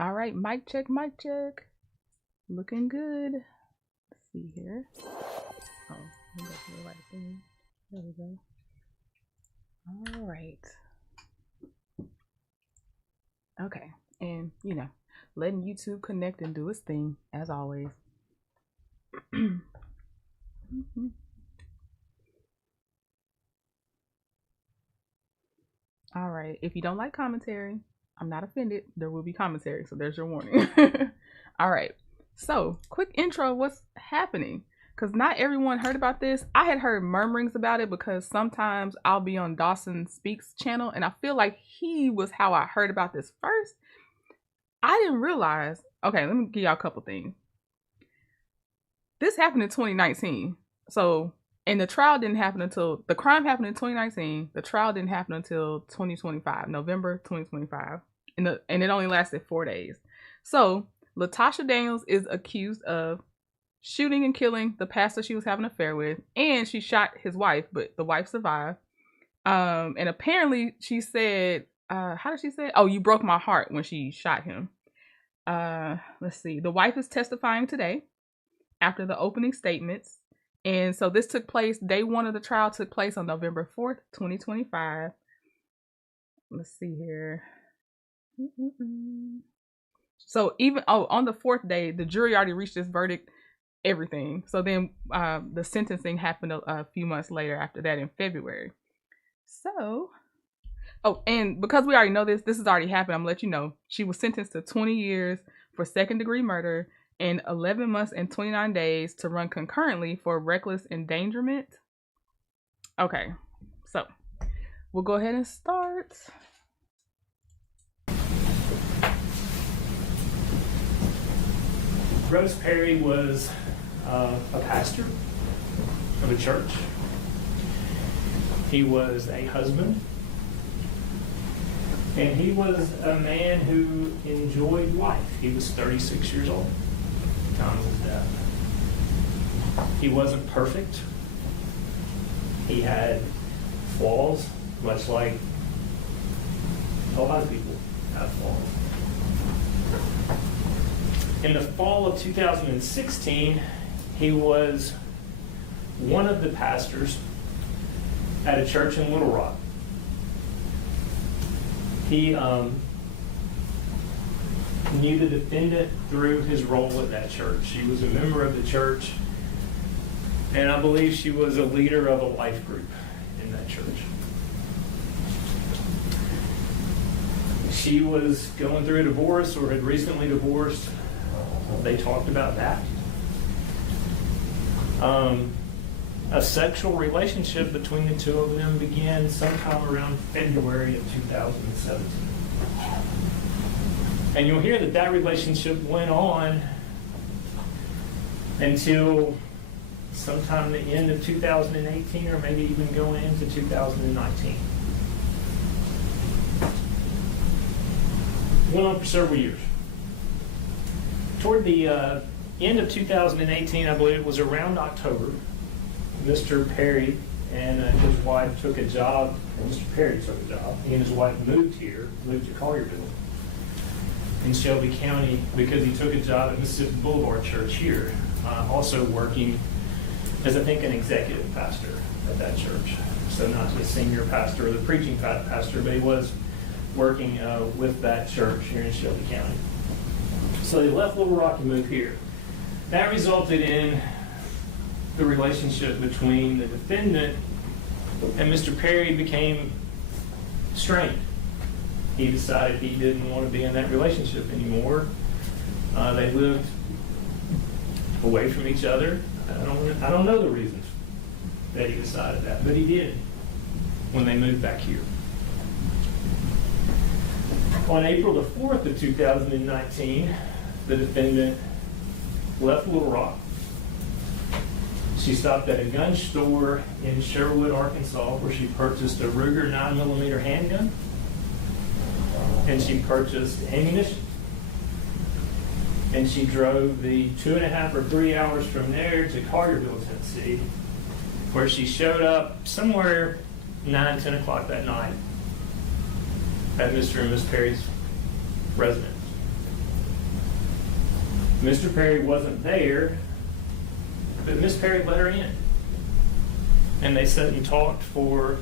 All right, mic check, mic check. Looking good. Let's see here. Oh, let me go to the right thing. There we go. All right. Okay, and letting YouTube connect and do its thing as always. All right. If you don't like commentary, I'm not offended. There will be commentary, so there's your warning. All right. So, quick intro, what's happening? Because not everyone heard about this. I had heard murmurings about it because sometimes I'll be on Dawson Speaks channel, and I feel like he was how I heard about this first. I didn't realize. Okay, let me give y'all a couple things. This happened in 2019. So, and the trial didn't happen until the crime happened in 2019. The trial didn't happen until 2025, November 2025, and it only lasted 4 days. So Latoshia Daniels is accused of shooting and killing the pastor she was having an affair with, and she shot his wife, but the wife survived. And apparently she said, how did she say? Oh, you broke my heart when she shot him. Let's see. The wife is testifying today after the opening statements. And so this took place, day one of the trial took place on November 4th, 2025. Let's see here. So even, on the fourth day, the jury already reached this verdict, everything. So then the sentencing happened a few months later after that in February. So, and because we already know this has already happened, I'm gonna let you know. She was sentenced to 20 years for second-degree murder and 11 months and 29 days to run concurrently for reckless endangerment. Okay, so we'll go ahead and start. Brodes Perry was a pastor of a church. He was a husband. And he was a man who enjoyed life. He was 36 years old at the time of his death. He wasn't perfect. He had flaws, much like a lot of people have flaws. In the fall of 2016, he was one of the pastors at a church in Little Rock. He knew the defendant through his role at that church. She was a member of the church, and I believe she was a leader of a life group in that church. She was going through a divorce or had recently divorced. They talked about that. A sexual relationship between the two of them began sometime around February of 2017. And you'll hear that relationship went on until sometime the end of 2018 or maybe even going into 2019. Went on for several years. Toward the end of 2018, I believe it was around October, Mr. Perry and his wife took a job, and Mr. Perry took a job. He and his wife moved to Collierville in Shelby County because he took a job at Mississippi Boulevard Church here, also working as, I think, an executive pastor at that church. So not the senior pastor or the preaching pastor, but he was working with that church here in Shelby County. So they left Little Rock and moved here. That resulted in the relationship between the defendant and Mr. Perry became strained. He decided he didn't want to be in that relationship anymore. They lived away from each other. I don't know the reasons that he decided that, but he did when they moved back here. On April the 4th of 2019, the defendant left Little Rock. She stopped at a gun store in Sherwood, Arkansas, where she purchased a Ruger 9mm handgun, and she purchased ammunition. And she drove the 2.5 or 3 hours from there to Collierville, Tennessee, where she showed up somewhere 9, 10 o'clock that night at Mr. and Miss Perry's residence. Mr. Perry wasn't there, but Miss Perry let her in. And they sat and talked for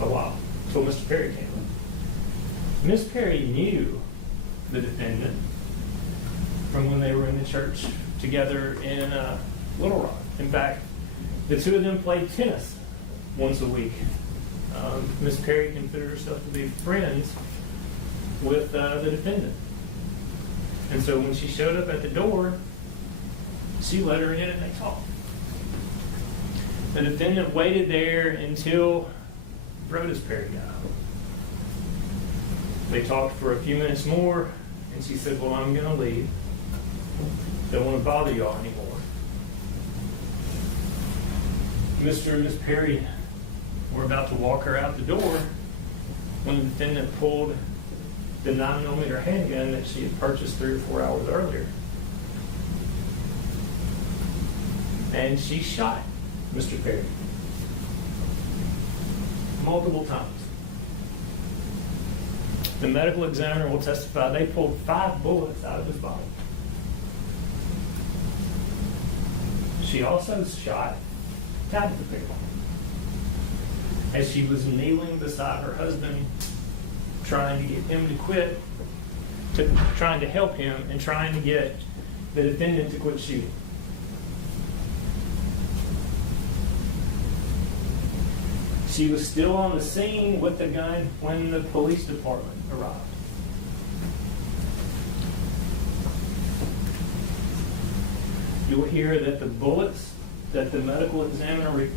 a while until Mr. Perry came in. Miss Perry knew the defendant from when they were in the church together in Little Rock. In fact, the two of them played tennis once a week. Miss Perry considered herself to be friends with the defendant. And so when she showed up at the door, she let her in and they talked. The defendant waited there until Brodes Perry got home. They talked for a few minutes more, and she said, well, I'm going to leave. Don't want to bother y'all anymore. Mr. and Miss Perry were about to walk her out the door when the defendant pulled the 9mm handgun that she had purchased 3 or 4 hours earlier. And she shot Mr. Perry multiple times. The medical examiner will testify they pulled 5 bullets out of his body. She also shot Tabatha Perry as she was kneeling beside her husband, trying to get him to quit, trying to help him, and trying to get the defendant to quit shooting. She was still on the scene with the gun when the police department arrived. You'll hear that the bullets that the medical examiner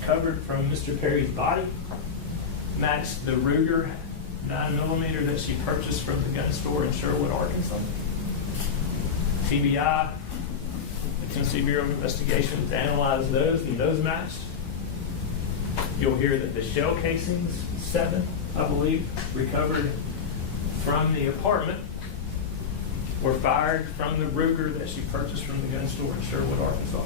recovered from Mr. Perry's body matched the Ruger 9mm that she purchased from the gun store in Sherwood, Arkansas. TBI, the Tennessee Bureau of Investigation, analyzed those, and those matched. You'll hear that the shell casings, 7, I believe, recovered from the apartment, were fired from the Ruger that she purchased from the gun store in Sherwood, Arkansas.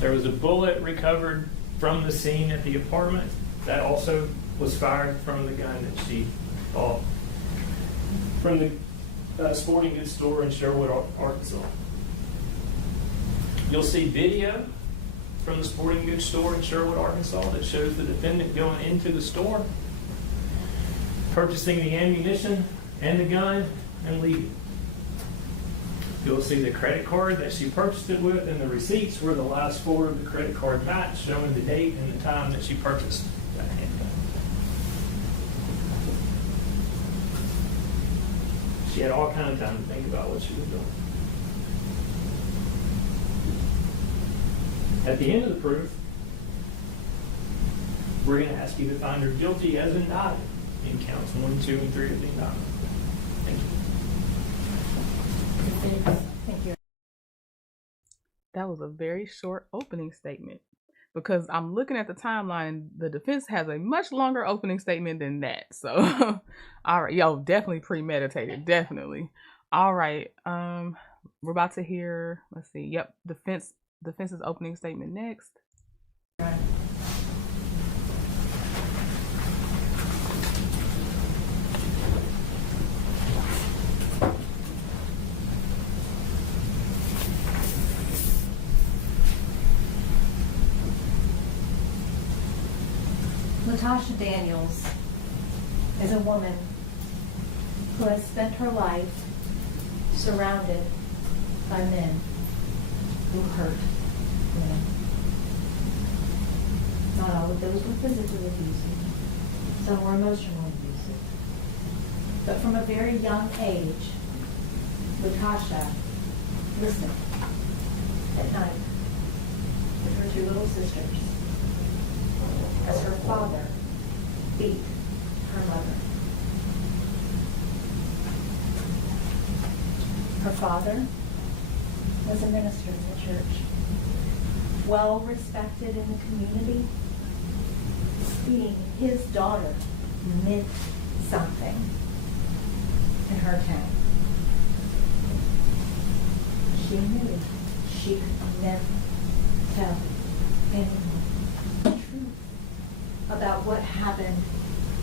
There was a bullet recovered from the scene at the apartment that also was fired from the gun that she bought from the sporting goods store in Sherwood, Arkansas. You'll see video from the sporting goods store in Sherwood, Arkansas that shows the defendant going into the store, purchasing the ammunition and the gun, and leaving. You'll see the credit card that she purchased it with and the receipts where the last 4 of the credit card match, showing the date and the time that she purchased that handgun. She had all kinds of time to think about what she was doing. At the end of the proof, we're going to ask you to find her guilty as indicted in counts 1, 2, and 3 of the indictment. Thank you. Thank you. That was a very short opening statement, because I'm looking at the timeline. The defense has a much longer opening statement than that. So, all right, yo, definitely premeditated, definitely. All right, we're about to hear. Let's see. Yep, defense's opening statement next. Right. Latoshia Daniels is a woman who has spent her life surrounded by men who hurt women. Not all of those were physically abusive. Some were emotionally abusive. But from a very young age, Latoshia listened at night with her 2 little sisters as her father beat her mother. Her father was a minister in the church, well respected in the community. Being his daughter meant something in her town. She knew she could never tell anyone the truth about what happened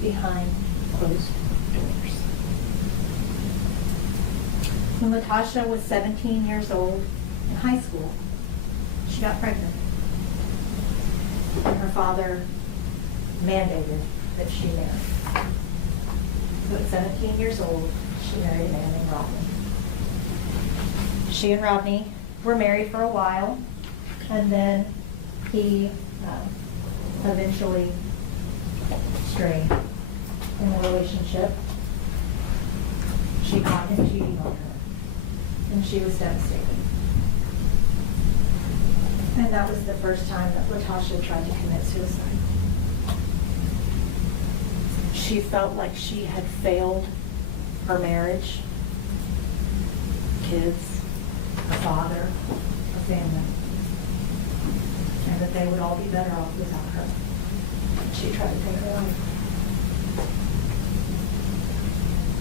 behind closed doors. When Latasha was 17 years old in high school, she got pregnant. And her father mandated that she marry. So at 17 years old, she married a man named Rodney. She and Rodney were married for a while, and then he eventually strayed in the relationship. She caught him cheating on her, and she was devastated. And that was the first time that Latoshia tried to commit suicide. She felt like she had failed her marriage, kids, a father, a family, and that they would all be better off without her. She tried to take her life.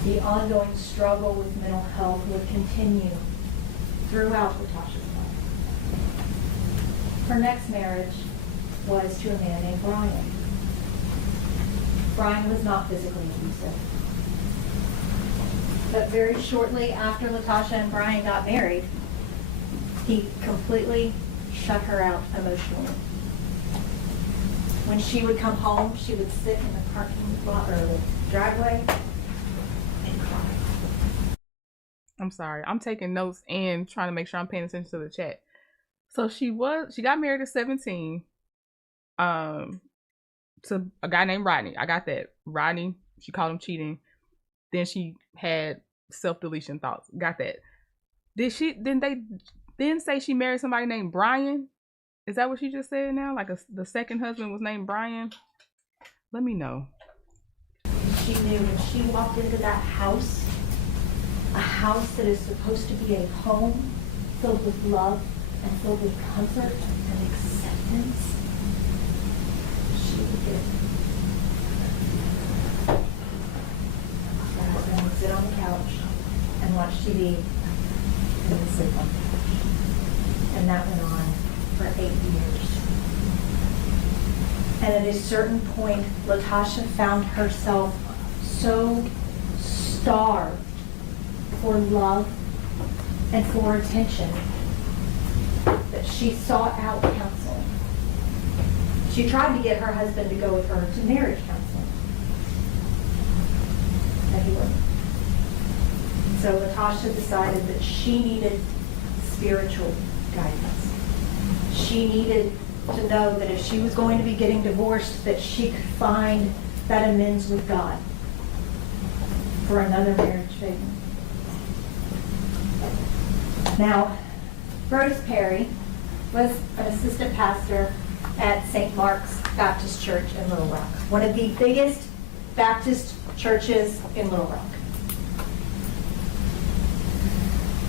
The ongoing struggle with mental health would continue throughout Latashia's life. Her next marriage was to a man named Brian. Brian was not physically abusive. But very shortly after Latoshia and Brian got married, he completely shut her out emotionally. When she would come home, she would sit in the parking lot or the driveway and cry. I'm sorry. I'm taking notes and trying to make sure I'm paying attention to the chat. So she got married at 17 to a guy named Rodney. I got that. Rodney, she called him cheating. Then she had self-deletion thoughts. Got that. Then they say she married somebody named Brian? Is that what she just said now? Like the second husband was named Brian? Let me know. She knew when she walked into that house, a house that is supposed to be a home filled with love and filled with comfort and acceptance, she would get her husband would sit on the couch and watch TV and then sleep on the couch. And that went on for 8 years. And at a certain point, Latoshia found herself so starved for love and for attention that she sought out counseling. She tried to get her husband to go with her to marriage counseling. And he wouldn't. So Latoshia decided that she needed spiritual guidance. She needed to know that if she was going to be getting divorced, that she could find that amends with God for another marriage family. Now, Brodes Perry was an assistant pastor at St. Mark's Baptist Church in Little Rock, one of the biggest Baptist churches in Little Rock.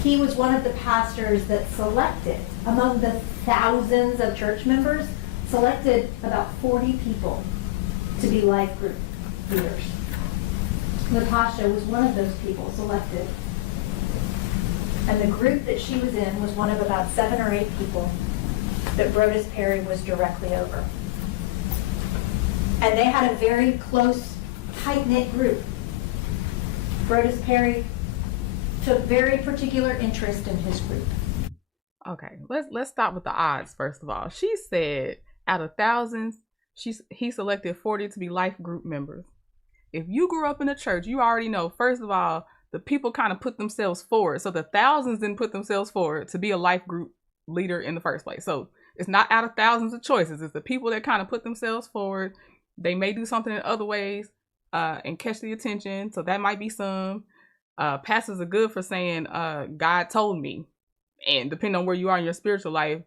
He was one of the pastors that selected, among the thousands of church members, selected about 40 people to be life group leaders. Latoshia was one of those people selected. And the group that she was in was one of about 7 or 8 people that Brodes Perry was directly over. And they had a very close, tight-knit group. Brodes Perry took very particular interest in his group. Okay, let's stop with the odds first of all. She said out of thousands, he selected 40 to be life group members. If you grew up in a church, you already know, first of all, the people kind of put themselves forward. So the thousands didn't put themselves forward to be a life group leader in the first place. So it's not out of thousands of choices. It's the people that kind of put themselves forward. They may do something in other ways and catch the attention. So that might be some. Pastors are good for saying, God told me. And depending on where you are in your spiritual life,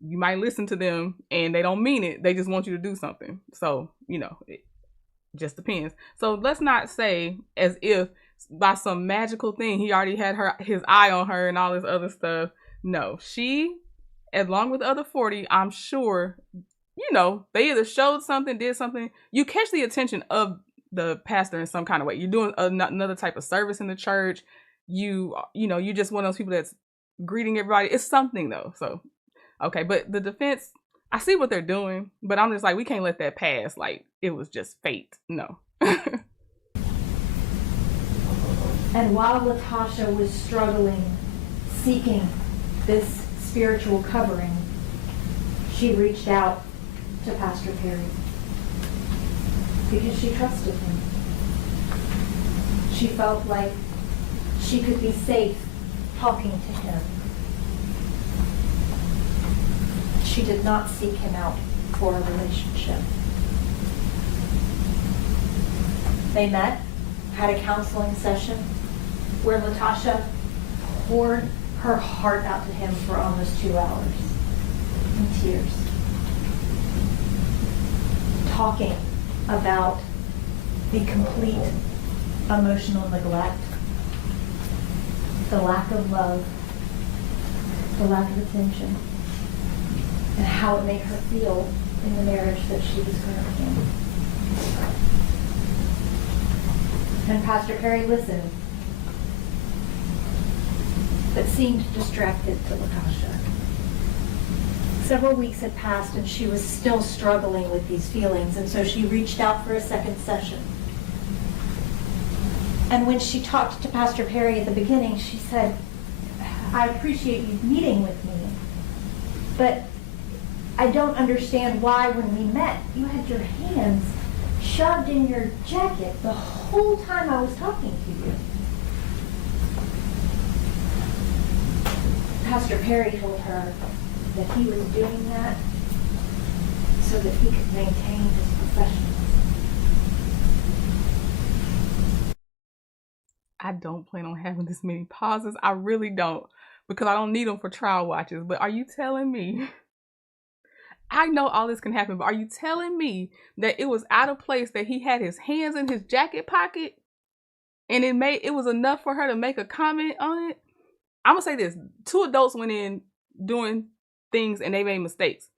you might listen to them and they don't mean it. They just want you to do something. So, it just depends. So let's not say as if by some magical thing he already had his eye on her and all this other stuff. No, she, along with the other 40, I'm sure, they either showed something, did something. You catch the attention of the pastor in some kind of way. You're doing another type of service in the church. You're just one of those people that's greeting everybody. It's something though. So, okay. But the defense, I see what they're doing, but I'm just like, we can't let that pass. Like it was just fate. No. And while Latasha was struggling, seeking this spiritual covering, she reached out to Pastor Perry because she trusted him. She felt like she could be safe talking to him. She did not seek him out for a relationship. They met, had a counseling session where Latasha poured her heart out to him for almost 2 hours in tears, talking about the complete emotional neglect, the lack of love, the lack of attention, and how it made her feel in the marriage that she was currently in. And Pastor Perry listened, but seemed distracted to Latasha. Several weeks had passed and she was still struggling with these feelings, and so she reached out for a second session. And when she talked to Pastor Perry at the beginning, she said, I appreciate you meeting with me, but I don't understand why when we met, you had your hands shoved in your jacket the whole time I was talking to you. Pastor Perry told her that he was doing that so that he could maintain his professionalism. I don't plan on having this many pauses. I really don't, because I don't need them for trial watches. But are you telling me, I know all this can happen, but are you telling me that it was out of place that he had his hands in his jacket pocket and it was enough for her to make a comment on it? I'm gonna say this: 2 adults went in doing things and they made mistakes.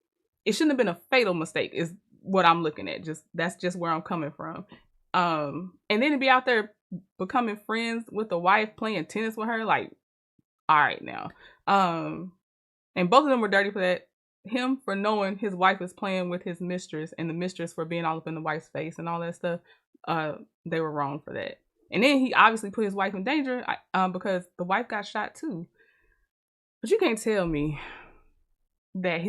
It shouldn't have been a fatal mistake, is what I'm looking at. That's just where I'm coming from. And then to be out there becoming friends with the wife, playing tennis with her, like, all right now. And both of them were dirty for that. Him for knowing his wife is playing with his mistress, and the mistress for being all up in the wife's face and all that stuff. They were wrong for that. And then he obviously put his wife in danger because the wife got shot too. But you can't tell me that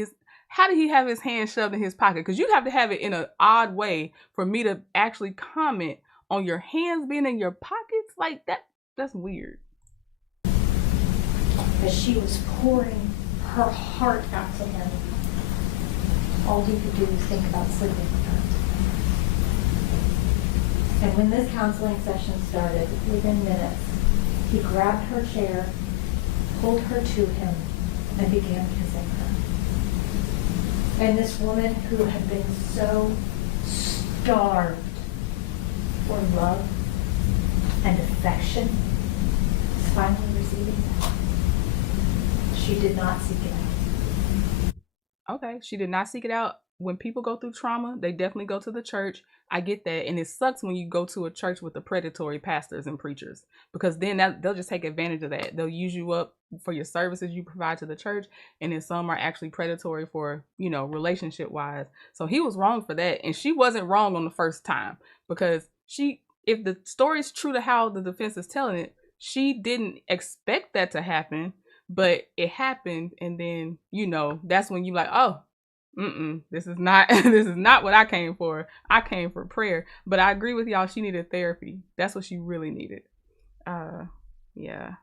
how did he have his hand shoved in his pocket? Because you'd have to have it in an odd way for me to actually comment on your hands being in your pockets like that. That's weird. As she was pouring her heart out to him, all he could do was think about sleeping with her. And when this counseling session started, within minutes, he grabbed her chair, pulled her to him, and began kissing her. And this woman who had been so starved for love and affection is finally receiving that. She did not seek it out. Okay, she did not seek it out. When people go through trauma, they definitely go to the church. I get that. And it sucks when you go to a church with the predatory pastors and preachers, because then they'll just take advantage of that. They'll use you up for your services you provide to the church. And then some are actually predatory for, relationship wise. So he was wrong for that. And she wasn't wrong on the first time, because if the story is true to how the defense is telling it, she didn't expect that to happen, but it happened. And then, that's when you like, oh, this is not what I came for. I came for prayer. But I agree with y'all. She needed therapy. That's what she really needed. Yeah.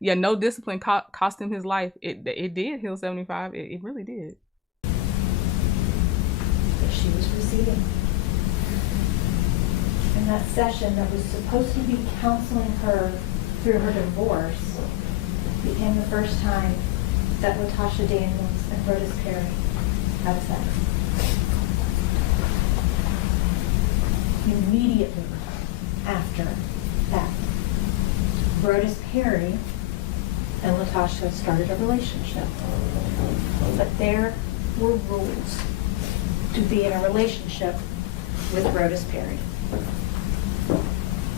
No discipline cost him his life. It did heal 75. It really did. But she was receding. And that session that was supposed to be counseling her through her divorce became the first time that Latoshia Daniels and Brodes Perry had sex. Immediately after that, Brodes Perry and Latoshia started a relationship. But there were rules to be in a relationship with Brodes Perry.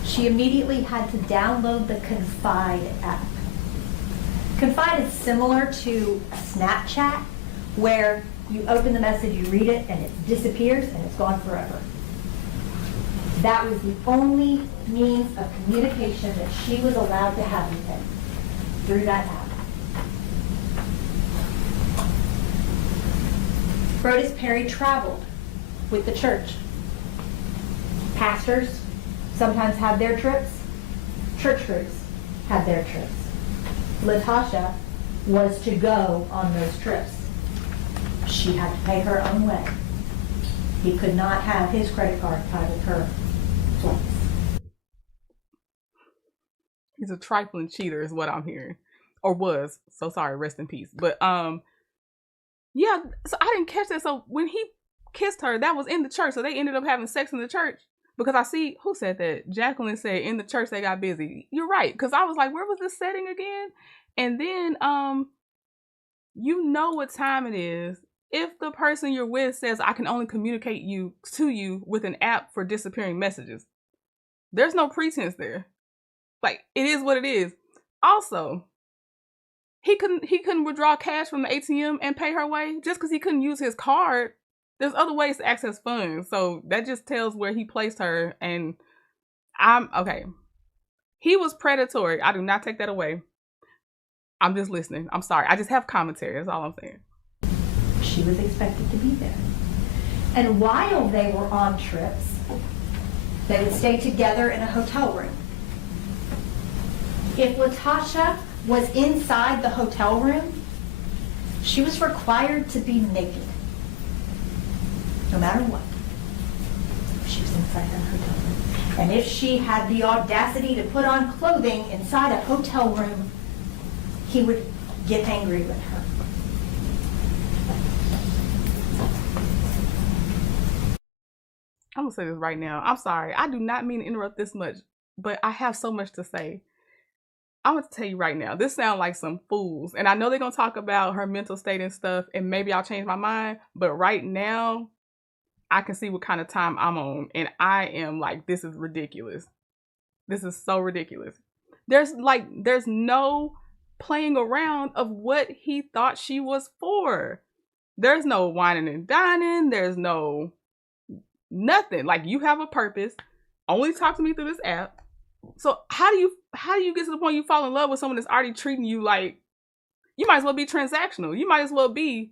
She immediately had to download the Confide app. Confide is similar to Snapchat, where you open the message, you read it, and it disappears, and it's gone forever. That was the only means of communication that she was allowed to have with him, through that app. Brodes Perry traveled with the church. Pastors sometimes had their trips. Church groups had their trips. Latoshia was to go on those trips. She had to pay her own way. He could not have his credit card tied with her flights. He's a trifling cheater is what I'm hearing. Or was. So sorry, rest in peace. But yeah, so I didn't catch that. So when he kissed her, that was in the church. So they ended up having sex in the church. Because I see, who said that? Jacqueline said in the church they got busy. You're right. Because I was like, where was this setting again? And then you know what time it is. If the person you're with says, I can only communicate to you with an app for disappearing messages. There's no pretense there. Like, it is what it is. Also, he couldn't withdraw cash from the ATM and pay her way just because he couldn't use his card. There's other ways to access funds. So that just tells where he placed her. And okay. He was predatory. I do not take that away. I'm just listening. I'm sorry. I just have commentary. That's all I'm saying. She was expected to be there. And while they were on trips, they would stay together in a hotel room. If Latoshia was inside the hotel room, she was required to be naked. No matter what. She was inside her hotel room. And if she had the audacity to put on clothing inside a hotel room, he would get angry with her. I'm gonna say this right now. I'm sorry. I do not mean to interrupt this much, but I have so much to say. I'm gonna tell you right now, this sounds like some fools. And I know they're gonna talk about her mental state and stuff, and maybe I'll change my mind. But right now, I can see what kind of time I'm on. And I am like, this is ridiculous. This is so ridiculous. There's no playing around of what he thought she was for. There's no whining and dining. There's no nothing. Like, you have a purpose. Only talk to me through this app. So how do you get to the point you fall in love with someone that's already treating you like, you might as well be transactional. You might as well do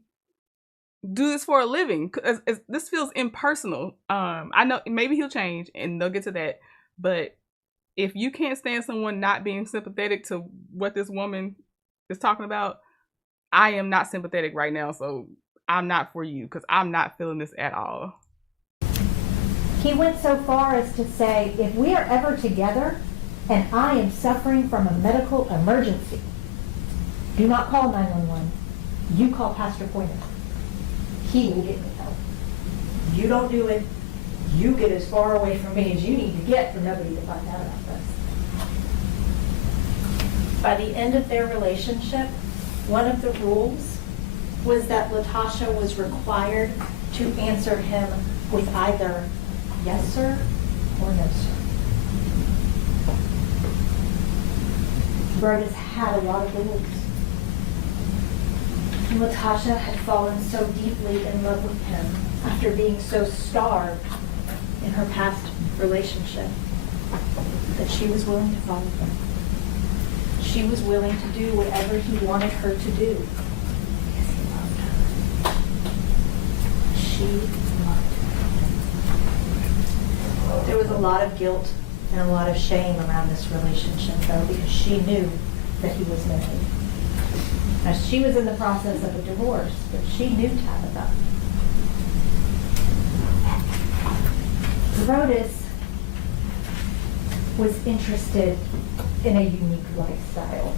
this for a living. This feels impersonal. I know maybe he'll change and they'll get to that. But if you can't stand someone not being sympathetic to what this woman is talking about, I am not sympathetic right now. So I'm not for you because I'm not feeling this at all. He went so far as to say, if we are ever together and I am suffering from a medical emergency, do not call 911. You call Pastor Pointer. He will get me help. You don't do it. You get as far away from me as you need to get for nobody to find out about this. By the end of their relationship, one of the rules was that Latoshia was required to answer him with either yes, sir, or no, sir. Brodes had a lot of rules. Latoshia had fallen so deeply in love with him after being so starved in her past relationship that she was willing to follow him. She was willing to do whatever he wanted her to do because he loved her. She loved him. There was a lot of guilt and a lot of shame around this relationship, though, because she knew that he was married. Now, she was in the process of a divorce, but she knew Tabatha. Brodes was interested in a unique lifestyle,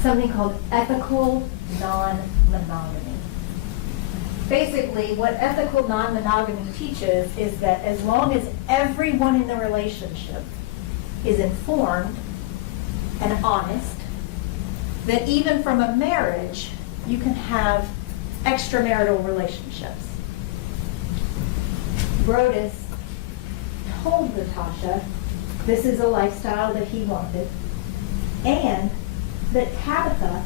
something called ethical non-monogamy. Basically, what ethical non-monogamy teaches is that as long as everyone in the relationship is informed and honest, that even from a marriage, you can have extramarital relationships. Brodes told Latoshia this is a lifestyle that he wanted, and that Tabatha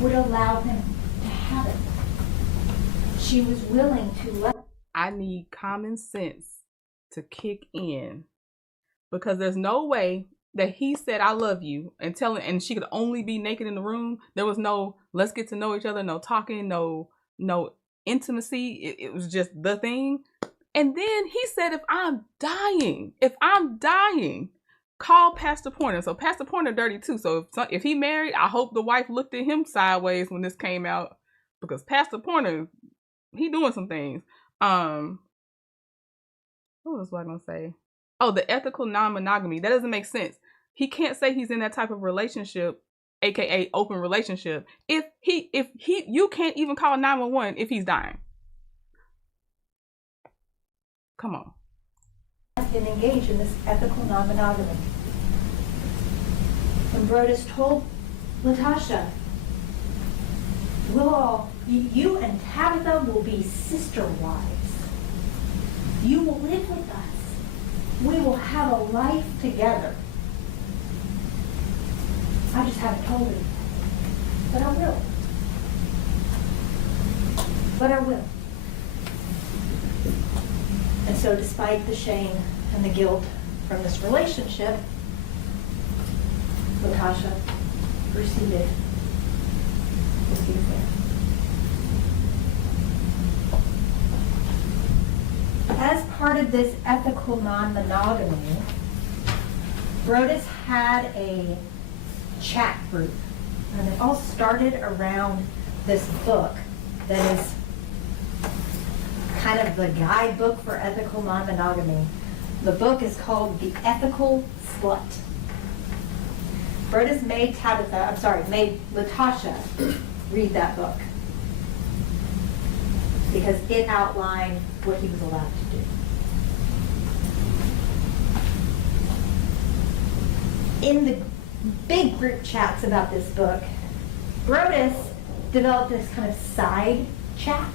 would allow him to have it. She was willing to let. I need common sense to kick in, because there's no way that he said I love you and she could only be naked in the room. There was no let's get to know each other, no talking, no intimacy. It was just the thing. And then he said, if I'm dying, call Pastor Pointer. So Pastor Pointer dirty too. So if he married, I hope the wife looked at him sideways when this came out, because Pastor Pointer, he doing some things. What was I gonna say? Oh, the ethical non-monogamy. That doesn't make sense. He can't say he's in that type of relationship, aka open relationship, if you can't even call 911 if he's dying. Come on. Been engaged in this ethical non-monogamy. When Brodes told Latoshia, you and Tabatha will be sister wives. You will live with us. We will have a life together. I just haven't told her, but I will. And so despite the shame and the guilt from this relationship, Latoshia proceeded with the affair. As part of this ethical non-monogamy, Brodes had a chat group, and it all started around this book that is kind of the guidebook for ethical non-monogamy. The book is called The Ethical Slut. Brodes made Latoshia read that book because it outlined what he was allowed to do. In the big group chats about this book, Brodes developed this kind of side chat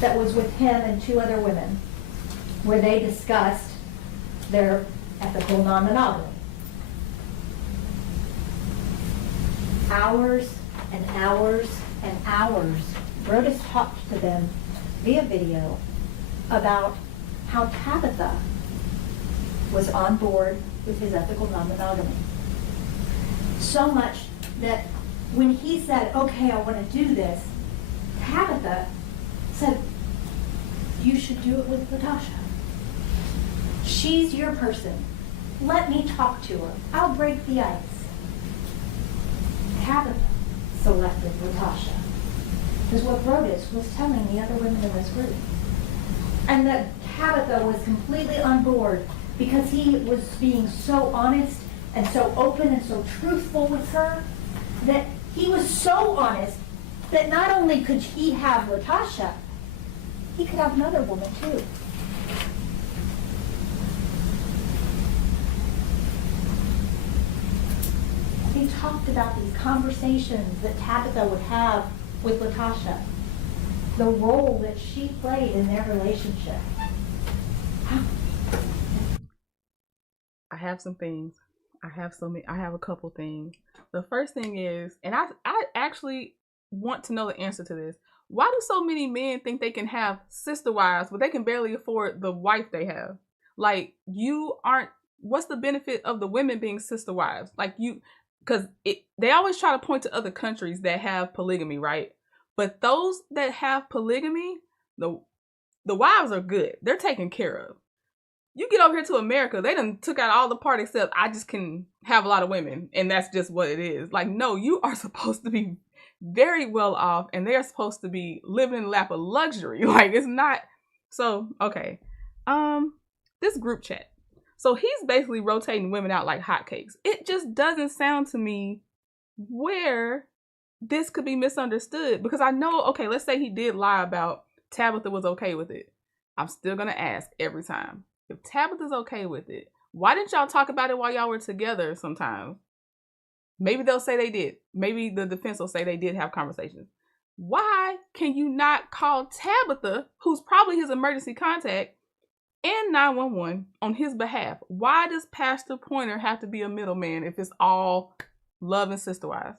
that was with him and two other women, where they discussed their ethical non-monogamy. Hours and hours and hours, Brodes talked to them via video about how Tabatha was on board with his ethical non-monogamy. So much that when he said, okay, I want to do this, Tabatha said, you should do it with Latoshia. She's your person. Let me talk to her. I'll break the ice. Tabatha selected Latoshia, is what Brodes was telling the other women in this group. And that Tabatha was completely on board because he was being so honest and so open and so truthful with her, that he was so honest that not only could he have Latoshia, he could have another woman too. He talked about these conversations that Tabatha would have with Latoshia, the role that she played in their relationship. I have some things. I have a couple things. The first thing is, and I actually want to know the answer to this. Why do so many men think they can have sister wives, but they can barely afford the wife they have? Like, what's the benefit of the women being sister wives? Like, because they always try to point to other countries that have polygamy, right? But those that have polygamy, the wives are good. They're taken care of. You get over here to America, they done took out all the part except I just can have a lot of women, and that's just what it is. Like, no, you are supposed to be very well off, and they're supposed to be living in the lap of luxury. Like, it's not. So, okay. This group chat. So he's basically rotating women out like hotcakes. It just doesn't sound to me where this could be misunderstood, because I know, okay, let's say he did lie about Tabatha was okay with it. I'm still going to ask every time. If Tabatha's okay with it, why didn't y'all talk about it while y'all were together sometimes? Maybe they'll say they did. Maybe the defense will say they did have conversations. Why can you not call Tabatha, who's probably his emergency contact, and 911 on his behalf? Why does Pastor Pointer have to be a middleman if it's all love and sister wives?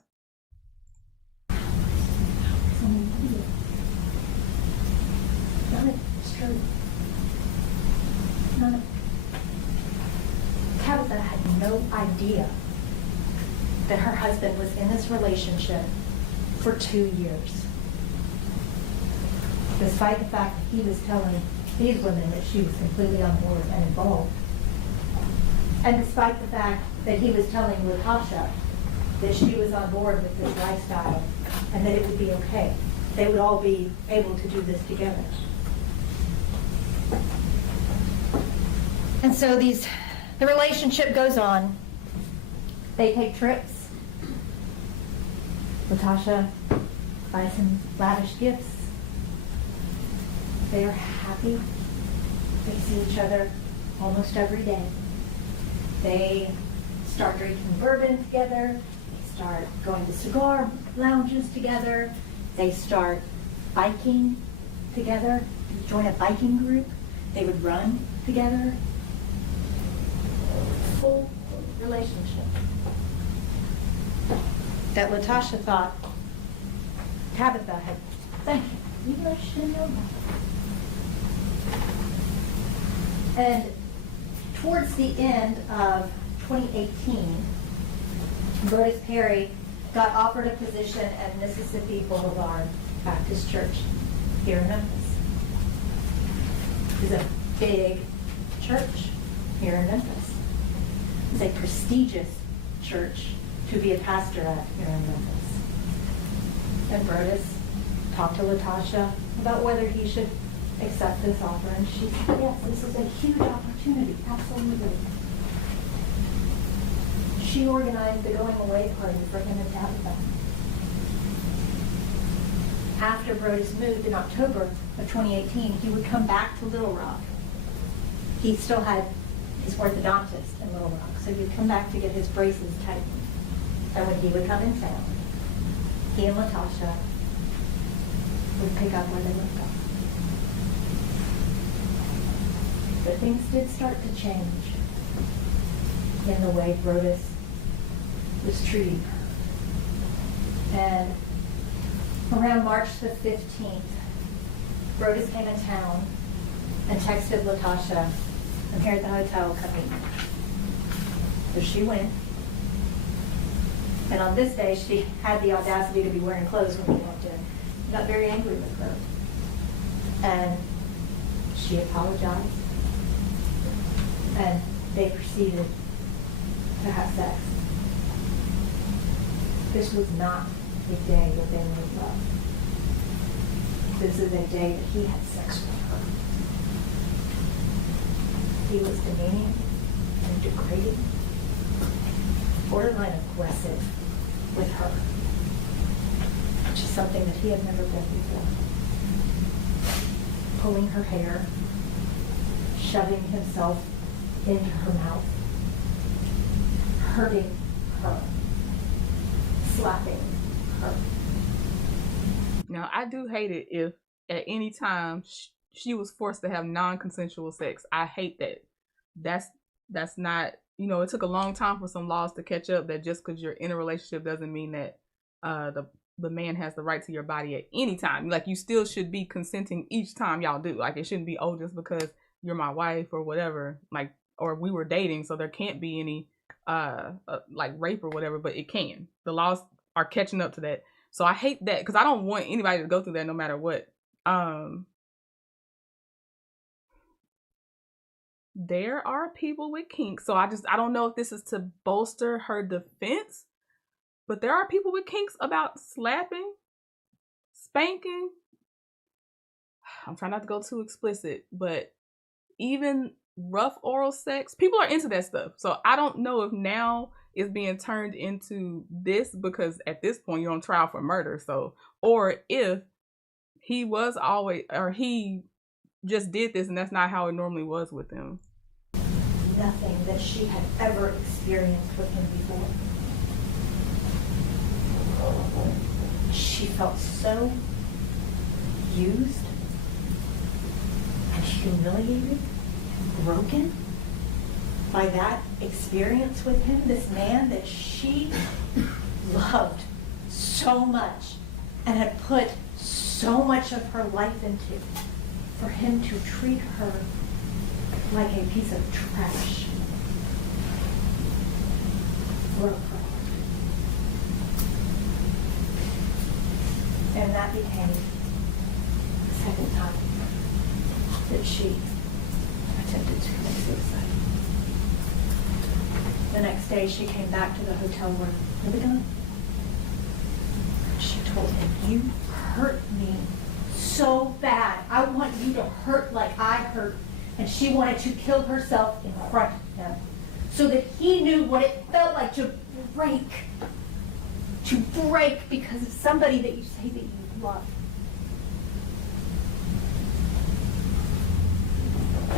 no idea that her husband was in this relationship for 2 years. Despite the fact that he was telling these women that she was completely on board and involved. And despite the fact that he was telling Latasha that she was on board with this lifestyle and that it would be okay. They would all be able to do this together. And so the relationship goes on. They take trips. Latasha buys some lavish gifts. They are happy. They see each other almost every day. They start drinking bourbon together. They start going to cigar lounges together. They start biking together. They join a biking group. They would run together. Full relationship. That Latasha thought Tabatha had thank you, even though she didn't know that. And towards the end of 2018, Brodes Perry got offered a position at Mississippi Boulevard Baptist Church here in Memphis. It's a big church here in Memphis. It's a prestigious church to be a pastor at here in Memphis. And Brodes talked to Latasha about whether he should accept this offer, and she said, yes, this is a huge opportunity, absolutely. She organized the going away party for him and Tabatha. After Brodes moved in October of 2018, he would come back to Little Rock. He still had his orthodontist in Little Rock, so he would come back to get his braces tightened. And when he would come in town, he and Latasha would pick up where they left off. But things did start to change in the way Brodes was treating her. And around March the 15th, Brodes came in town and texted Latasha, I'm here at the hotel, come meet me. So she went. And on this day, she had the audacity to be wearing clothes when we walked in. He got very angry with her. And she apologized. And they proceeded to have sex. This was not a day that they made love. This is a day that he had sex with her. He was demeaning and degrading, borderline aggressive with her, which is something that he had never done before. Pulling her hair, shoving himself into her mouth, hurting her, slapping her. Now, I do hate it if at any time she was forced to have non-consensual sex. I hate that. That's not, it took a long time for some laws to catch up that just because you're in a relationship doesn't mean that the man has the right to your body at any time. Like, you still should be consenting each time y'all do. Like, it shouldn't be, oh, just because you're my wife or whatever, like, or we were dating, so there can't be any like rape or whatever, but it can. The laws are catching up to that. So I hate that because I don't want anybody to go through that no matter what. There are people with kinks, so I don't know if this is to bolster her defense, but there are people with kinks about slapping, spanking. I'm trying not to go too explicit, but even rough oral sex, people are into that stuff. So I don't know if now it's being turned into this because at this point you're on trial for murder. So, or if he was always, or he just did this and that's not how it normally was with him. Nothing that she had ever experienced with him before. She felt so used and humiliated and broken by that experience with him, this man that she loved so much and had put so much of her life into, for him to treat her like a piece of trash. broke her heart. And that became the second time that she attempted to commit suicide. The next day, she came back to the hotel room with a gun. She told him, "You hurt me so bad. I want you to hurt like I hurt." And she wanted to kill herself in front of him so that he knew what it felt like to break. To break because of somebody that you say that you love.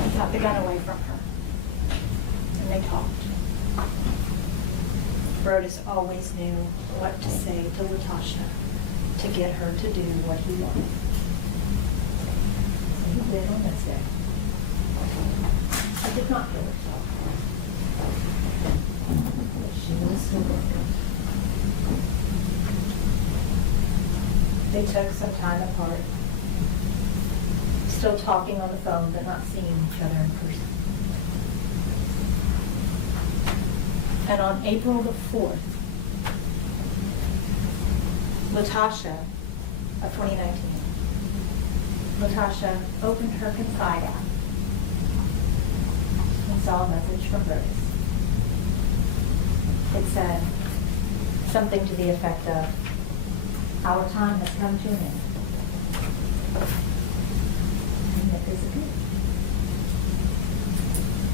He got the gun away from her. And they talked. Brodes always knew what to say to Latoshia to get her to do what he wanted. So he did on this day. She did not kill herself. But she was still broken. They took some time apart, still talking on the phone, but not seeing each other in person. And on April the 4th, Latoshia of 2019, Latoshia opened her Confide app and saw a message from Brodes. It said something to the effect of, "Our time has come to an end." And it disappeared.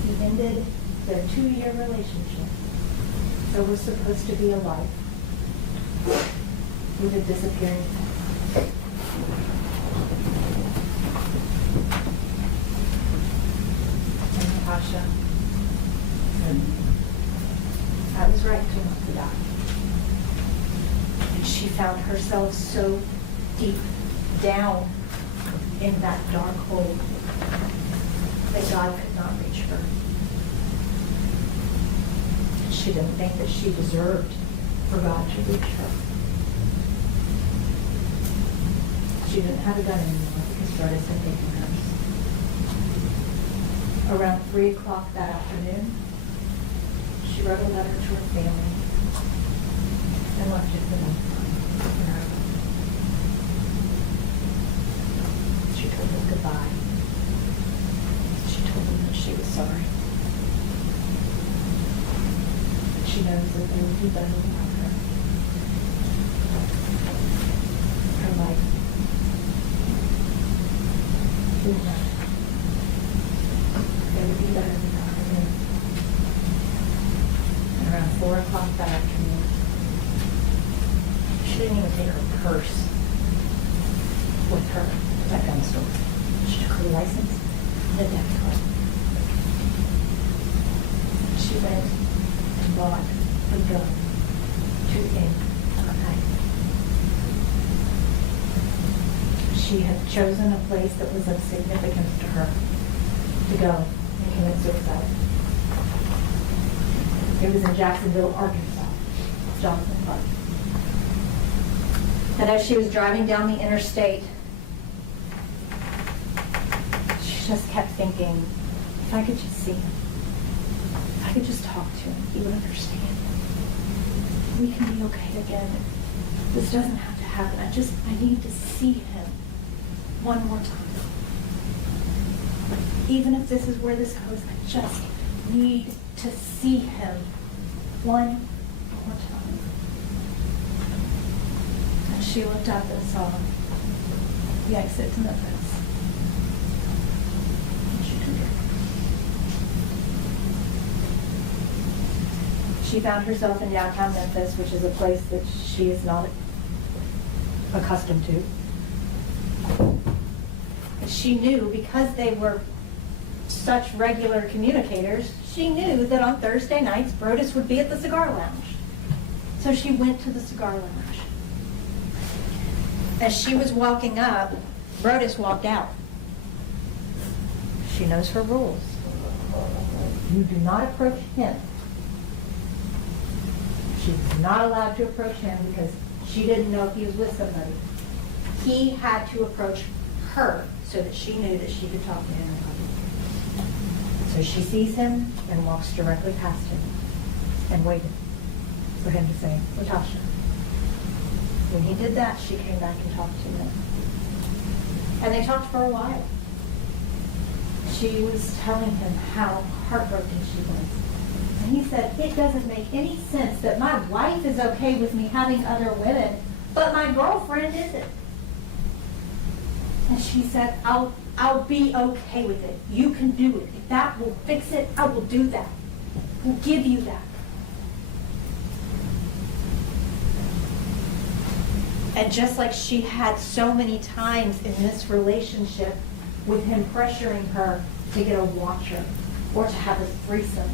He ended their 2-year relationship. So was supposed to be a life with a disappearing past. And Natasha said, "I was right to want to die." And she found herself so deep down in that dark hole that God could not reach her. She didn't think that she deserved for God to reach her. She didn't have a gun anymore because Brodes had taken hers. Around 3 o'clock that afternoon, she wrote a letter to her family and left it for them in her home. She told them goodbye. She told them that she was sorry. She knows that they will do better without her. Her life will matter. They will be better without her. And around 4 o'clock that afternoon, she didn't even take her purse with her to that gun store. She took her license and a debit card. She went and bought a gun to aim her eye. She had chosen a place that was of significance to her to go and commit suicide. It was in Jacksonville, Arkansas, Johnson Park. And as she was driving down the interstate, she just kept thinking, if I could just see him, if I could just talk to him, he would understand. We can be okay again. This doesn't have to happen. I need to see him one more time. Even if this is where this goes, I just need to see him one more time. And she looked up and saw the exit to Memphis. And she took it. She found herself in downtown Memphis, which is a place that she is not accustomed to. And she knew, because they were such regular communicators, she knew that on Thursday nights, Brodes would be at the cigar lounge. So she went to the cigar lounge. As she was walking up, Brodes walked out. She knows her rules. You do not approach him. She's not allowed to approach him because she didn't know if he was with somebody. He had to approach her so that she knew that she could talk to him. So she sees him and walks directly past him and waited. for him to say, Latasha. When he did that, she came back and talked to him. And they talked for a while. She was telling him how heartbroken she was. And he said, it doesn't make any sense that my wife is okay with me having other women, but my girlfriend isn't. And she said, I'll be okay with it. You can do it. If that will fix it, I will do that. We'll give you that. And just like she had so many times in this relationship with him pressuring her to get a watcher or to have a threesome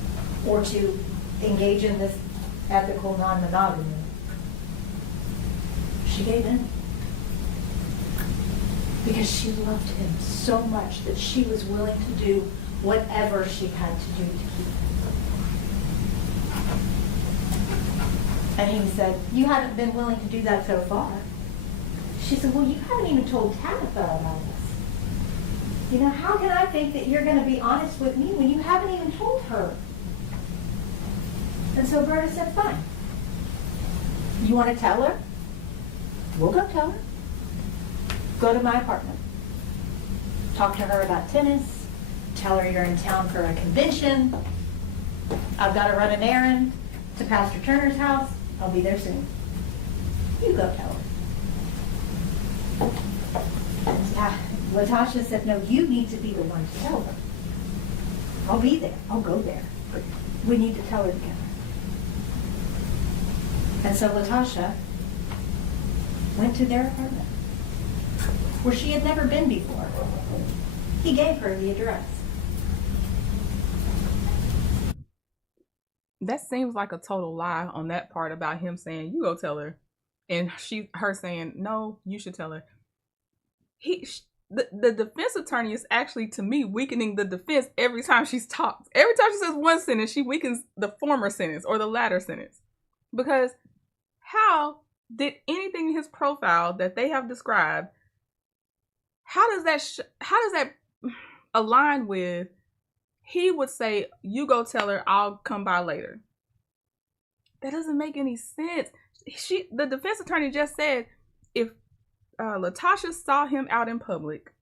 or to engage in this ethical non-monogamy, she gave in. Because she loved him so much that she was willing to do whatever she had to do to keep him. And he said, you haven't been willing to do that so far. She said, well, you haven't even told Tabatha about this. You know, how can I think that you're going to be honest with me when you haven't even told her? And so Berta said, fine. You want to tell her? We'll go tell her. Go to my apartment. Talk to her about tennis. Tell her you're in town for a convention. I've got to run an errand to Pastor Turner's house. I'll be there soon. You go tell her. And Latasha said, no, you need to be the one to tell her. I'll be there. I'll go there. But we need to tell her together. And so Latasha went to their apartment, where she had never been before. He gave her the address. That seems like a total lie on that part about him saying, you go tell her. And her saying, no, you should tell her. The defense attorney is actually, to me, weakening the defense every time she's talked. Every time she says one sentence, she weakens the former sentence or the latter sentence. Because how did anything in his profile that they have described, how does that align with he would say, you go tell her, I'll come by later? That doesn't make any sense. The defense attorney just said if Latasha saw him out in public,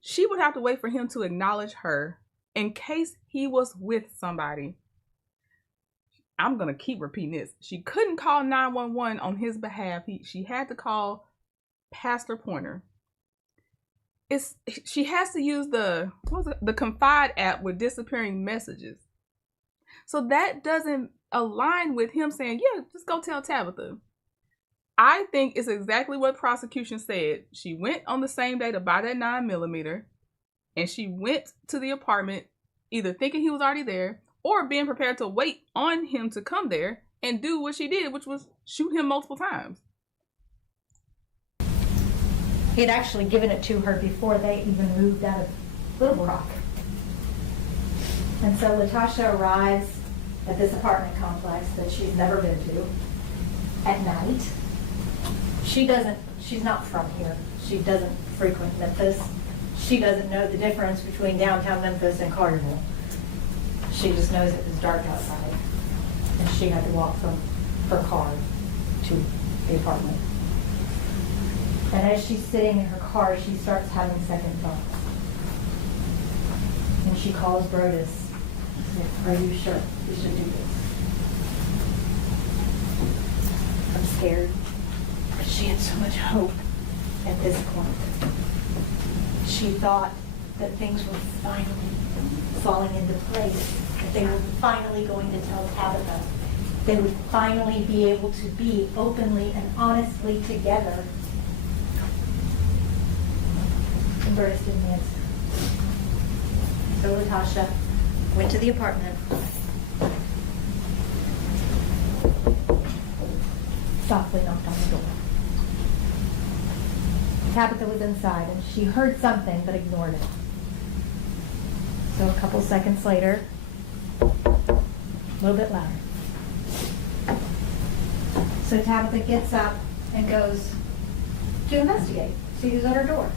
she would have to wait for him to acknowledge her in case he was with somebody. I'm going to keep repeating this. She couldn't call 911 on his behalf. She had to call Pastor Pointer. She has to use the Confide app with disappearing messages. So that doesn't align with him saying, yeah, just go tell Tabatha. I think it's exactly what prosecution said. She went on the same day to buy that 9mm, and she went to the apartment either thinking he was already there or being prepared to wait on him to come there and do what she did, which was shoot him multiple times. He had actually given it to her before they even moved out of Little Rock. And so Latasha arrives at this apartment complex that she's never been to at night. She's not from here. She doesn't frequent Memphis. She doesn't know the difference between downtown Memphis and Carterville. She just knows it was dark outside, and she had to walk from her car to the apartment. And as she's sitting in her car, she starts having second thoughts. And she calls Brodes. She says, are you sure we should do this? I'm scared. But she had so much hope at this point. She thought that things were finally falling into place, that they were finally going to tell Tabatha. They would finally be able to be openly and honestly together. And Brodes didn't answer. So Latasha went to the apartment, softly knocked on the door. Tabatha was inside, and she heard something but ignored it. So a couple seconds later, a little bit louder. So Tabatha gets up and goes to investigate, see who's at her door.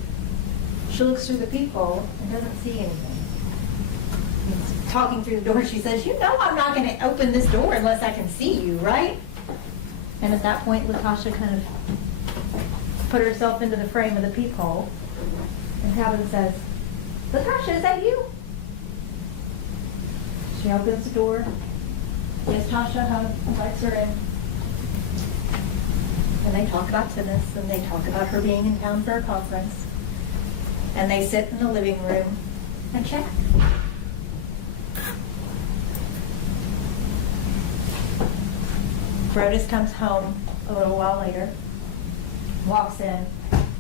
She looks through the peephole and doesn't see anything. Talking through the door, she says, you know I'm not going to open this door unless I can see you, right? And at that point, Latasha kind of put herself into the frame of the peephole. And Tabitha says, Latasha, is that you? She opens the door, gives Tasha a hug, invites her in. And they talk about tennis, and they talk about her being in town for a conference. And they sit in the living room and chat. Brodes comes home a little while later, walks in,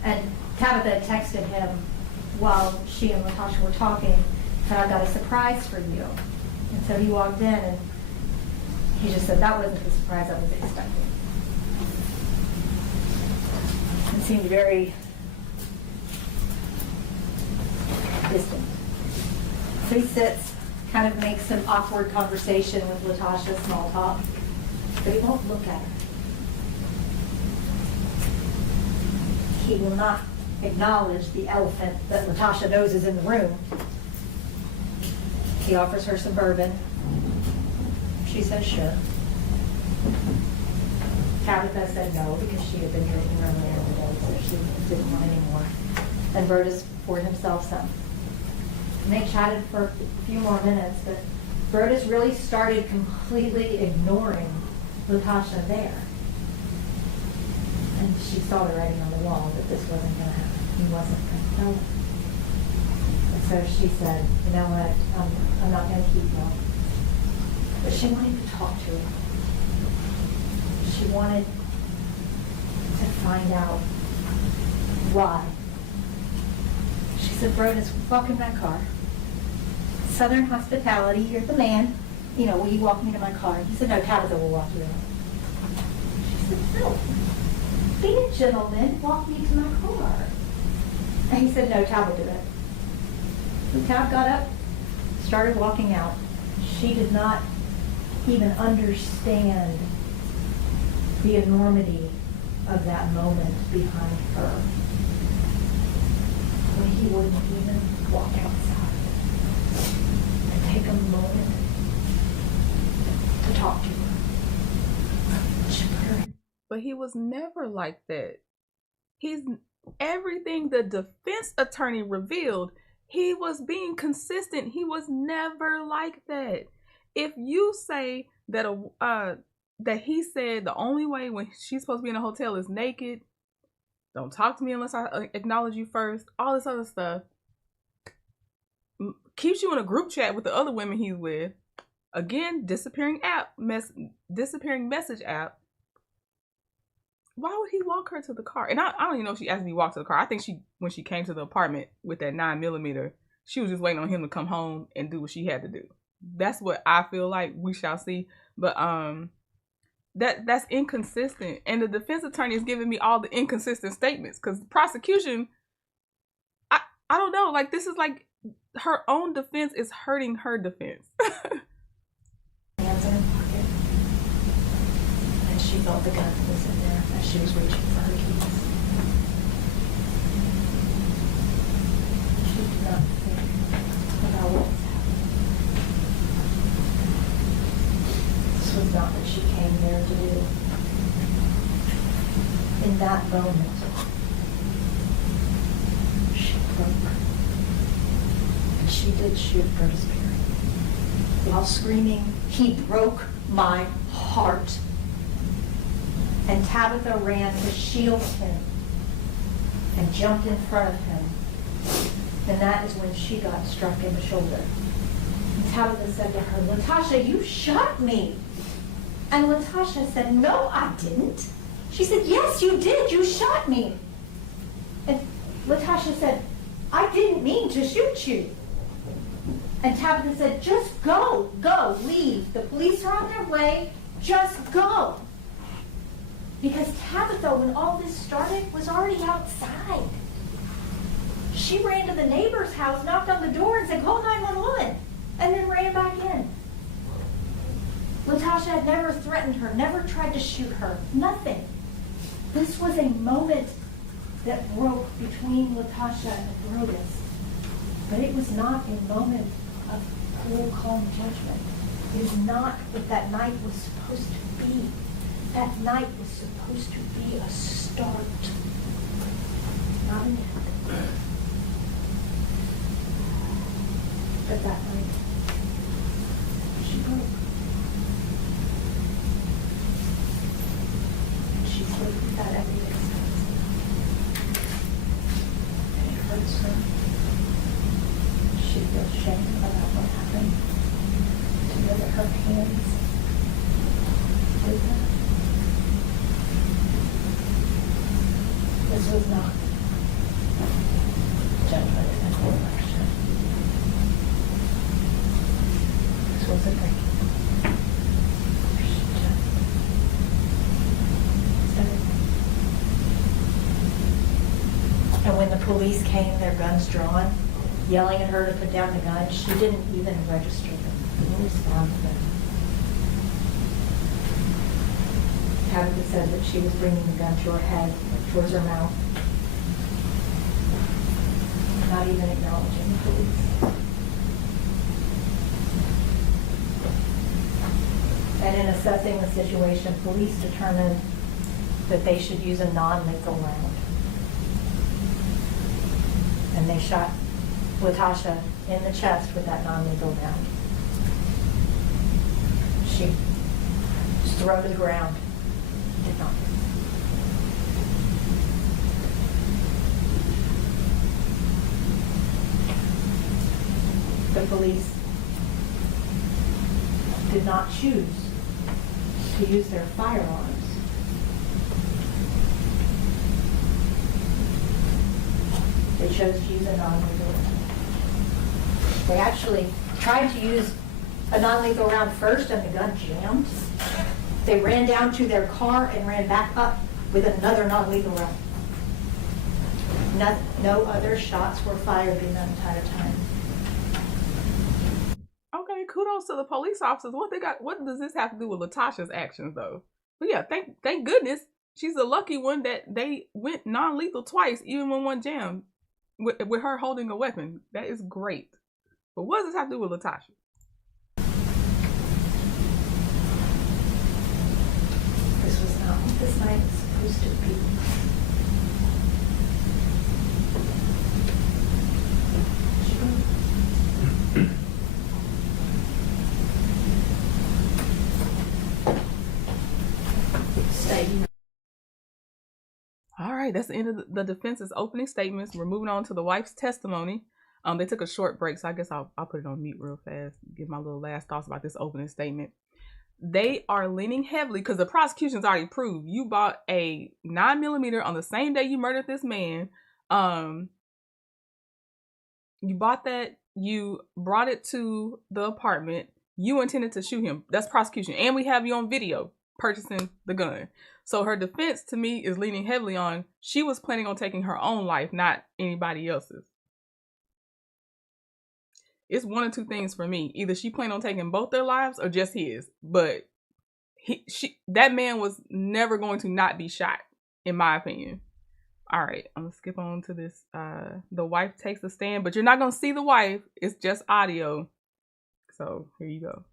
and Tabatha texted him while she and Latasha were talking, said, I've got a surprise for you. And so he walked in, and he just said, that wasn't the surprise I was expecting. It seemed very distant. So he sits, kind of makes some awkward conversation with Latasha, small talk, but he won't look at her. He will not acknowledge the elephant that Latasha knows is in the room. He offers her some bourbon. She says sure. Tabatha said no because she had been drinking earlier in the day, so she didn't want any more. And Brodes poured himself some. And they chatted for a few more minutes, but Brodes really started completely ignoring Latasha there. And she saw the writing on the wall that this wasn't going to happen. He wasn't going to tell her. And so she said, you know what, I'm not going to keep you. But she wanted to talk to him. She wanted to find out why. She said, Brodes, walk in my car. Southern hospitality, you're the man. You know, will you walk me to my car? He said, no, Tabatha will walk you in. She said, no. Be a gentleman, walk me to my car. And he said, no, Tab will do it. So Tab got up, started walking out. She did not even understand the enormity of that moment behind her. When he wouldn't even walk outside and take a moment to talk to her. She put her in. But he was never like that. He's everything the defense attorney revealed, he was being consistent. He was never like that. If you say that that he said the only way when she's supposed to be in a hotel is naked, don't talk to me unless I acknowledge you first, all this other stuff, keeps you in a group chat with the other women he's with, again, disappearing message app. Why would he walk her to the car? And I don't even know if she actually walked to the car. I think when she came to the apartment with that 9mm, she was just waiting on him to come home and do what she had to do. That's what I feel like. We shall see. But that's inconsistent. And the defense attorney is giving me all the inconsistent statements because the prosecution, I don't know. Like, this is like her own defense is hurting her defense. Hands in her pocket. And she felt the gun was in there as she was reaching for her keys. She did not think about what was happening. This was not what she came there to do. In that moment, she broke. And she did shoot Brodes Perry. While screaming, he broke my heart. And Tabatha ran to shield him and jumped in front of him. And that is when she got struck in the shoulder. And Tabatha said to her, Latasha, you shot me. And Latasha said, no, I didn't. She said, yes, you did. You shot me. And Latasha said, I didn't mean to shoot you. And Tabatha said, just go, leave. The police are on their way. Just go. Because Tabatha, when all this started, was already outside. She ran to the neighbor's house, knocked on the door, and said, call 911, and then ran back in. Latasha had never threatened her, never tried to shoot her, nothing. This was a moment that broke between Latasha and Brodes. But it was not a moment of cool, calm judgment. It is not what that night was supposed to be. That night was supposed to be a start, not an end. But that night, she broke. And she's lived with that every day since. And it hurts her. She feels shame about what happened. To know that her hands did that. This was not judgment and correction. This was a break. And when the police came, their guns drawn, yelling at her to put down the gun, she didn't even register them. Didn't respond to them. Tabatha said that she was bringing the gun to her head, towards her mouth, not even acknowledging the police. And in assessing the situation, police determined that they should use a non-lethal round. And they shot Latoshia in the chest with that non-lethal round. She was thrown to the ground. Did not. The police did not choose to use their firearms. They chose to use a non-lethal round. They actually tried to use a non-lethal round first and the gun jammed. They ran down to their car and ran back up with another non-lethal round. No other shots were fired in that entire time. Okay, kudos to the police officers. What does this have to do with Latoshia's actions, though? But yeah, thank goodness she's the lucky one that they went non-lethal twice, even when one jammed with her holding a weapon. That is great. But what does this have to do with Latoshia? This was not what this night was supposed to be. All right, that's the end of the defense's opening statements. We're moving on to the wife's testimony. They took a short break, so I guess I'll put it on mute real fast, give my little last thoughts about this opening statement. They are leaning heavily because the prosecution's already proved you bought a 9mm on the same day you murdered this man. You bought that, you brought it to the apartment, you intended to shoot him. That's prosecution. And we have you on video purchasing the gun. So her defense to me is leaning heavily on she was planning on taking her own life, not anybody else's. It's one of two things for me. Either she planned on taking both their lives or just his. But that man was never going to not be shot, in my opinion. All right, I'm going to skip on to this. The wife takes the stand, but you're not going to see the wife. It's just audio. So here you go.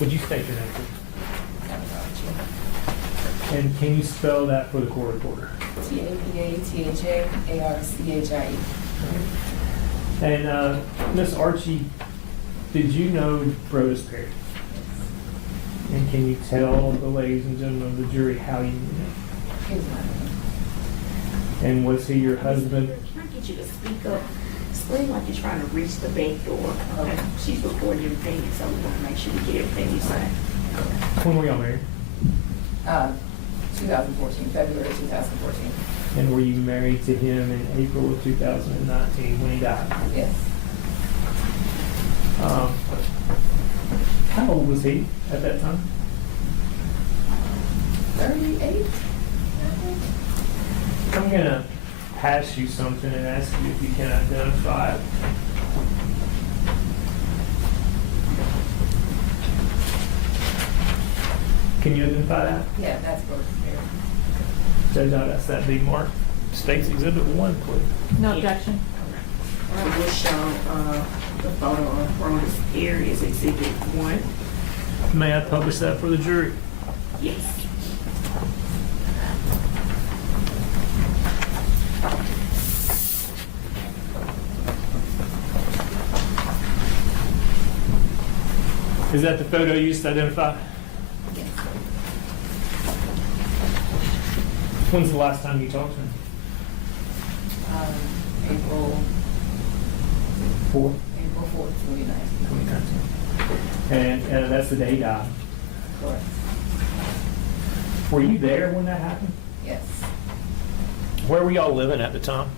Would you state your name, please? And can you spell that for the court reporter? Tabatha. And Miss Archie, did you know Brodes Perry? And can you tell the ladies and gentlemen of the jury how you knew him? He was my husband. And was he your husband? Can I get you to speak up? Explain like you're trying to reach the back door. Okay. She's recording everything, so we want to make sure we get everything you say. When were y'all married? 2014, February 2014. And were you married to him in April of 2019 when he died? Yes. How old was he at that time? 38, I think. I'm going to pass you something and ask you if you can identify it. Can you identify that? Yeah, that's Brodes Perry. Judge, I'd ask that be marked State's Exhibit 1, please. No objection. I will show the photo of Brodes Perry as Exhibit 1. May I publish that for the jury? Yes. Is that the photo you used to identify? Yes. When's the last time you talked to him? April 4th, 4th, 2019. 2019. And that's the day he died. Correct. Were you there when that happened? Yes. Where were y'all living at the time?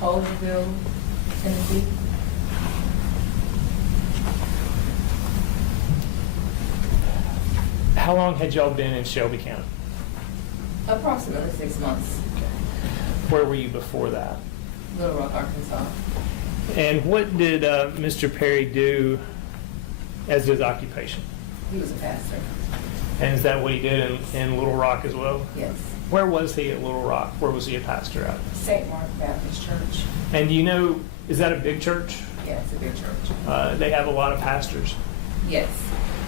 Collinsville, Tennessee. How long had y'all been in Shelby County? Approximately 6 months. Where were you before that? Little Rock, Arkansas. And what did Mr. Perry do as his occupation? He was a pastor. And is that what he did in Little Rock as well? Yes. Where was he at Little Rock? Where was he a pastor at? St. Mark Baptist Church. And do you know, is that a big church? Yeah, it's a big church. They have a lot of pastors. Yes.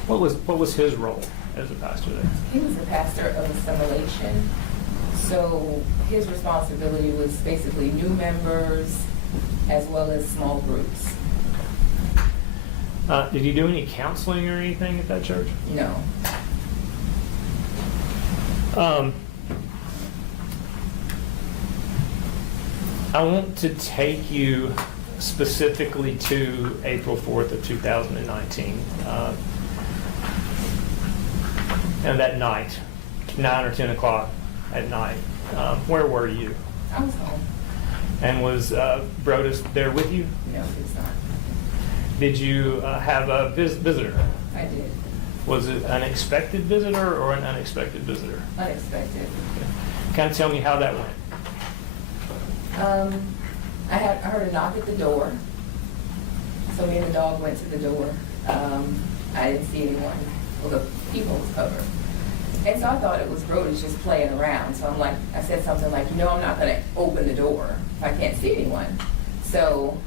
What was his role as a pastor there? He was a pastor of assimilation. So his responsibility was basically new members as well as small groups. Did you do any counseling or anything at that church? No. I want to take you specifically to April 4th of 2019. And that night, 9 or 10 o'clock at night, where were you? I was home. And was Brodes there with you? No, it's not. Did you have a visitor? I did. Was it an expected visitor or an unexpected visitor? Unexpected. Kind of tell me how that went. I heard a knock at the door. So me and the dog went to the door. I didn't see anyone. Well, the people was covered. And so I thought it was Brodes just playing around. So I said something like, I'm not going to open the door if I can't see anyone. So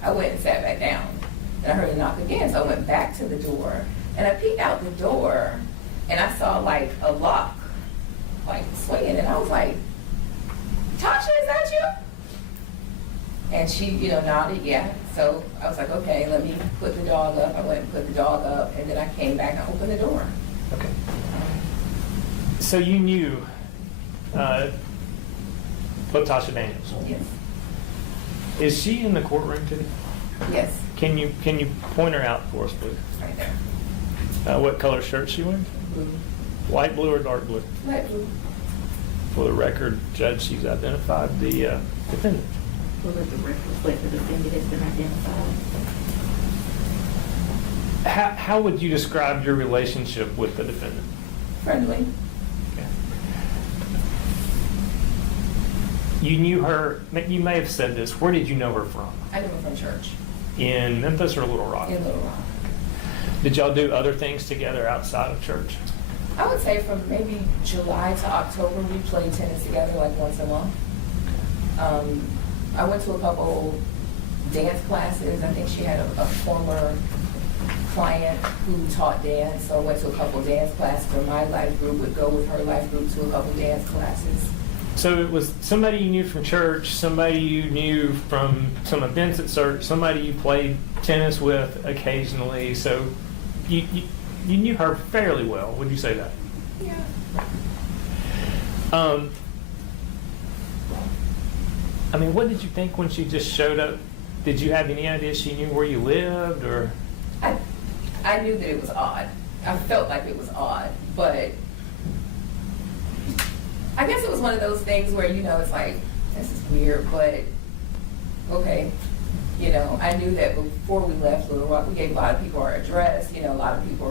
I went and sat back down. And I heard a knock again. So I went back to the door. And I peeked out the door. And I saw like a lock, like swinging. And I was like, Tasha, is that you? And she, nodded, yeah. So I was like, okay, let me put the dog up. I went and put the dog up, and then I came back and opened the door. Okay. So you knew Latoshia Daniels. Yes. Is she in the courtroom today? Yes, Can you point her out for us, please? right there. What color shirt she wearing? Blue. Light blue or dark blue? Light blue. For the record, Judge, she's identified the defendant. Will let the record reflect the defendant has been identified. How would you describe your relationship with the defendant? Friendly. Okay. You knew her, you may have said this, where did you know her from? I knew her from church In Memphis or Little Rock? in Little Rock. Did y'all do other things together outside of church? I would say from maybe July to October, we played tennis together like once a month. I went to a couple dance classes. I think she had a former client who taught dance, so I went to a couple dance classes where my life group would go with her life group to a couple dance classes. So it was somebody you knew from church, somebody you knew from some events at church, somebody you played tennis with occasionally. So you knew her fairly well. Would you say that? Yeah. What did you think when she just showed up? Did you have any idea she knew where you lived, or? I knew that it was odd. I felt like it was odd, but I guess it was one of those things where, it's like, this is weird, but okay. I knew that before we left Little Rock, we gave a lot of people our address, a lot of people,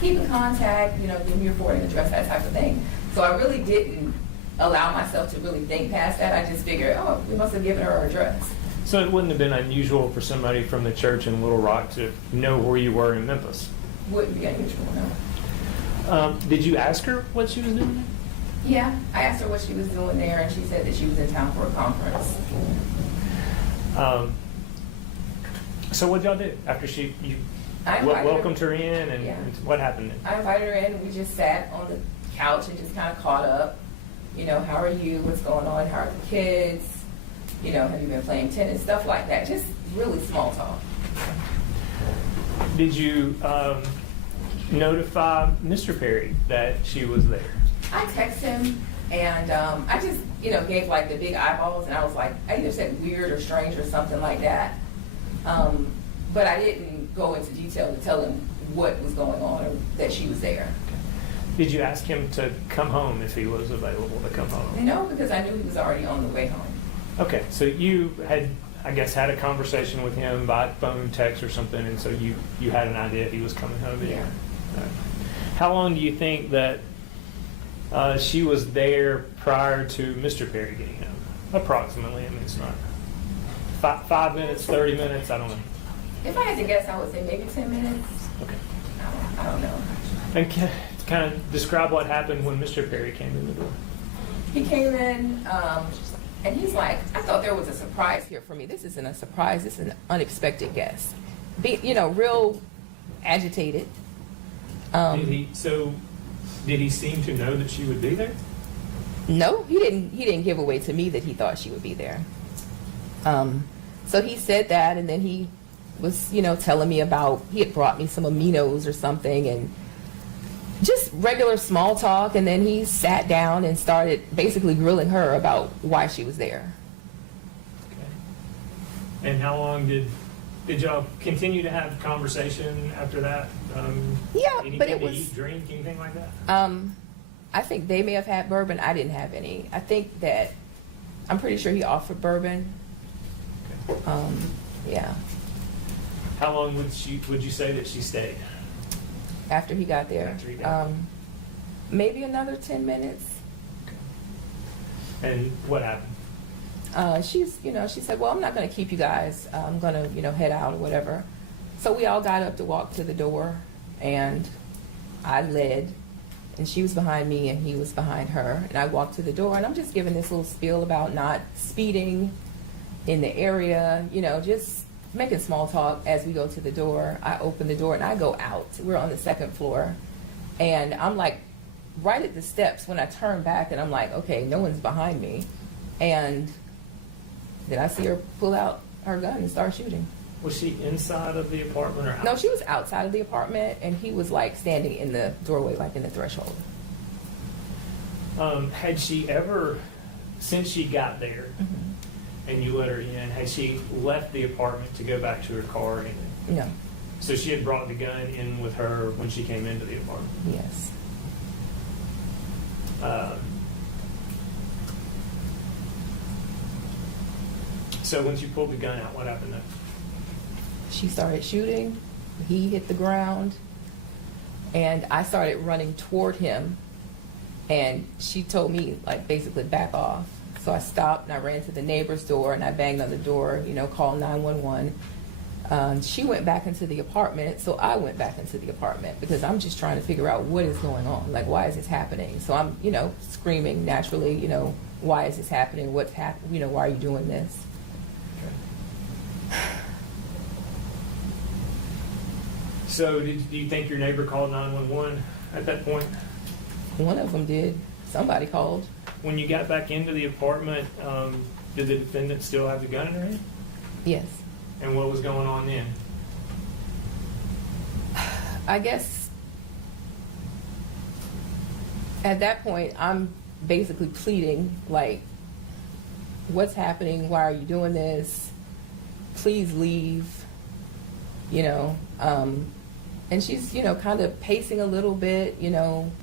keep in contact, give me your forwarding address, that type of thing. So I really didn't allow myself to really think past that. I just figured, we must have given her our address. So it wouldn't have been unusual for somebody from the church in Little Rock to know where you were in Memphis? Wouldn't be unusual, Did you ask her what she was doing? Yeah, I asked her what she was doing there, and she said that she was in town for a conference. So what y'all do after you I invited welcomed her in, and, Yeah. and what happened then? I invited her in, and we just sat on the couch and just kind of caught up. You know, how are you? What's going on? How are the kids? You know, have you been playing tennis? Stuff like that. Just really small talk. Did you notify Mr. Perry that she was there? I texted him, and I just, you know, gave like the big eyeballs, and I was like, I either said weird or strange or something like that. But I didn't go into detail to tell him what was going on or that she was there. Did you ask him to come home if he was available to come home? No, because I knew he was already on the way home. Okay, so you had, I guess, had a conversation with him by phone, text, or something, and so you had an idea he was coming home. Yeah. Right. How long do you think that she was there prior to Mr. Perry getting home? Approximately. I mean, it's not 5 minutes, 30 minutes. I don't know. If I had to guess, I would say maybe 10 minutes. Okay. I don't know. And kind of describe what happened when Mr. Perry came in the door. He came in, and he's like, I thought there was a surprise here for me. This isn't a surprise. This is an unexpected guest. You know, real agitated. Did he seem to know that she would be there? No, he didn't give away to me that he thought she would be there. So he said that, and then he was, you know, telling me about, he had brought me some aminos or something, and just regular small talk, and then he sat down and started basically grilling her about why she was there. Okay. And how long did y'all continue to have conversation after that? Yeah, anything but it to was, eat, drink, anything like that? I think they may have had bourbon. I didn't have any. I think that, I'm pretty sure he offered bourbon. Okay. Yeah. How long would you say that she stayed? After he got there. After he got there. Maybe another 10 minutes. And what happened? She said, well, I'm not going to keep you guys. I'm going to, head out or whatever. So we all got up to walk to the door, and I led, and she was behind me and he was behind her. And I walked to the door, and I'm just giving this little spiel about not speeding in the area, just making small talk as we go to the door. I open the door and I go out. We're on the second floor, and I'm like right at the steps when I turn back, and I'm like, okay, no one's behind me. And then I see her pull out her gun and start shooting. Was she inside of the apartment or outside? No, she was outside of the apartment, and he was like standing in the doorway, like in the threshold. Had she ever, since she got there, and you let her in, had she left the apartment to go back to her car or anything? No. So she had brought the gun in with her when she came into the apartment? Yes. So once you pulled the gun out, what happened then? She started shooting. He hit the ground, and I started running toward him, and she told me, like, basically back off. So I stopped and I ran to the neighbor's door and I banged on the door, called 911. She went back into the apartment, so I went back into the apartment because I'm just trying to figure out what is going on. Like, why is this happening? So I'm, screaming naturally, why is this happening? What's happening? Why are you doing this? So do you think your neighbor called 911 at that point? One of them did. Somebody called. When you got back into the apartment, did the defendant still have the gun in her hand? Yes. And what was going on then? I guess at that point, I'm basically pleading, like, what's happening? Why are you doing this? Please leave. And she's, kind of pacing a little bit,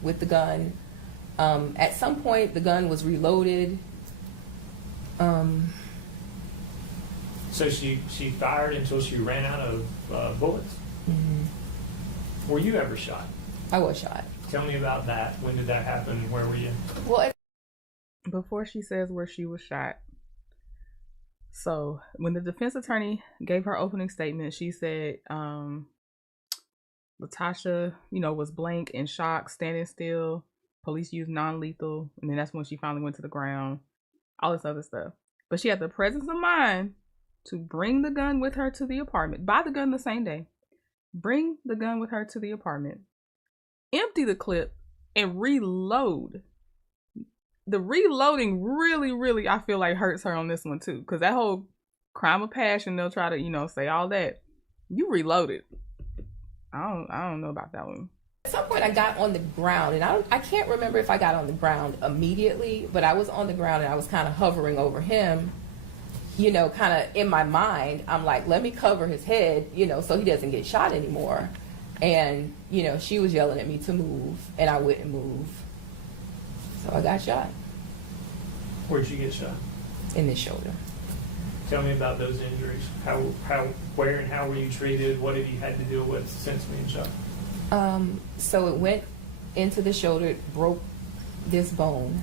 with the gun. At some point, the gun was reloaded. So she fired until she ran out of bullets? Mm-hmm. Were you ever shot? I was shot. Tell me about that. When did that happen? Where were you? Well, Before she says where she was shot. So when the defense attorney gave her opening statement, she said, Latasha, was blank in shock, standing still. Police used non-lethal, and then that's when she finally went to the ground. All this other stuff. But she had the presence of mind to bring the gun with her to the apartment. Buy the gun the same day. Bring the gun with her to the apartment. Empty the clip and reload. The reloading really, really, I feel like hurts her on this one too. Because that whole crime of passion, they'll try to, say all that. You reloaded. I don't know about that one. At some point I got on the ground, and I can't remember if I got on the ground immediately, but I was on the ground and I was kind of hovering over him, kind of in my mind. I'm like, let me cover his head, so he doesn't get shot anymore. And, she was yelling at me to move, and I wouldn't move. So I got shot. Where'd you get shot? In the shoulder. Tell me about those injuries. Where and how were you treated? What have you had to deal with since being shot? So it went into the shoulder, it broke this bone,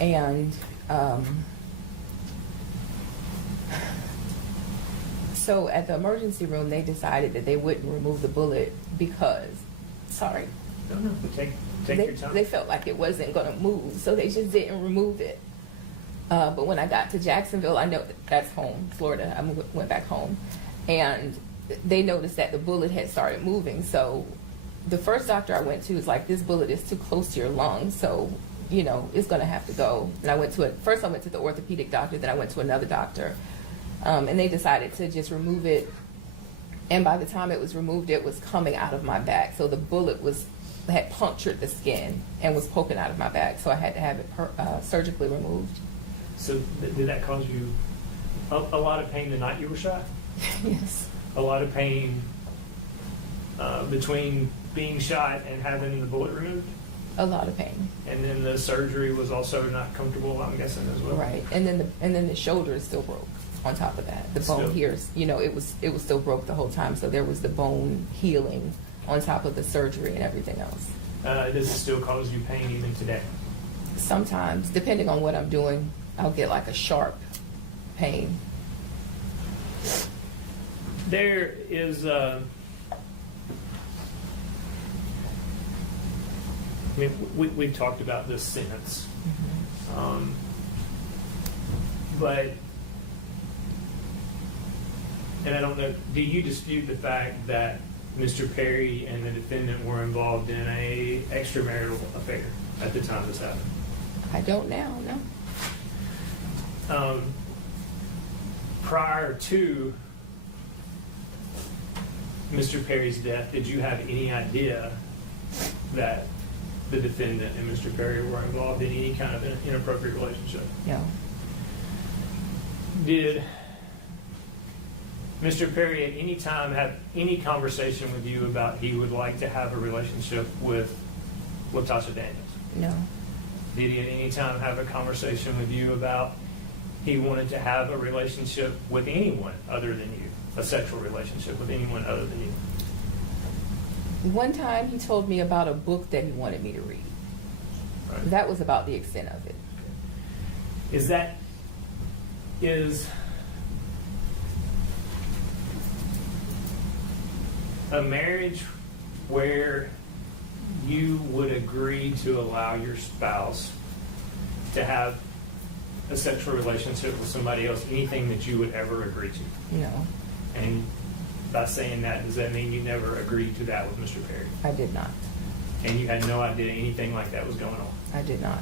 and so at the emergency room they decided that they wouldn't remove the bullet because, No, take your time. They felt like it wasn't going to move, so they just didn't remove it. But when I got to Jacksonville, I know that's home, Florida. I went back home, and they noticed that the bullet had started moving. So the first doctor I went to was like, this bullet is too close to your lung, so it's going to have to go. And I went to first I went to the orthopedic doctor, then I went to another doctor, and they decided to just remove it. And by the time it was removed, it was coming out of my back. So the bullet had punctured the skin and was poking out of my back. So I had to have it surgically removed. So did that cause you a lot of pain the night you were shot? Yes. A lot of pain between being shot and having the bullet removed? A lot of pain. And then the surgery was also not comfortable, I'm guessing, as well. Right. And then the shoulder is still broke on top of that. The bone here is, it was still broke the whole time. So there was the bone healing on top of the surgery and everything else. Does it still cause you pain even today? Sometimes, depending on what I'm doing, I'll get like a sharp pain. There is we've talked about this sentence, but, and I don't know, do you dispute the fact that Mr. Perry and the defendant were involved in a extramarital affair at the time this happened? I don't now, no. Prior to Mr. Perry's death, did you have any idea that the defendant and Mr. Perry were involved in any kind of an inappropriate relationship? No. Did Mr. Perry at any time have any conversation with you about he would like to have a relationship with Latoshia Daniels? No. Did he at any time have a conversation with you about he wanted to have a relationship with anyone other than you, a sexual relationship with anyone other than you? One time he told me about a book that he wanted me to read. Right. That was about the extent of it. Is a marriage where you would agree to allow your spouse to have a sexual relationship with somebody else, anything that you would ever agree to? No. And by saying that, does that mean you never agreed to that with Mr. Perry? I did not. And you had no idea anything like that was going on? I did not.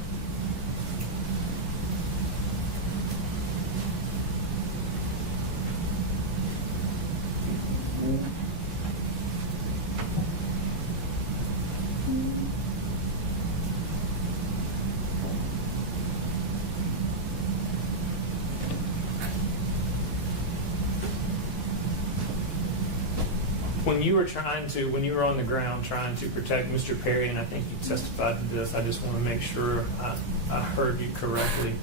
When you were on the ground trying to protect Mr. Perry, and I think you testified to this, I just want to make sure I heard you correctly.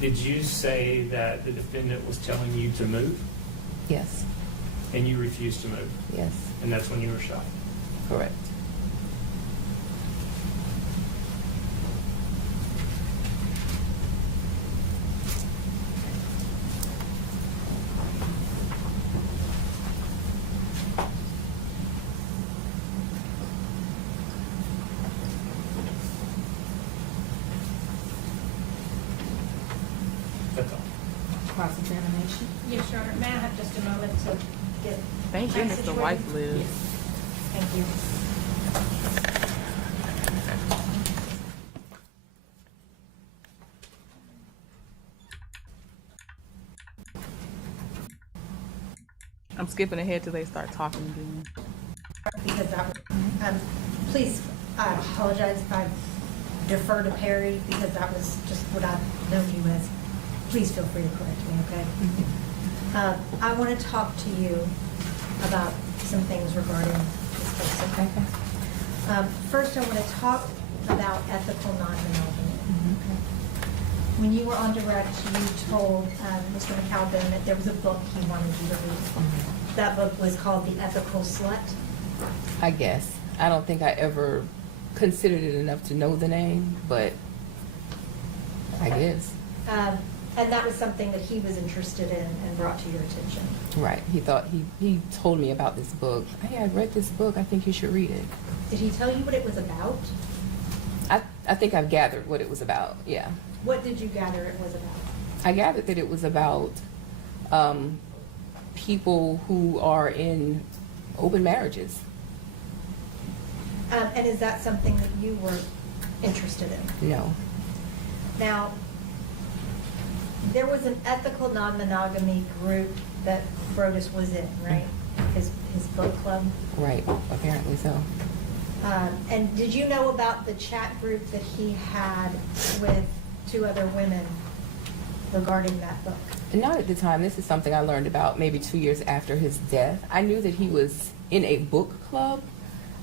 Did you say that the defendant was telling you to move? Yes. And you refused to move? Yes. And that's when you were shot? Correct. cross-examination. Yes, Your Honor. May I have just a moment to get... Thank goodness the wife lives. Thank you. I'm skipping ahead till they start talking again. Because that was, please, I apologize if I defer to Perry, because that was just what I've known you as. Please feel free to correct me, okay? I want to talk to you about some things regarding this case, okay? First, I want to talk about ethical non-monogamy. Okay? When you were on direct, you told Mr. McAlpin that there was a book he wanted you to read. That book was called The Ethical Slut. I guess. I don't think I ever considered it enough to know the name, but I guess. And that was something that he was interested in and brought to your attention. Right. He told me about this book. Hey, I read this book. I think you should read it. Did he tell you what it was about? I think I've gathered what it was about, yeah. What did you gather it was about? I gathered that it was about people who are in open marriages. And is that something that you were interested in? No. Now, there was an ethical non-monogamy group that Brodes was in, right? His book club. Right, apparently so. And did you know about the chat group that he had with 2 other women regarding that book? Not at the time. This is something I learned about maybe 2 years after his death. I knew that he was in a book club.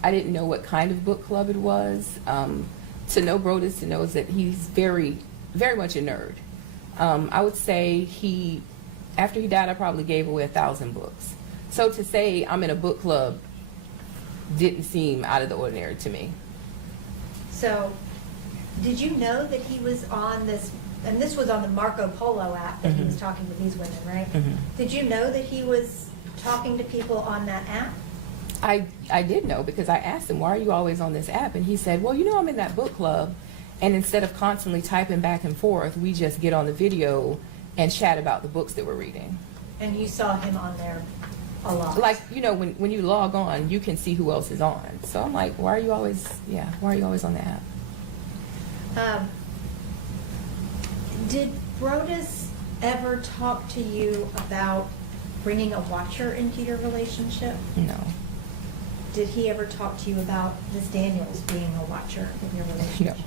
I didn't know what kind of book club it was. To know Brodes, to know is that he's very, very much a nerd. I would say after he died, I probably gave away 1,000 books. So to say I'm in a book club didn't seem out of the ordinary to me. So, did you know that he was on this, and this was on the Marco Polo app that he was talking to these women, right? Did you know that he was talking to people on that app? I did know, because I asked him, why are you always on this app? And he said, well, you know, I'm in that book club, and instead of constantly typing back and forth, we just get on the video and chat about the books that we're reading. And you saw him on there a lot. Like, you know, when you log on, you can see who else is on. So I'm like, why are you always on the app? Did Brodes ever talk to you about bringing a watcher into your relationship? No. Did he ever talk to you about Ms. Daniels being a watcher in your relationship? No.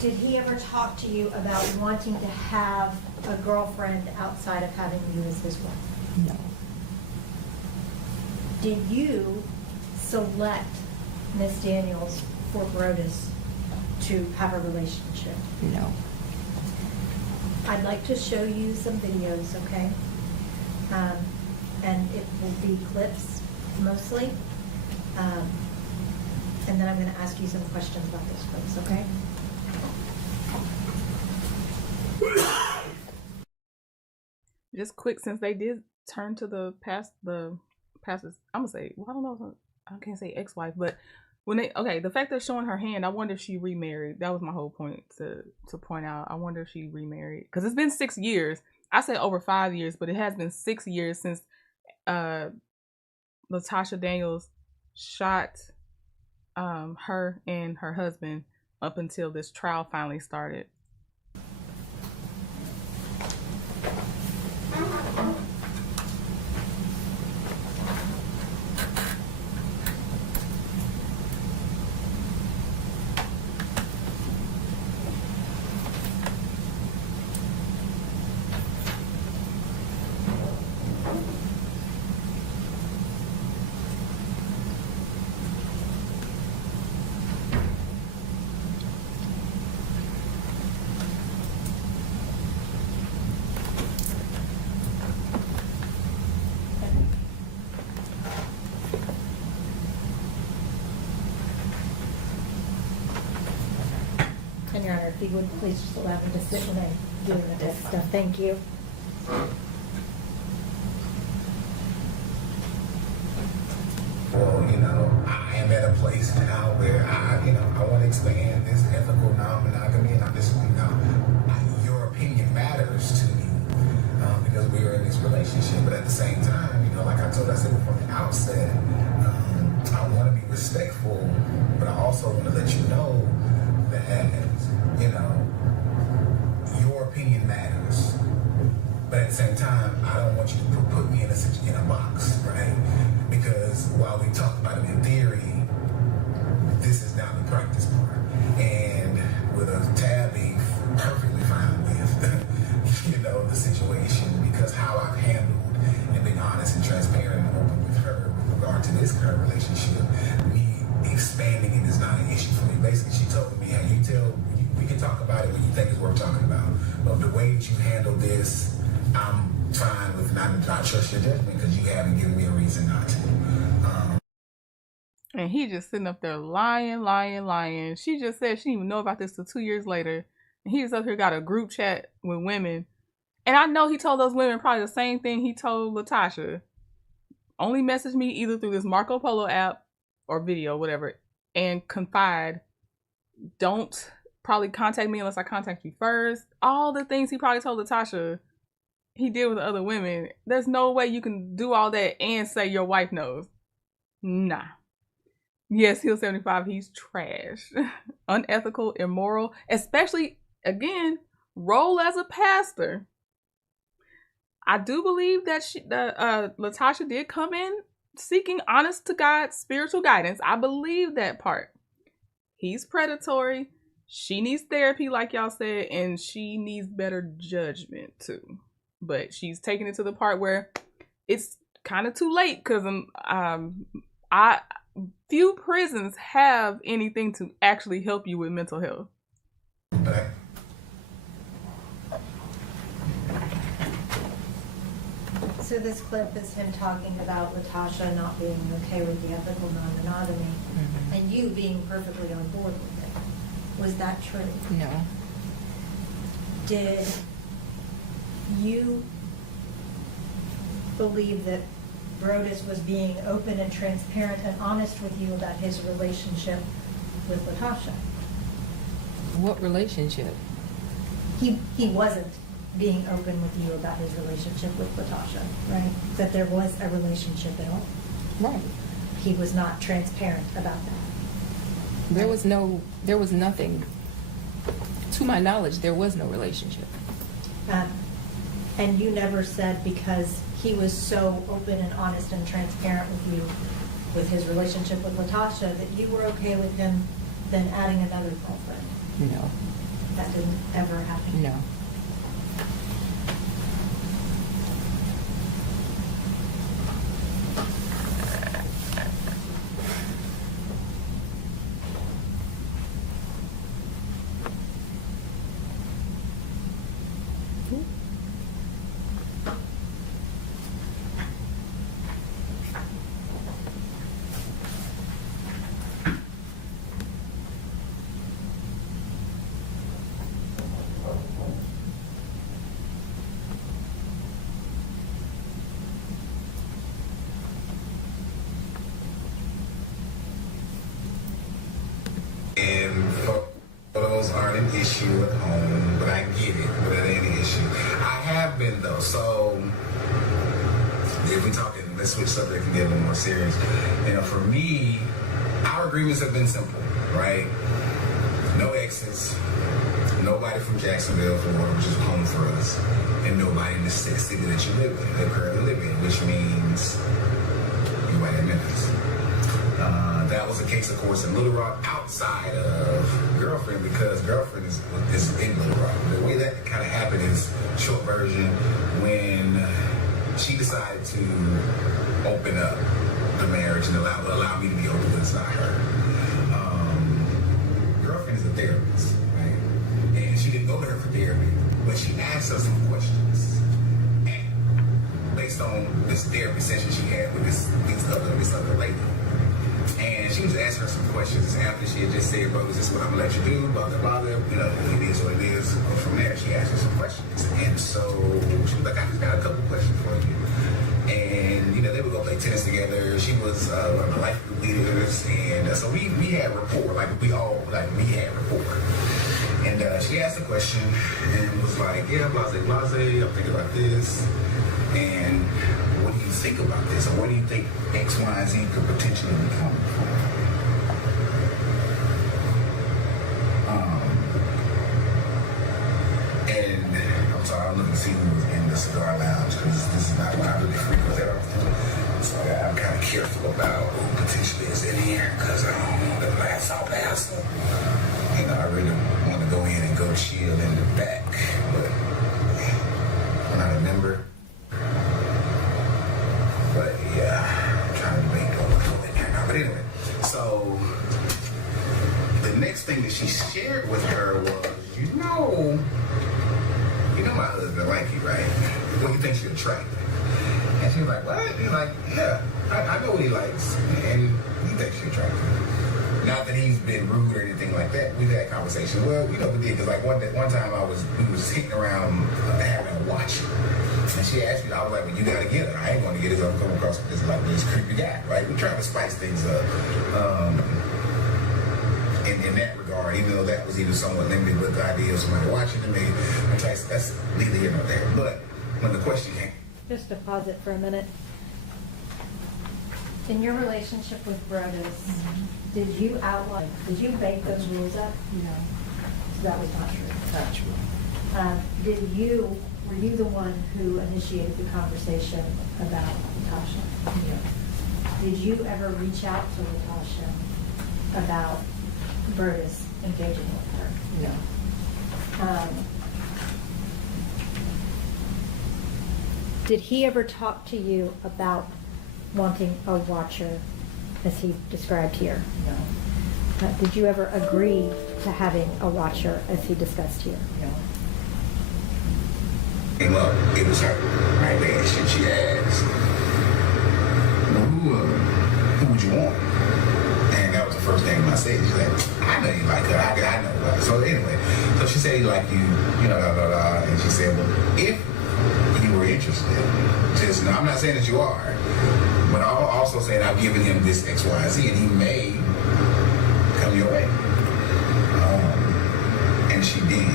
Did he ever talk to you about wanting to have a girlfriend outside of having you as his wife? No. Did you select Ms. Daniels for Brodes to have a relationship? No. I'd like to show you some videos, okay? And it will be clips mostly. And then I'm going to ask you some questions about those clips, okay? Just quick, since they did turn to the pastor's, I'm gonna say, well, I don't know, I can't say ex-wife, but when the fact they're showing her hand, I wonder if she remarried. That was my whole point to point out. I wonder if she remarried, because it's been 6 years. I said over 5 years, but it has been 6 years since Latoshia Daniels shot her and her husband up until this trial finally started. And Your Honor, if you would please just allow me to sit when I'm doing the test stuff. Thank you. Well, I am at a place now where I want to expand this ethical non-monogamy, and I'm just, your opinion matters to me. relationship. But at the same time, you know, like I told her, I said from the outset, I want to be respectful, but I also want to let you know that, you know, your opinion matters. But at the same time, I don't want you to put me in a box, right? Because while we talk about it in theory, this is now the practice part. And with a tab being perfectly fine with, you know, the situation, because how I've handled and been honest and transparent and open with her with regard to this current relationship, me expanding it is not an issue for me. Basically, she told me, hey, we can talk about it when you think it's worth talking about. But the way that you handle this, I'm fine with not trust your judgment because you haven't given me a reason not to. And he just sitting up there lying. She just said she didn't even know about this till 2 years later. And he just up here got a group chat with women. And I know he told those women probably the same thing he told Latasha. Only message me either through this Marco Polo app or video, whatever, and confide. Don't probably contact me unless I contact you first. All the things he probably told Latasha he did with the other women. There's no way you can do all that and say your wife knows. Nah. Yes, Hill 75, he's trash. Unethical, immoral, especially, again, role as a pastor. I do believe that Latasha did come in seeking honest to God spiritual guidance. I believe that part. He's predatory. She needs therapy, like y'all said, and she needs better judgment too. But she's taking it to the part where it's kind of too late because few prisons have anything to actually help you with mental health. So this clip is him talking about Latasha not being okay with the ethical non-monogamy, and you being perfectly on board with it. Was that true? No. Did you believe that Brodes was being open and transparent and honest with you about his relationship with Latasha? What relationship? He wasn't being open with you about his relationship with Latasha, right? That there was a relationship at all. Right. He was not transparent about that. There was nothing, to my knowledge, there was no relationship. And you never said because he was so open and honest and transparent with you with his relationship with Latasha that you were okay with him then adding another girlfriend? No. That didn't ever happen? No. And photos aren't an issue at home, but I get it, but it ain't an issue. I have been though, so if we're talking, let's switch subject and get a little more serious. You know, for me, our agreements have been simple, right? No exes, nobody from Jacksonville, Florida, which is home for us, and nobody in the city that you live in, that currently live in, which means you're right in Memphis. That was the case, of course, in Little Rock outside of Girlfriend, because Girlfriend is in Little Rock. The way that kind of happened is, short version, when she decided to open up the marriage and allow me to be open, but it's not her. Girlfriend is a therapist, right? And she didn't go to her for therapy, but she asked us some questions based on this therapy session she had with this other lady. And she was asking her some questions after she had just said, bro, is this what I'm gonna let you do? Blah, blah, blah. You know, it is what it is. And from there, she asked her some questions. And so she was like, I just got a couple questions for you. And, you know, they would go play tennis together. She was one of the life group leaders. And so we had rapport. We had rapport. And she asked a question and was like, yeah, blase, blase. I'm thinking about this. And what do you think about this? Or what do you think X, Y, and Z could potentially become? And I'm sorry, I'm looking to see who's in the cigar lounge because this is not what I really frequent that often. So I'm kind of careful about who potentially is in here because I don't want to blast out past them. You know, I really want to go in and go chill in the back, but I'm not a member. But yeah, I'm trying to make go in there now. But anyway, so the next thing that she shared with her was, you know my husband like you, right? Well, he thinks you're attractive. And she was like, what? He's like, yeah, I know what he likes, and he thinks you're attractive. Not that he's been rude or anything like that. We've had conversation. Well, we did, because like one time we was hitting around having a watch. And she asked me, I was like, well, you gotta get it. I ain't gonna get it, so I'm coming across this creepy guy, right? We're trying to spice things up. In that regard, even though that was even somewhat limited with the idea of somebody watching me, that's neither here nor there. But when the question came, Just to pause it for a minute. In your relationship with Brodes, did you outline, did you bake those rules up? No. So that was not true. Not true. Were you the one who initiated the conversation about Latasha? No. Did you ever reach out to Latasha about Brodes engaging with her? No. Did he ever talk to you about wanting a watcher, as he described here? No. Did you ever agree to having a watcher, as he discussed here? No. came up, it was her, right there. She asked, well, who would you want? And that was the first thing I said. She said, I know you like her. I know her. So anyway, so she said, like you know, blah, blah, blah. And she said, well, if you were interested, just, I'm not saying that you are, but I'm also saying I've given him this X, Y, and Z, and he may come your way. And she did.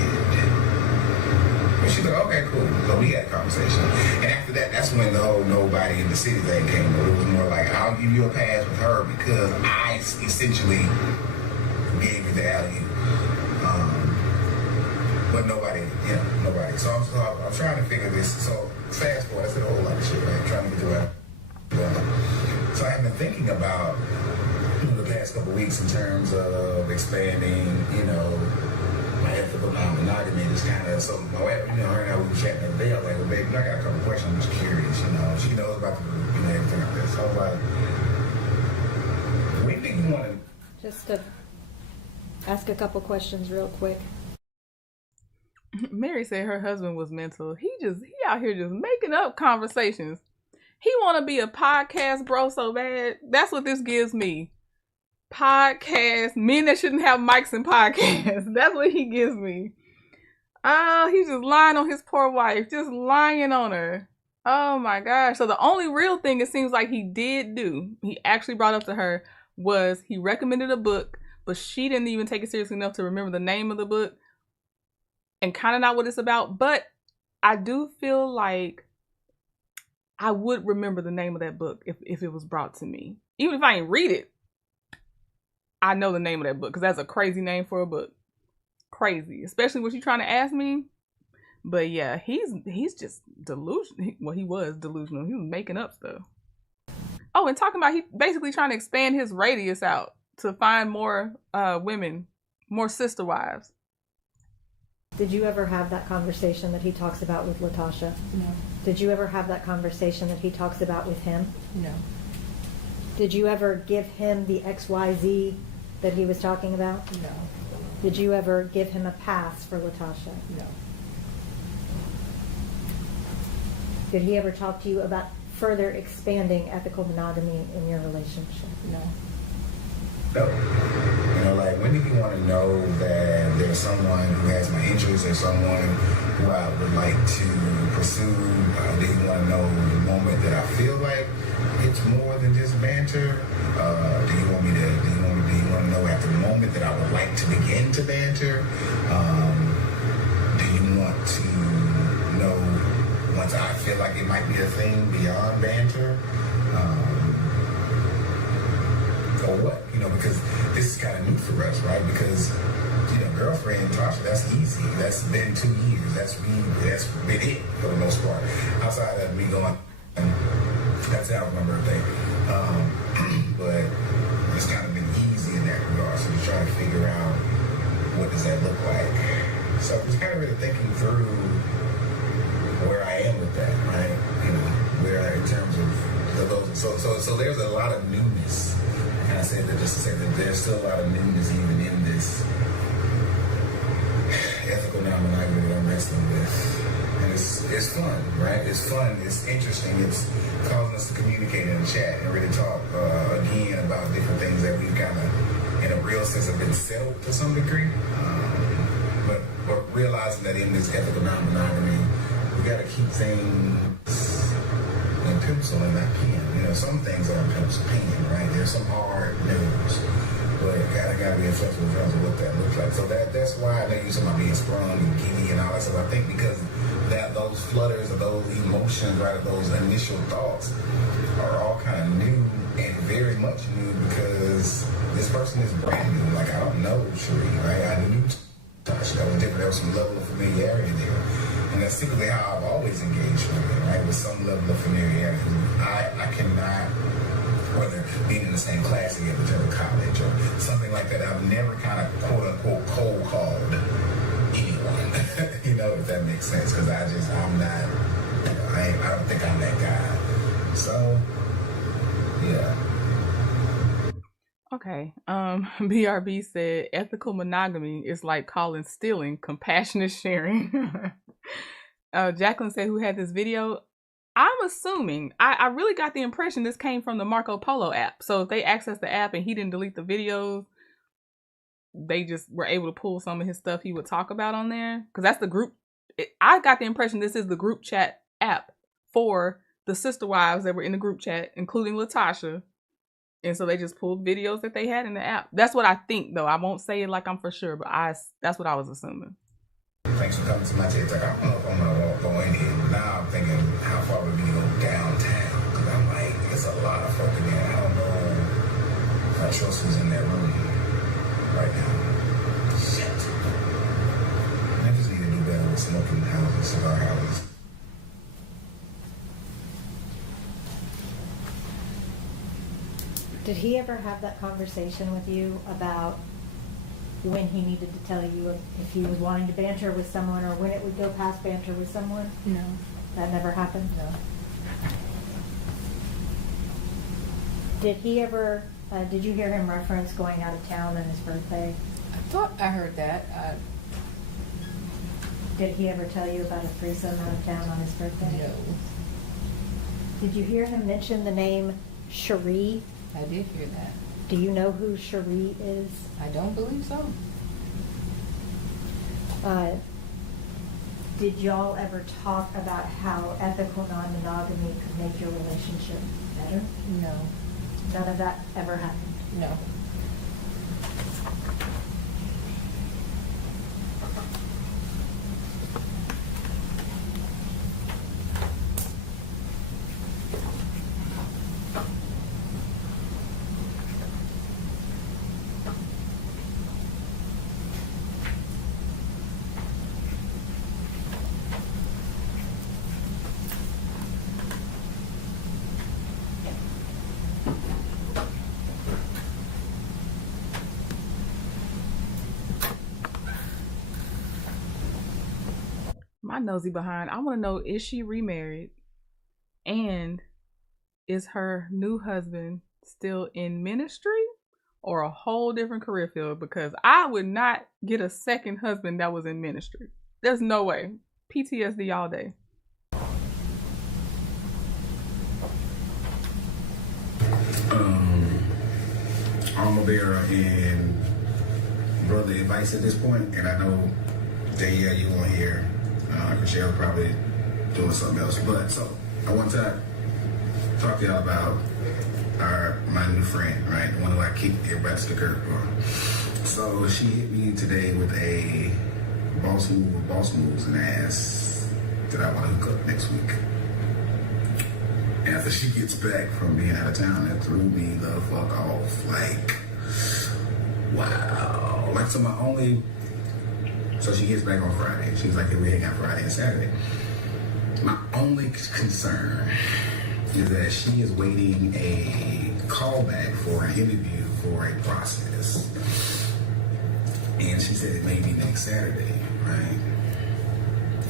And she thought, okay, cool. So we had a conversation. And after that, that's when the whole nobody in the city thing came up. It was more like, I'll give you a pass with her because I essentially gave you the alley. But nobody, nobody. So I'm trying to figure this. So fast forward, I said a whole lot of shit, right? I'm trying to get to where I'm going. So I've been thinking about the past couple of weeks in terms of expanding, my ethical non-monogamy. Just kind of, so my wife, her and I, we were chatting the other day. I was like, well, baby, I got a couple of questions. I'm just curious, She knows about the, everything like that. So I was like, when do you want to? Just to ask a couple questions real quick. Mary said her husband was mental. He out here just making up conversations. He want to be a podcast bro so bad. That's what this gives me. Podcast, men that shouldn't have mics in podcasts. That's what he gives me. Oh, he's just lying on his poor wife. Just lying on her. Oh my gosh. So the only real thing it seems like he did do, he actually brought up to her, was he recommended a book, but she didn't even take it seriously enough to remember the name of the book and kind of not what it's about. But I do feel like I would remember the name of that book if it was brought to me. Even if I ain't read it, I know the name of that book because that's a crazy name for a book. Crazy, especially when she's trying to ask me. But yeah, he's just delusional. Well, he was delusional. He was making up stuff. Oh, and talking about he basically trying to expand his radius out to find more women, more sister wives. Did you ever have that conversation that he talks about with Latasha? No. Did you ever have that conversation that he talks about with him? No. Did you ever give him the XYZ that he was talking about? No. Did you ever give him a pass for Latasha? No. Did he ever talk to you about further expanding ethical monogamy in your relationship? No. No. Like, when do you want to know that there's someone who has my interests or someone who I would like to pursue? Do you want to know the moment that I feel like it's more than just banter? Do you want to know at the moment that I would like to begin to banter? Do you want to know once I feel like it might be a thing beyond banter. Or what, because this is kind of new for us, right? Because, girlfriend, Tasha, that's easy. That's been 2 years. That's been it for the most part. Outside of me going, that's out my birthday. But it's kind of been easy in that regard. So we're trying to figure out what does that look like. So just kind of really thinking through where I am with that, right? Where in terms of those. So there's a lot of newness. And I said that just to say that there's still a lot of newness even in this ethical non-monogamy that I'm wrestling with. And it's fun, right? It's fun, it's interesting, it's causing us to communicate in the chat and really talk again about different things that we've kind of, in a real sense, have been settled to some degree. But realizing that in this ethical non-monogamy, we got to keep things in pencil and not pen. Some things are in pencil pen, right? There's some hard news, but gotta be flexible in terms of what that looks like. So that's why I know you talking about being sprung and giddy and all that stuff. I think because those flutters or those emotions, right, or those initial thoughts are all kind of new and very much new because this person is brand new. Like, I don't know Sheree, right? I knew Tasha. That was different. There was some level of familiarity there. And that's typically how I've always engaged women, right? With some level of familiarity. I cannot, whether being in the same class together in college or something like that, I've never kind of quote-unquote cold called anyone, if that makes sense. Because I'm not, I don't think I'm that guy. So, yeah. Okay. BRB said ethical monogamy is like calling stealing compassionate sharing. Jacqueline said, who had this video? I'm assuming, I really got the impression this came from the Marco Polo app. So if they accessed the app and he didn't delete the videos, they just were able to pull some of his stuff he would talk about on there. Because that's the group. I got the impression this is the group chat app for the sister wives that were in the group chat, including Latosha. And so they just pulled videos that they had in the app. That's what I think, though. I won't say it like I'm for sure, but that's what I was assuming. Thanks for coming to my TED Talk. I don't know if I'm going to go in here, but now I'm thinking, how far would we go downtown? Because I'm like, there's a lot of folk in there. I don't know if I trust who's in that room right now. Shit. I just need to do better with smoking houses, cigar houses. Did he ever have that conversation with you about when he needed to tell you if he was wanting to banter with someone or when it would go past banter with someone? No. That never happened? No. Did he ever, did you hear him reference going out of town on his birthday? I thought I heard that. Did he ever tell you about a threesome out of town on his birthday? No. Did you hear him mention the name Cherie? I did hear that. Do you know who Cherie is? I don't believe so. Did y'all ever talk about how ethical non-monogamy could make your relationship better? No. None of that ever happened? No. My nosy behind, I want to know, is she remarried? And is her new husband still in ministry or a whole different career field? Because I would not get a second husband that was in ministry. There's no way. PTSD all day. Armor bearer and brother advice at this point, and I know Danielle, you won't hear. Michelle probably doing something else, but so I want to talk to y'all about my new friend, right? The one who I kick everybody to the curb for. So she hit me today with a boss moves and asked that I want to hook up next week. after she gets back from being out of town, that threw me the fuck off. Like, wow. Like, so she gets back on Friday. She's like, hey, we hang out Friday and Saturday. My only concern is that she is waiting a callback for an interview for a process. And she said it may be next Saturday, right?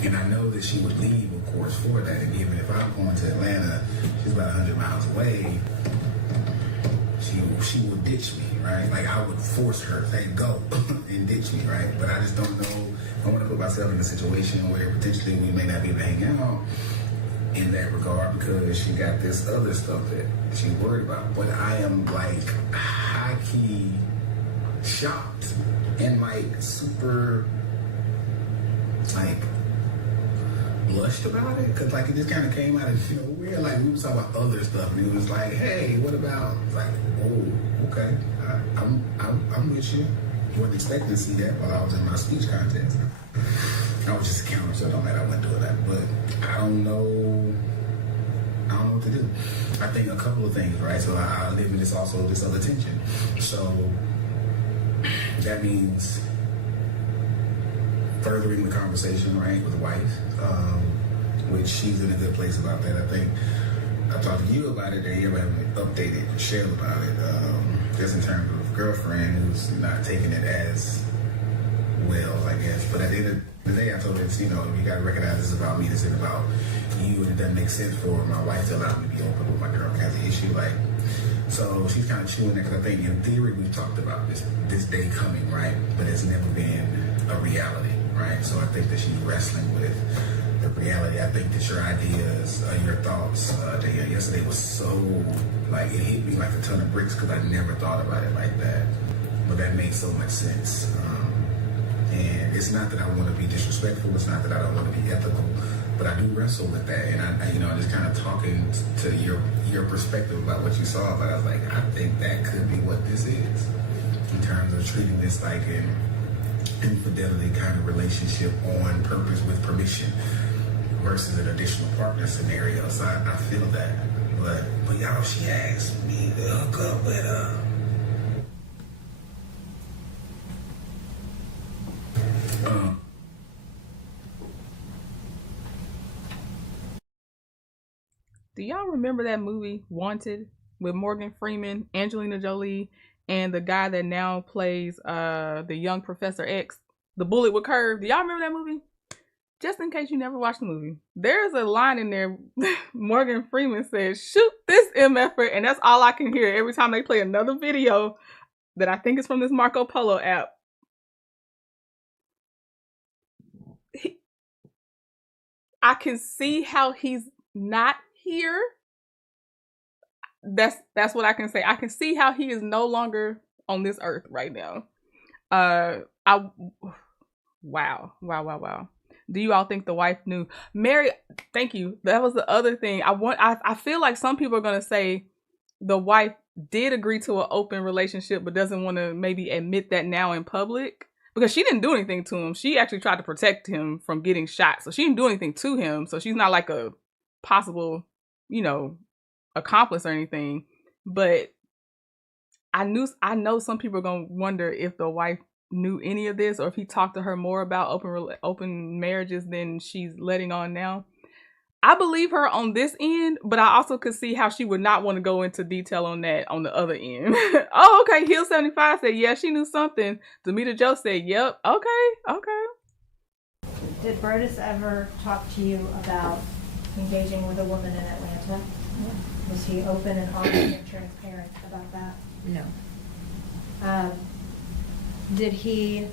And I know that she would leave, of course, for that. And given if I'm going to Atlanta, she's about 100 miles away, she will ditch me, right? Like, I would force her to say, go and ditch me, right? But I just don't know. I want to put myself in a situation where potentially we may not be able to hang out in that regard because she got this other stuff that she's worried about. But I am, like, high-key shocked and, like, super, like, blushed about it, because like it just kind of came out of nowhere. Like, we were talking about other stuff and it was like, hey, what about, like, oh, okay, I'm with you. Wasn't expecting to see that while I was in my speech contest. I was just a counter, so it don't matter, I went doing that. But I don't know what to do. I think a couple of things, right? So I live in this other tension. So that means furthering the conversation, right, with the wife, which she's in a good place about that. I think I talked to you about it, and you haven't updated Michelle about it, just in terms of girlfriend who's not taking it as well, I guess. But at the end of the day, I told her, you got to recognize this is about me, this is about you, and it doesn't make sense for my wife to allow me to be open with my girlfriend has an issue, like. So she's kind of chewing that, because I think in theory we've talked about this day coming, right? But it's never been a reality, right? So I think that she's wrestling with the reality. I think that your ideas, your thoughts yesterday was so, like, it hit me like a ton of bricks because I never thought about it like that. But that made so much sense. And it's not that I want to be disrespectful. It's not that I don't want to be ethical. But I do wrestle with that. And I just kind of talking to your perspective about what you saw. But I was like, I think that could be what this is in terms of treating this like an infidelity kind of relationship on purpose with permission versus an additional partner scenario. So I feel that. But y'all, she asked me to hook up with her. Do y'all remember that movie Wanted with Morgan Freeman, Angelina Jolie, and the guy that now plays the young Professor X, The Bullet with Curve? Do y'all remember that movie? Just in case you never watched the movie, there's a line in there. Morgan Freeman says, "Shoot this MFer," and that's all I can hear every time they play another video that I think is from this Marco Polo app. I can see how he's not here. That's what I can say. I can see how he is no longer on this earth right now. Wow. Do you all think the wife knew? Mary, thank you. That was the other thing. I feel like some people are gonna say the wife did agree to an open relationship, but doesn't want to maybe admit that now in public. Because she didn't do anything to him. She actually tried to protect him from getting shot. So she didn't do anything to him. So she's not like a possible, accomplice or anything. But I know some people are going to wonder if the wife knew any of this, or if he talked to her more about open marriages than she's letting on now. I believe her on this end, but I also could see how she would not want to go into detail on that on the other end. Oh, okay. Hill 75 said, yeah, she knew something. Demeter Joe said, yep. Okay. Did Brodes ever talk to you about engaging with a woman in Atlanta? Yeah. Was he open and honest and transparent about that? No. Did he,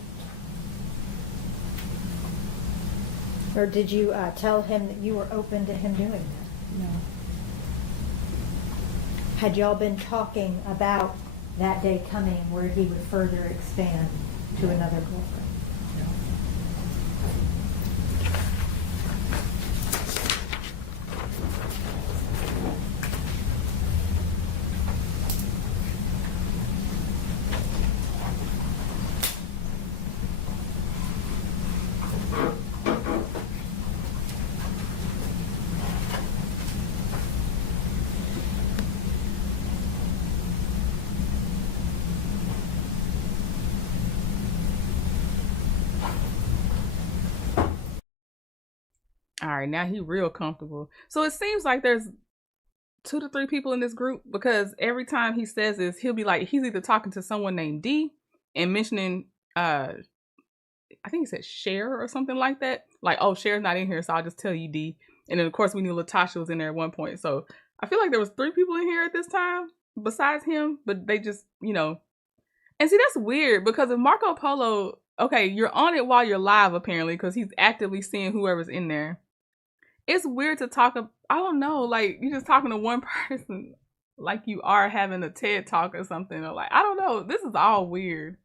or did you tell him that you were open to him doing that? No. Had y'all been talking about that day coming where he would further expand to another girlfriend? No. All right, now he real comfortable. So it seems like there's 2 to 3 people in this group, because every time he says this, he'll be like, he's either talking to someone named D and mentioning, I think he said Cher or something like that. Like, oh, Cher's not in here, so I'll just tell you D. And then of course we knew Latosha was in there at one point. So I feel like there was 3 people in here at this time besides him, but they just, you know. And see, that's weird, because if Marco Polo, okay, you're on it while you're live apparently, because he's actively seeing whoever's in there. It's weird to talk, I don't know, like you're just talking to one person like you are having a TED talk or something, or like, I don't know, this is all weird.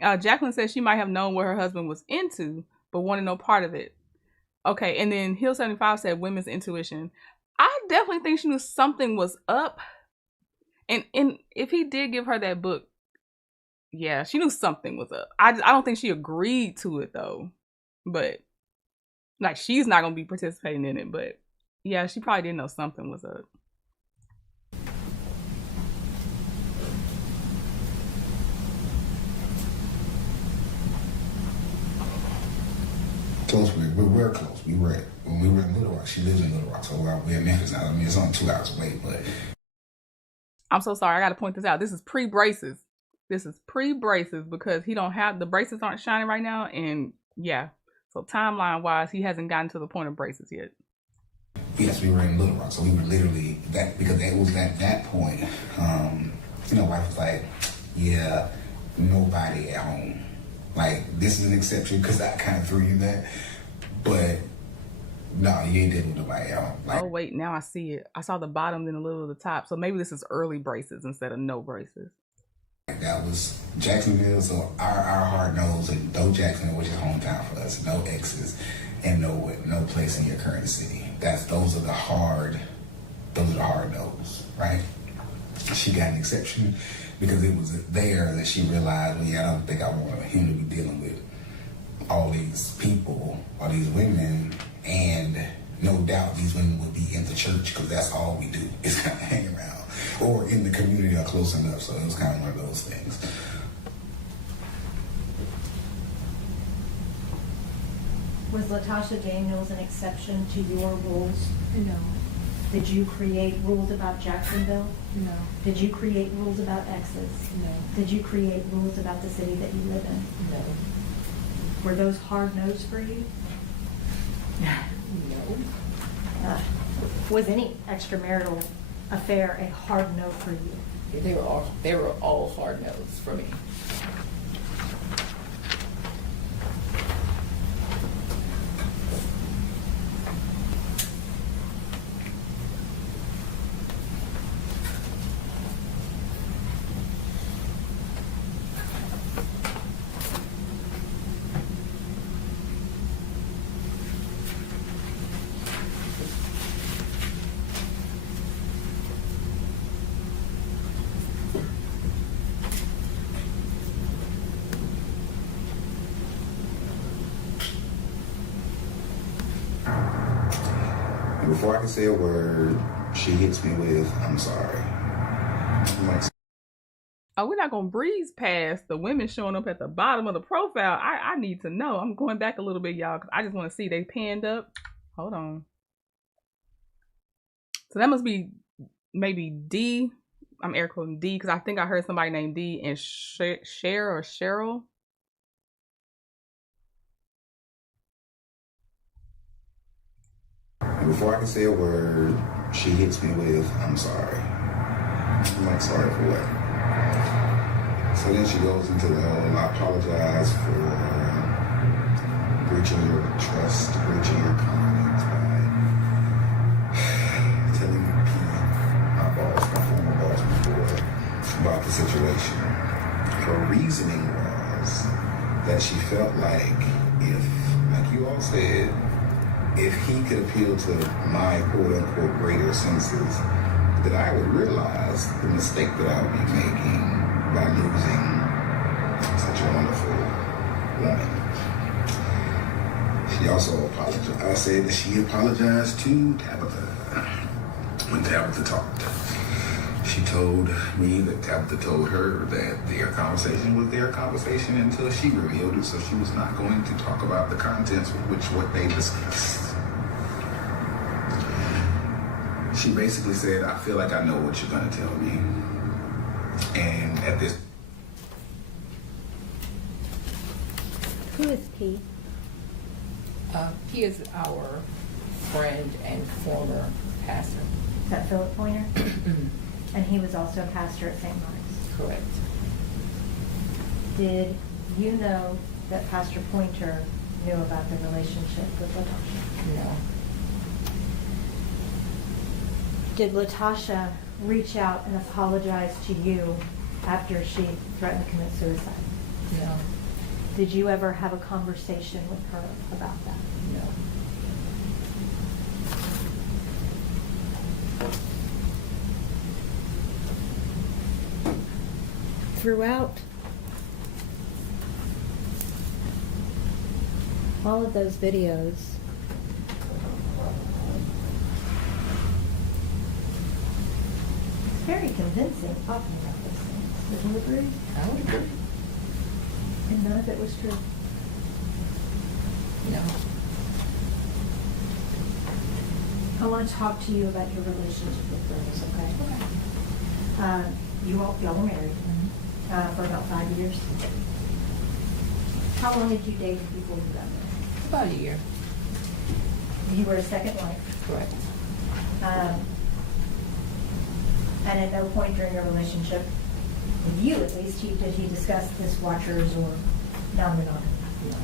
Jacqueline says she might have known what her husband was into, but wanted no part of it. Okay, and then Hill 75 said women's intuition. I definitely think she knew something was up. And if he did give her that book, yeah, she knew something was up. I don't think she agreed to it though. But like, she's not gonna be participating in it, but yeah, she probably didn't know something was up. Close, we're close. When we were in Little Rock, she lives in Little Rock, so we're in Memphis now. I mean, it's only 2 hours away, but. I'm so sorry, I gotta point this out. This is pre-braces. This is pre-braces, because he don't have, the braces aren't shining right now, and yeah. So timeline wise, he hasn't gotten to the point of braces yet. Yes, we were in Little Rock, so we were literally that, because it was at that point. You know, wife was like, "Yeah, nobody at home. Like, this is an exception because I kind of threw you that, but no, you ain't dealing with nobody at home." Like, oh wait, now I see it. I saw the bottom, then a little of the top. So maybe this is early braces instead of no braces. that was Jacksonville, so our hard nose, and no Jacksonville, which is hometown for us, no exes, and no place in your current city. Those are the hard nose, right? She got an exception because it was there that she realized, well, yeah, I don't think I want him to be dealing with all these people, all these women, and no doubt these women would be in the church because that's all we do is kind of hang around, or in the community or close enough. So it was kind of one of those things. Was Latoshia Daniels an exception to your rules? No, Did you create rules about Jacksonville? no, Did you create rules about exes? no, Did you create rules about the city that you live in? no, Were those hard no's for you? no. Was any extramarital affair a hard no for you? They were all hard no's for me. Before I can say a word, she hits me with, "I'm sorry." I'm like, Oh, we're not gonna breeze past the women showing up at the bottom of the profile. I need to know. I'm going back a little bit, y'all, because I just want to see they panned up. Hold on. So that must be maybe D. I'm air quoting D because I think I heard somebody named D and Cher or Cheryl. before I can say a word, she hits me with, "I'm sorry." I'm like, "Sorry for what?" So then she goes into the whole, "I apologize for breaching your trust, breaching your confidence by telling my boss, my former boss before, about the situation." Her reasoning was that she felt like if, like you all said, if he could appeal to my quote-unquote greater senses, that I would realize the mistake that I would be making by losing such a wonderful woman. She also apologized. I said that she apologized to Tabatha when Tabatha talked. She told me that Tabatha told her that their conversation was their conversation until she revealed it, so she was not going to talk about the contents with what they discussed. She basically said, I feel like I know what you're going to tell me. And at this... Who is P? He is our friend and former pastor. Is that Philip Pointer? And he was also a pastor at St. Mark's. Correct. Did you know that Pastor Pointer knew about the relationship with Latasha? No. Did Latasha reach out and apologize to you after she threatened to commit suicide? No. Did you ever have a conversation with her about that? No. Throughout all of those videos, it's very convincing talking about those things. Would you agree? I would agree. And none of it was true. No. I want to talk to you about your relationship with Brodes, okay? Okay. Y'all were married for about 5 years. How long did you date before you got married? About a year. You were a second wife. Correct. And at no point during your relationship, with you at least, did he discuss this watchers or non-monogamy? No.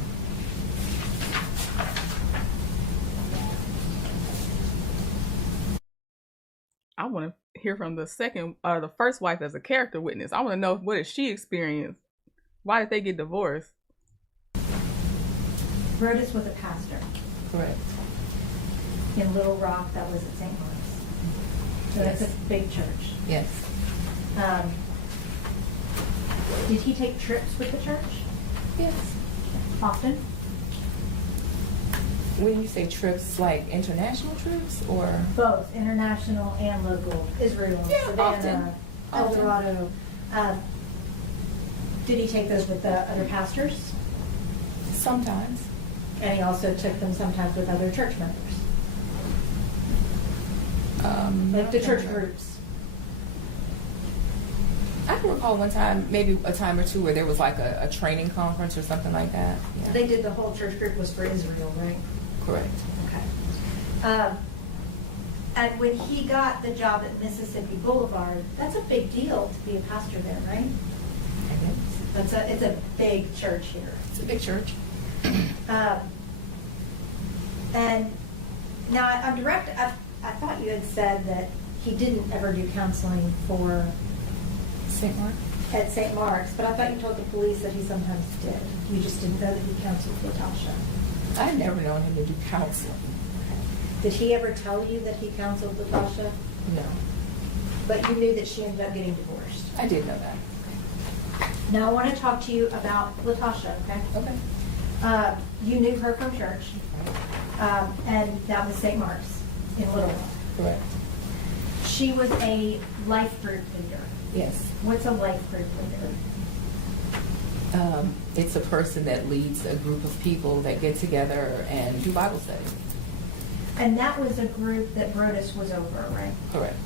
I want to hear from the first wife as a character witness. I want to know, what did she experience? Why did they get divorced? Brodes was a pastor Correct. in Little Rock that was at St. Mark's. So that's a big church. Yes. Did he take trips with the church Yes. often? When you say trips, like international trips, or? Both international and local. Israel, Yeah, Savannah, El often. Dorado. Did he take those with the other pastors? Sometimes. And he also took them sometimes with other church members, like the church groups. I can recall one time, maybe a time or two, where there was like a training conference or something like that. Yeah. They did the whole church group was for Israel, right? Correct. Okay. And when he got the job at Mississippi Boulevard, that's a big deal to be a pastor there, right? It's a big church here. It's a big church. And now on direct, I thought you had said that he didn't ever do counseling for St. Mark? at St. Mark's, but I thought you told the police that he sometimes did. You just didn't know that he counseled Latasha. I had never known him to do counseling. Did he ever tell you that he counseled Latasha? No. But you knew that she ended up getting divorced. I did know that. Now I want to talk to you about Latasha, okay? Okay. You knew her from church, and that was St. Mark's in Little Rock. Correct. She was a life group leader. Yes. What's a life group leader? It's a person that leads a group of people that get together and do Bible study. And that was a group that Brodes was over, right? Correct.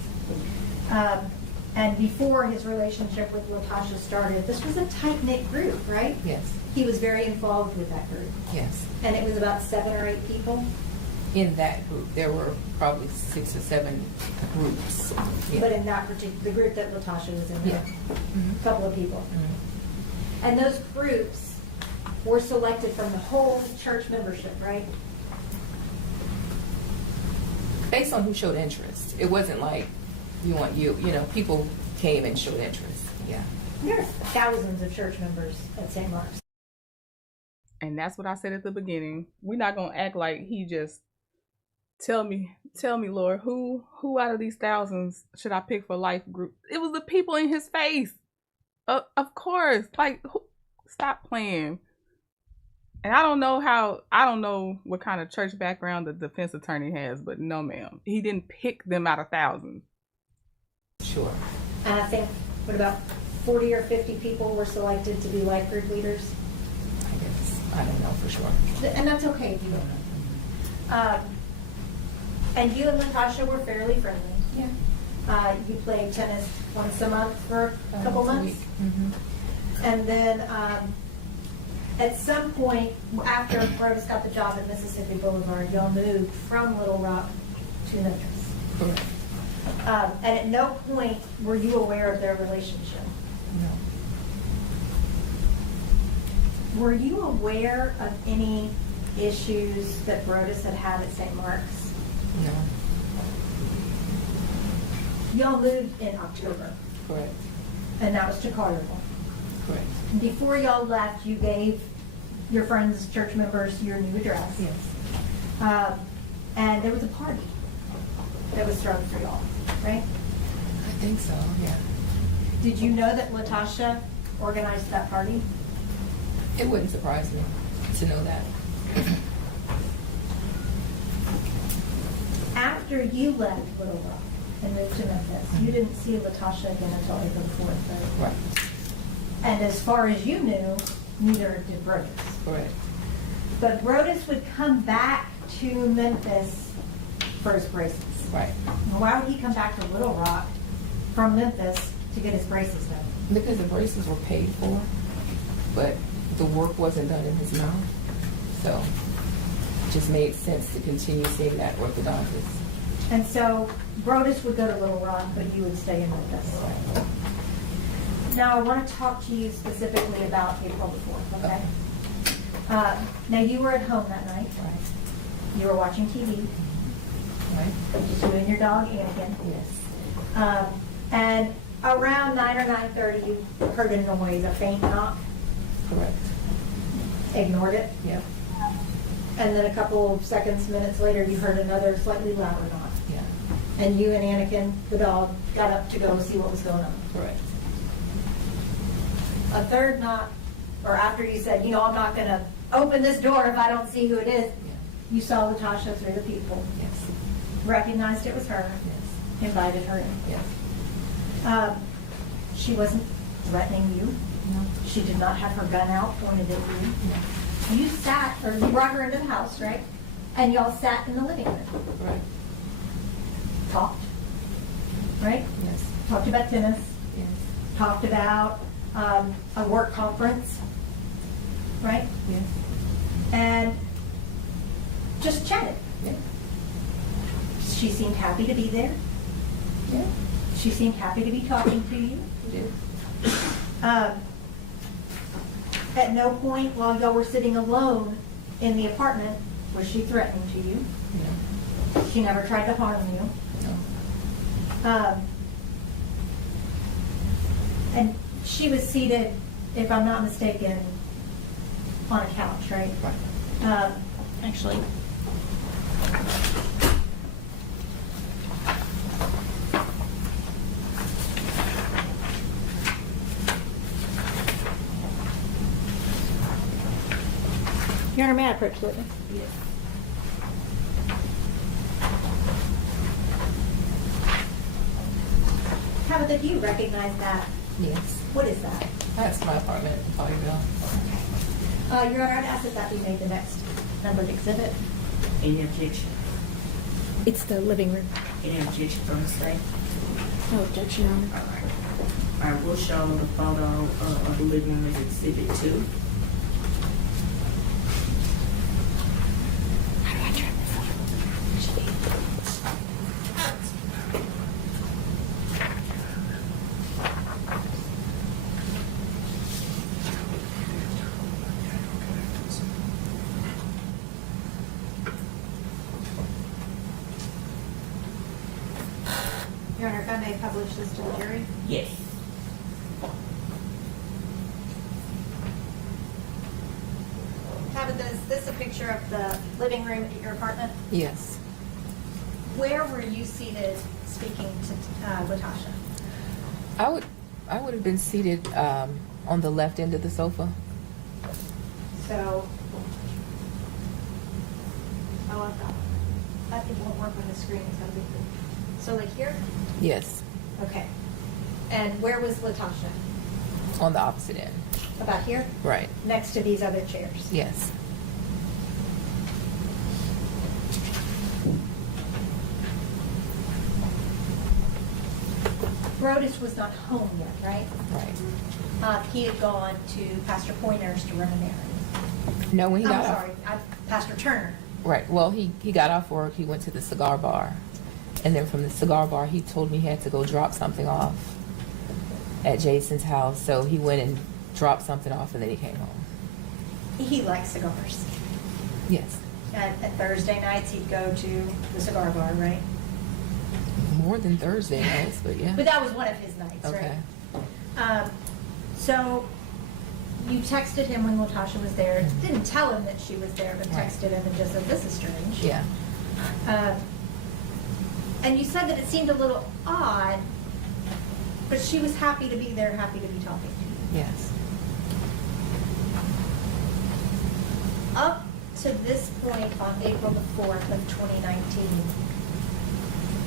And before his relationship with Latasha started, this was a tight-knit group, right? Yes. He was very involved with that group. Yes. And it was about 7 or 8 people? In that group, there were probably 6 or 7 groups. Yeah. But in that particular, the group that Latasha was in, Yeah. a couple of people. And those groups were selected from the whole church membership, right? Based on who showed interest. It wasn't like you know, people came and showed interest. Yeah. There are thousands of church members at St. Mark's. And that's what I said at the beginning. We're not gonna act like he just tell me, Lord, who out of these thousands should I pick for life group? It was the people in his face. Of course. Like, stop playing. And I don't know what kind of church background the defense attorney has, but no, ma'am. He didn't pick them out of thousands. Sure. And I think, what about 40 or 50 people were selected to be life group leaders? I guess. I don't know for sure. And that's okay if you don't know. And you and Latasha were fairly friendly. Yeah. You played tennis once a month for a couple months? Mm-hmm. And then at some point, after Brodes got the job at Mississippi Boulevard, y'all moved from Little Rock to Memphis. Correct. And at no point were you aware of their relationship. No. Were you aware of any issues that Brodes had had at St. Mark's? No. Y'all moved in October, Correct. and that was to Carterville. Correct. Before y'all left, you gave your friends, church members, your new address. Yes. And there was a party that was thrown for y'all, right? I think so, yeah. Did you know that Latoshia organized that party? It wouldn't surprise me to know that. After you left Little Rock and moved to Memphis, you didn't see Latoshia again until April 4th, right? Right. And as far as you knew, neither did Brodes. Correct. But Brodes would come back to Memphis for his braces. Right. Now, why would he come back to Little Rock from Memphis to get his braces done? Because the braces were paid for, but the work wasn't done in his mouth. So it just made sense to continue seeing that orthodontist. And so Brodes would go to Little Rock, but you would stay in Memphis. Now, I want to talk to you specifically about April the 4th, okay? Now, you were at home that night. Right. You were watching TV. Right. Just you and your dog, Anakin. Yes. And around 9 or 9:30, you heard a noise, a faint knock. Correct. Ignored it. Yeah. And then a couple of seconds, minutes later, you heard another slightly louder knock. Yeah. And you and Anakin, the dog, got up to go see what was going on. Correct. A third knock, or after you said, I'm not going to open this door if I don't see who it is, Yeah. you saw Latoshia through the people, Yes. recognized it was her, Yes. invited her in. Yes. She wasn't threatening you. No. She did not have her gun out pointed at you. No. You sat, or you brought her into the house, right? And y'all sat in the living room, Right. talked, right? Yes. Talked about tennis, Yes. talked about a work conference, right? Yes. And just chatted. Yeah. She seemed happy to be there. Yeah. She seemed happy to be talking to you. Yeah. At no point while y'all were sitting alone in the apartment was she threatening to you. Yeah. She never tried to harm you. No. And she was seated, if I'm not mistaken, on a couch, right? Right. Actually. Your Honor, may I approach the witness? Yes. Tabatha, do you recognize that? Yes. What is that? That's my apartment in Collierville. Your Honor, I'd ask that that be made the next numbered exhibit. Any objection? It's the living room. Any objection from the state? No objection, Your Honor. All right. All right, we'll show the photo of the living room as exhibit 2. How do I turn this on? Your Honor, if I may publish this to the jury. Yes. Tabatha, is this a picture of the living room at your apartment? Yes. Where were you seated speaking to Latasha? I would have been seated on the left end of the sofa. So, I've got, I think it won't work on the screen, it's gotta be, so like here? Yes. Okay. And where was Latasha? On the opposite end. About here? Right. Next to these other chairs? Yes. Brodes was not home yet, right? Right. He had gone to Pastor Pointer's to run an errand. No, when he got I'm off. sorry, Pastor Turner. Right. Well, he got off work. He went to the cigar bar. And then from the cigar bar, he told me he had to go drop something off at Jason's house. So he went and dropped something off, and then he came home. He likes cigars. Yes. At Thursday nights, he'd go to the cigar bar, right? More than Thursday nights, but yeah. But that was one of his nights, Okay. right? So you texted him when Latasha was there. Didn't tell him that she was there, but Right. texted him and just said, "This is strange." Yeah. And you said that it seemed a little odd, but she was happy to be there, happy to be talking to you. Yes. Up to this point, on April the 4th of 2019,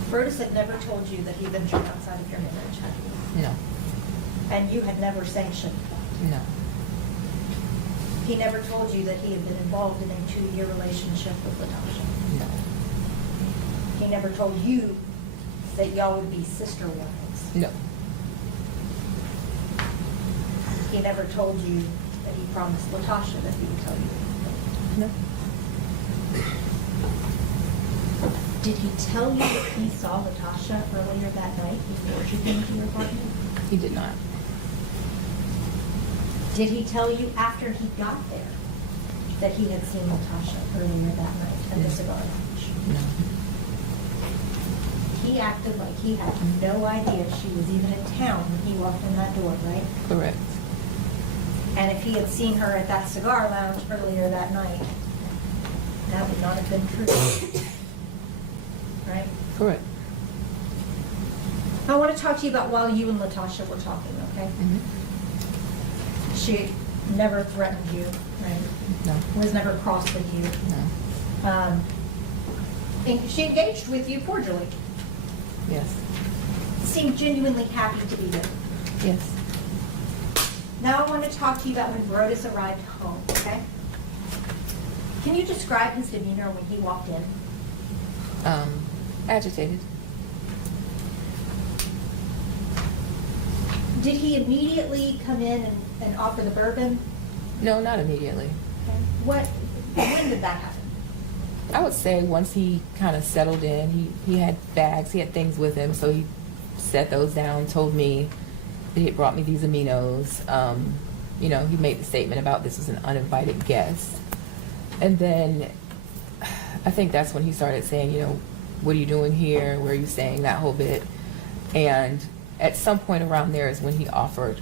Brodes had never told you that he ventured outside of your marriage, had he? No. And you had never sanctioned that. No. He never told you that he had been involved in a 2-year relationship with Latasha. No. He never told you that y'all would be sister wives. No. He never told you that he promised Latasha that he would tell you. No. Did he tell you that he saw Latasha earlier that night before she came to your apartment? He did not. Did he tell you after he got there that he had seen Latasha earlier that night at the cigar lounge? No. He acted like he had no idea she was even in town when he walked in that door, right? Correct. And if he had seen her at that cigar lounge earlier that night, that would not have been true. Right? Correct. I want to talk to you about while you and Latasha were talking, okay? Mm-hmm. She never threatened you, right? No. Was never cross with you. No. And she engaged with you cordially. Yes. Seemed genuinely happy to be there. Yes. Now I want to talk to you about when Brodes arrived home, okay? Can you describe his demeanor when he walked in? Agitated. Did he immediately come in and offer the bourbon? No, not immediately. Okay. When did that happen? I would say once he kind of settled in, he had bags, he had things with him, so he set those down, told me that he had brought me these aminos. You know, he made the statement about this was an uninvited guest. And then I think that's when he started saying, you know, what are you doing here? Where are you staying? That whole bit. And at some point around there is when he offered,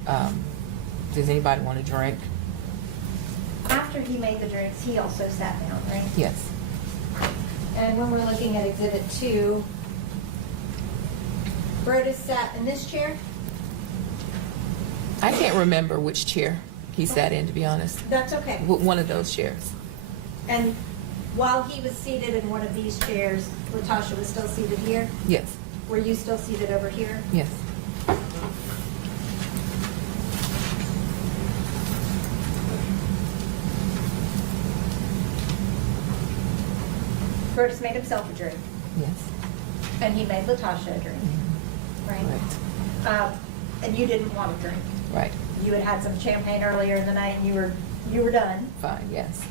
does anybody want a drink? After he made the drinks, he also sat down, right? Yes. And when we're looking at Exhibit 2, Brodes sat in this chair. I can't remember which chair he sat in, to be honest. That's okay. One of those chairs. And while he was seated in one of these chairs, Latasha was still seated here. Yes. Were you still seated over here? Yes. Brodes made himself a drink, Yes. and he made Latasha a drink, right? Right. And you didn't want a drink. Right. You had had some champagne earlier in the night, and you were done. Fine. Yes.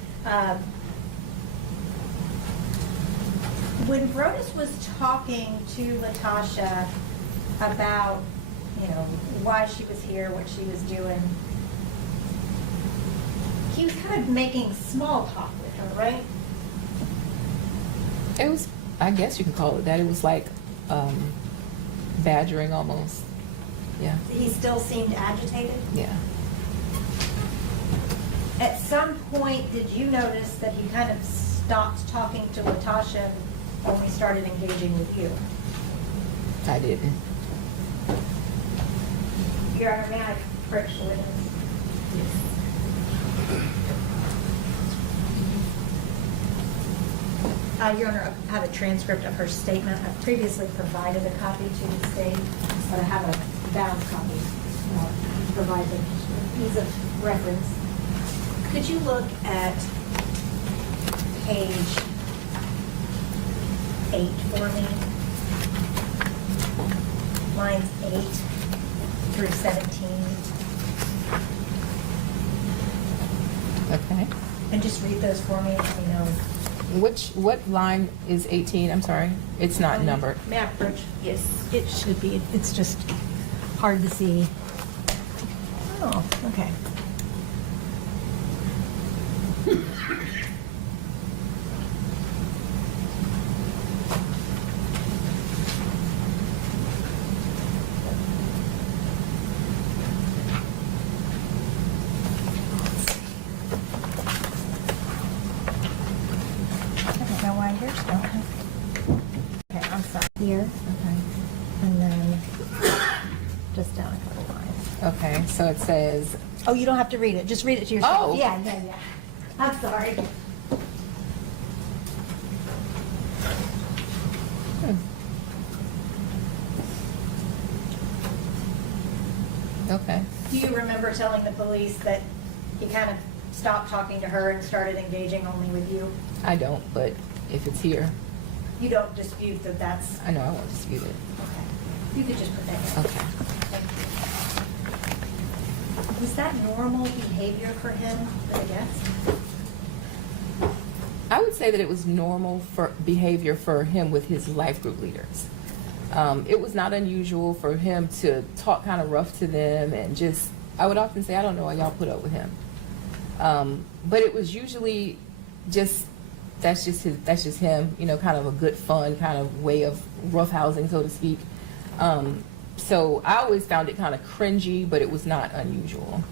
When Brodes was talking to Latasha about, you know, why she was here, what she was doing, he was kind of making small talk with her, right? It was, I guess you could call it that. It was like badgering almost. Yeah. He still seemed agitated. Yeah. At some point, did you notice that he kind of stopped talking to Latasha when we started engaging with you? I didn't. Your Honor, may I approach the witness? Your Honor, I have a transcript of her statement. I've previously provided a copy to the state, but I have a bound copy provided as ease of reference. Could you look at page 8 for me? Lines 8 through 17. Okay. And just read those for me, let me know. What line is 18? I'm sorry. It's not numbered. May I approach? Yes. It should be, it's just hard to see. Oh, okay. I don't know why yours don't have. Okay, I'm sorry. Here. Okay. And then just down a couple lines. Okay. So it says, Oh, you don't have to read it. Just read it to yourself. Oh. Yeah. I'm sorry. okay. Do you remember telling the police that he kind of stopped talking to her and started engaging only with you? I don't, but if it's here, You don't dispute that that's, I know I won't dispute it. okay. You could just put that in. Okay. Thank you. Was that normal behavior for him, I guess? I would say that it was normal for behavior for him with his life group leaders. It was not unusual for him to talk kind of rough to them and just, I would often say, I don't know why y'all put up with him. But it was usually just, that's just him, you know, kind of a good fun kind of way of roughhousing, so to speak. So I always found it kind of cringy, but it was not unusual.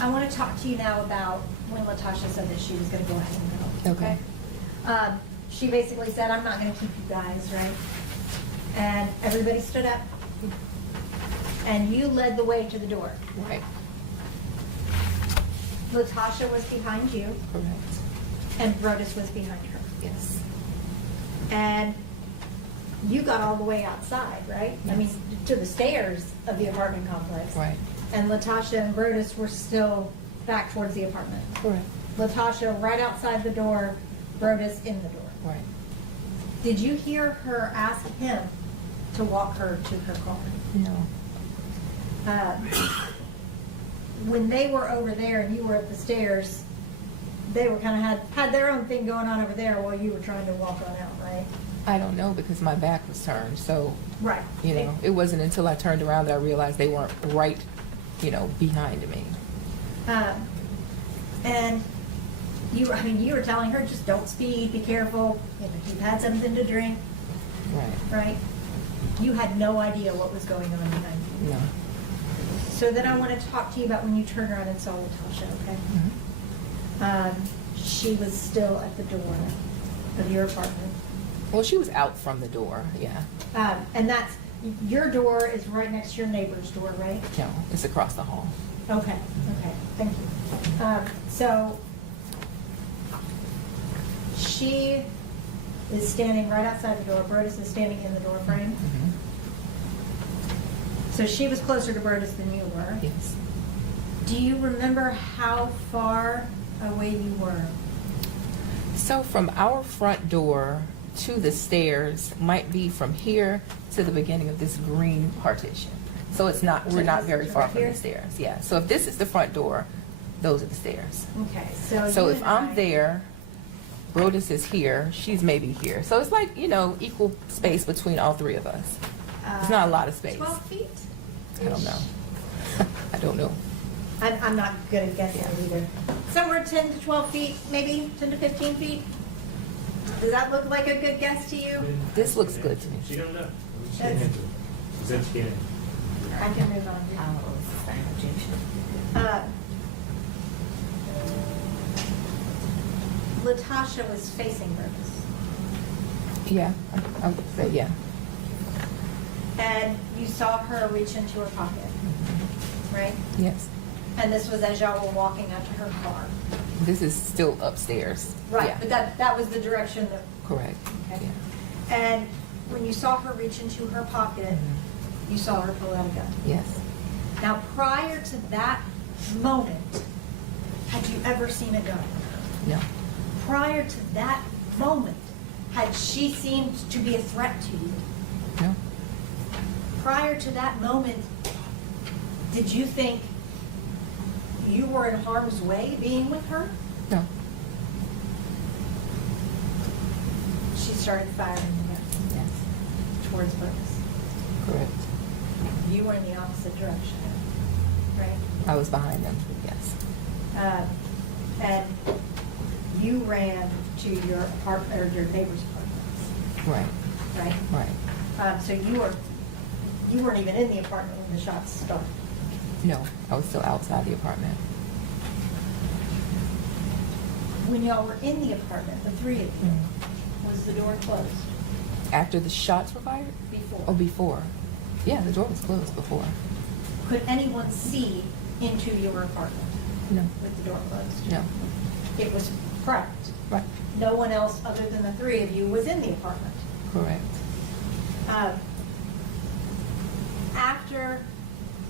I want to talk to you now about when Latasha said that she was going to go ahead and go. Okay. She basically said, I'm not going to keep you guys, right? And everybody stood up. And you led the way to the door. Right. Latasha was behind you, Correct. and Brodes was behind her. Yes. And you got all the way outside, right? I mean, to the stairs of the apartment complex. Right. And Latasha and Brodes were still back towards the apartment. Correct. Latasha right outside the door, Brodes in the door. Right. Did you hear her ask him to walk her to her car? No. When they were over there and you were at the stairs, they were kind of had their own thing going on over there while you were trying to walk on out, right? I don't know because my back was turned. So, Right. you know, it wasn't until I turned around that I realized they weren't right, you know, behind me. And you were telling her, just don't speed, be careful, you know, you've had something to drink, Right. right? You had no idea what was going on behind you. No. So then I want to talk to you about when you turned around and saw Latasha, okay? Mm-hmm. She was still at the door of your apartment. Well, she was out from the door. Yeah. And that's, your door is right next to your neighbor's door, right? No, it's across the hall. Okay, thank you. So she is standing right outside the door. Brodes is standing in the door frame. Mm-hmm. So she was closer to Brodes than you were. Yes. Do you remember how far away you were? So from our front door to the stairs might be from here to the beginning of this green partition. So it's not, we're not very far from the stairs. Yeah. So if this is the front door, those are the stairs. Okay, so So you if and I'm I- there, Brodes is here, she's maybe here. So it's like, you know, equal space between all three of us. It's not a lot of space. 12 feet? I don't know. I don't know. I'm not good at guessing either. Somewhere 10 to 12 feet, maybe 10 to 15 feet? Does that look like a good guess to you? This looks good to me. She don't know. She That's- can't answer. She said she can't. I can move on. Latasha was facing Brodes. Yeah, I would say yeah. And you saw her reach into her pocket, right? Yes. And this was as y'all were walking out to her car. This is still upstairs. Right, Yeah. but that was the direction that, Correct. okay. Yeah. And when you saw her reach into her pocket, you saw her pull out a gun. Yes. Now, prior to that moment, had you ever seen a gun? No. Prior to that moment, had she seemed to be a threat to you? No. prior to that moment, did you think you were in harm's way being with her? No. She started firing again Yes. towards Brodes. Correct. You were in the opposite direction, right? I was behind them. Yes. And you ran to your apartment or your neighbor's apartments, Right. right? Right. So you weren't even in the apartment when the shots started. No, I was still outside the apartment. When y'all were in the apartment, the three of you, was the door closed? After the shots were fired? Before. Oh, before. Yeah, the door was closed before. Could anyone see into your apartment No. with the door closed? No. It was prepped. Right. No one else other than the three of you was in the apartment. Correct. After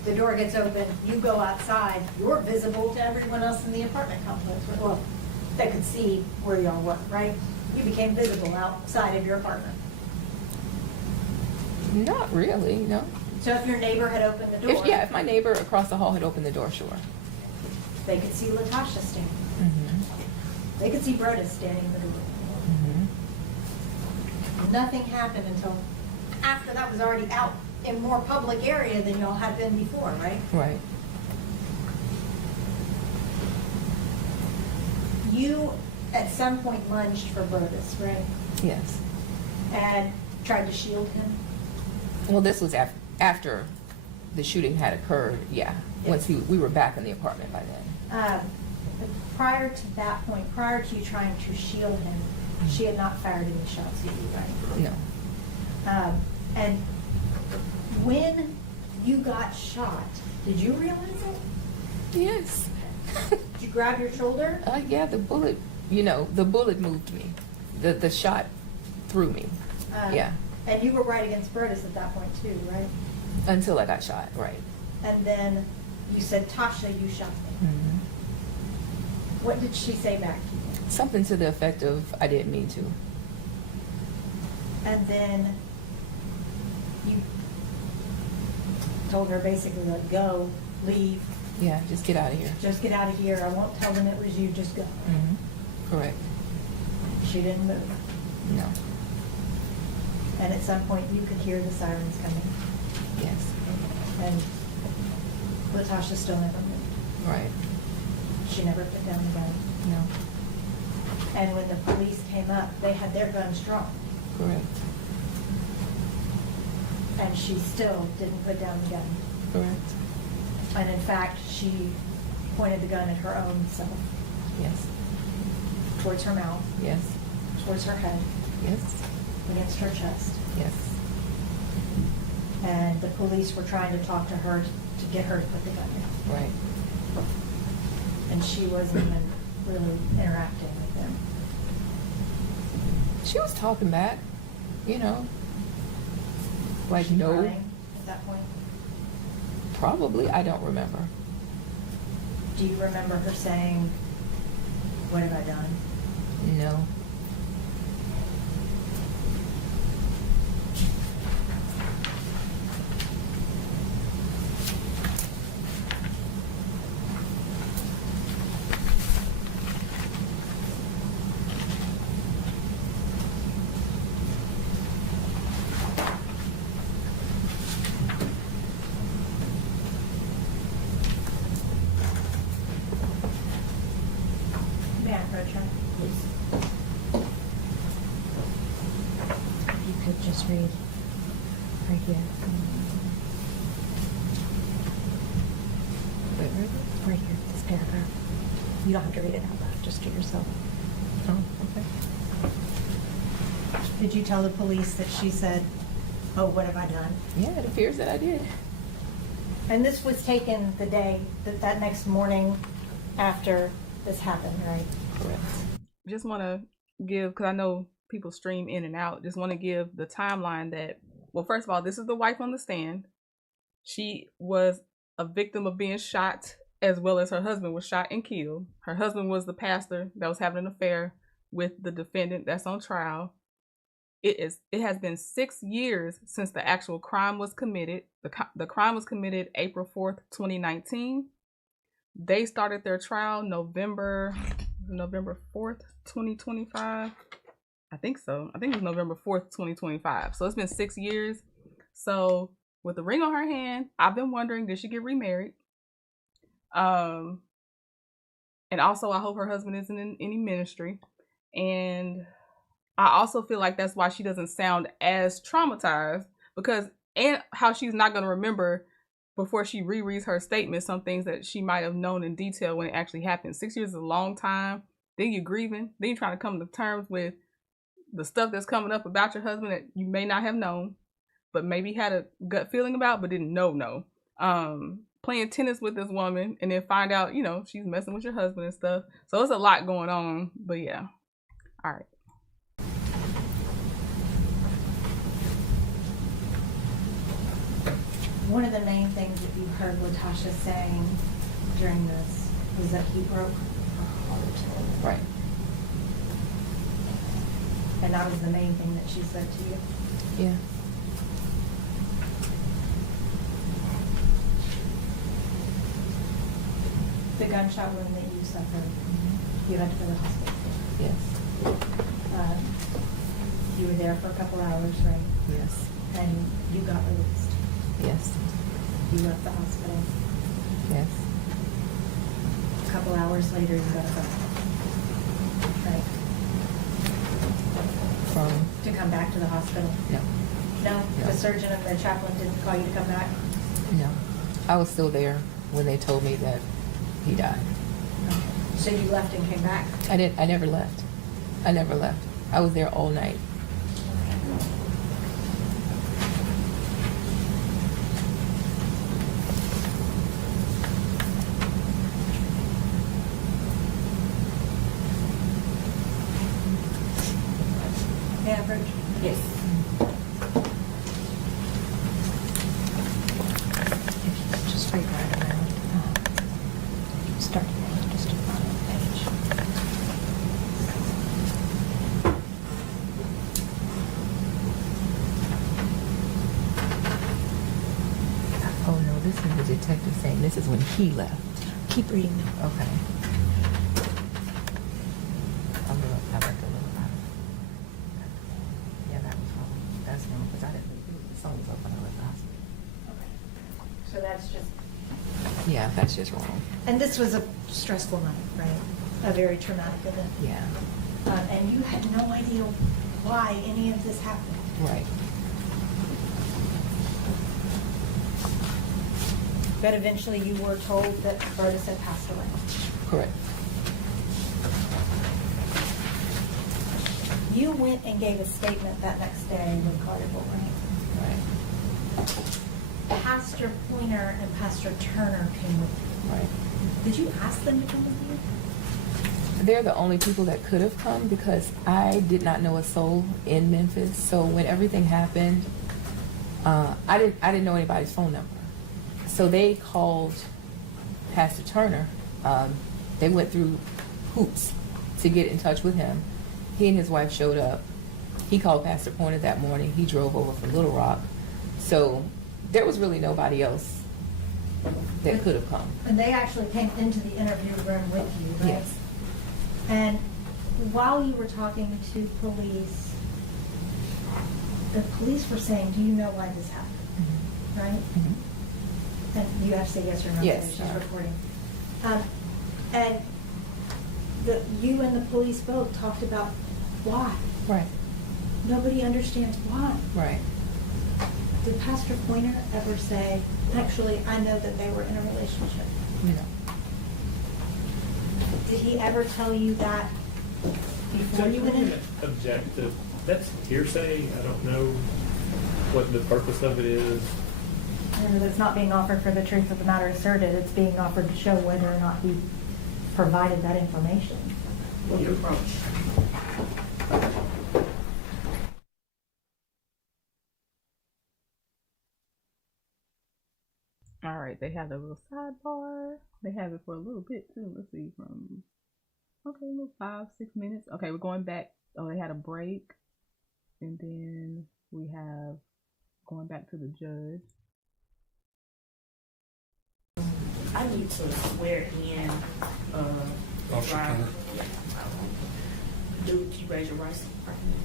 the door gets open, you go outside, you're visible to everyone else in the apartment complex. Well, they could see where y'all were, right? You became visible outside of your apartment. Not really, no. So if your neighbor had opened the door, If my neighbor across the hall had opened the door, sure. they could see Latosha standing. Mm-hmm. They could see Brodes standing in the door. Mm-hmm. Nothing happened until after that was already out in more public area than y'all had been before, right? Right. You, at some point, lunged for Brodes, right? Yes. And tried to shield him. Well, this was after the shooting had occurred, yeah. Once we were back in the apartment by then. Prior to that point, prior to you trying to shield him, she had not fired any shots at you, right? No. And when you got shot, did you realize it? Yes. Did you grab your shoulder? Yeah, the bullet moved me. The shot threw me. Yeah. And you were right against Brodes at that point too, right? Until I got shot, right. And then you said, Tasha, you shot me. Mm-hmm. What did she say back to you? Something to the effect of, I didn't mean to. And then you told her basically, like, go, leave, Yeah, just get out of here. just get out of here. I won't tell them it was you, just go. Mm-hmm. Correct. She didn't move. No. And at some point, you could hear the sirens coming. Yes. And Latasha still never moved. Right. She never put down the gun. No. And when the police came up, they had their guns drawn. Correct. And she still didn't put down the gun. Correct. And in fact, she pointed the gun at her own self, Yes. towards her mouth, Yes. towards her head, Yes. against her chest. Yes. And the police were trying to talk to her to get her to put the gun down. Right. And she wasn't even really interacting with them. She was talking back, like She no, crying at that point. probably. I don't remember. Do you remember her saying, "What have I done?" No. May I approach her? If you could just read right here. Wait, where is it? Right here, this paragraph. You don't have to read it out loud, just to yourself. Oh, okay. Did you tell the police that she said, "Oh, what have I done?" Yeah, it appears that I did. And this was taken the day, that next morning after this happened, right? Correct. Just want to give, because I know people stream in and out, just want to give the timeline that, well, first of all, this is the wife on the stand. She was a victim of being shot, as well as her husband was shot and killed. Her husband was the pastor that was having an affair with the defendant that's on trial. it has been 6 years since the actual crime was committed. The crime was committed April 4th, 2019. They started their trial November 4th, 2025. I think so. I think it was November 4th, 2025. So it's been 6 years. So with the ring on her hand, I've been wondering, did she get remarried? And also, I hope her husband isn't in any ministry. And I also feel like that's why she doesn't sound as traumatized, because, and how she's not going to remember before she rereads her statement some things that she might have known in detail when it actually happened. 6 years is a long time. Then you're grieving. Then you're trying to come to terms with the stuff that's coming up about your husband that you may not have known, but maybe had a gut feeling about, but didn't know. Playing tennis with this woman and then find out, you know, she's messing with your husband and stuff. So it's a lot going on, but yeah. All right. One of the main things that you heard Latasha saying during this was that he broke her heart. Right. And that was the main thing that she said to you. Yeah. The gunshot wound that you suffered, you had to go to the hospital. Yes. You were there for a couple hours, right? Yes. And you got released. Yes. You left the hospital. Yes. A couple hours later, you got a phone call. Right? From? To come back to the hospital. No. No? No. The surgeon and the chaplain didn't call you to come back? No. I was still there when they told me that he died. Okay. So you left and came back? I never left. I was there all night. Average? Yes. Just straight right around. Start just to follow the page. Oh no, this is the detective saying this is when he left. Keep reading. Okay. I'm gonna have like a little bit. Yeah, that's wrong because I didn't think the sun was up when I left the hospital. Okay. So that's just... Yeah, that's just wrong. And this was a stressful night, right? A very traumatic event. Yeah. And you had no idea why any of this happened. Right. But eventually you were told that Brodes had passed away. Correct. You went and gave a statement that next day with Carnival, right? Right. Pastor Pointer and Pastor Turner came with you. Right. Did you ask them to come with you? They're the only people that could have come because I did not know a soul in Memphis. So when everything happened, I didn't know anybody's phone number. So they called Pastor Turner. They went through hoops to get in touch with him. He and his wife showed up. He called Pastor Pointer that morning. He drove over from Little Rock. So there was really nobody else that could have come. And they actually came into the interview room with you, right? Yes. And while you were talking to police, the police were saying, do you know why this happened? Mm-hmm. Right? Mm-hmm. And you have to say yes or no. Yes. She's recording. And you and the police both talked about why. Right. Nobody understands why. Right. Did Pastor Pointer ever say, actually, I know that they were in a relationship? No. Did he ever tell you that before you went in? Object to, that's hearsay. I don't know what the purpose of it is. And it's not being offered for the truth of the matter asserted. It's being offered to show whether or not he provided that information. What's your approach? All right, they have a little sidebar. They have it for a little bit too. Let's see, from okay, a little 5-6 minutes. Okay, we're going back. Oh, they had a break. And then we have going back to the judge. I need to swear in, do you raise your right?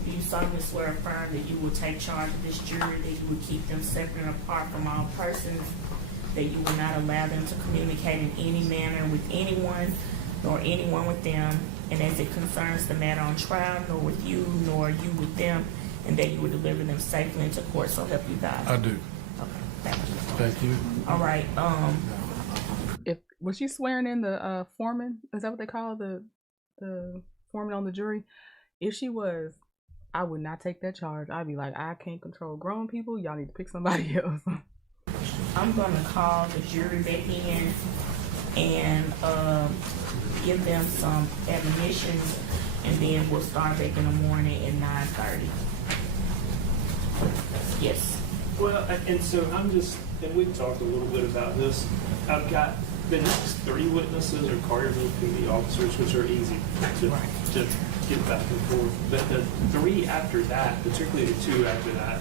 Do you solemnly swear or affirm that you will take charge of this jury, that you will keep them separate and apart from all persons, that you will not allow them to communicate in any manner with anyone, nor anyone with them, and as it concerns the matter on trial, nor with you, nor you with them, and that you will deliver them safely into court, so help you God? I do. Okay, thank you. Thank you. All right, If was she swearing in the foreman? Is that what they call the foreman on the jury? If she was, I would not take that charge. I'd be like, I can't control grown people. Y'all need to pick somebody else. I'm gonna call the jury back in and give them some admonitions, and then we'll start back in the morning at 9:30. Yes. Well, and so and we've talked a little bit about this. I've got the next 3 witnesses are Carterville PD officers, which are easy to get back and forth. But the 3 after that, particularly the 2 after that,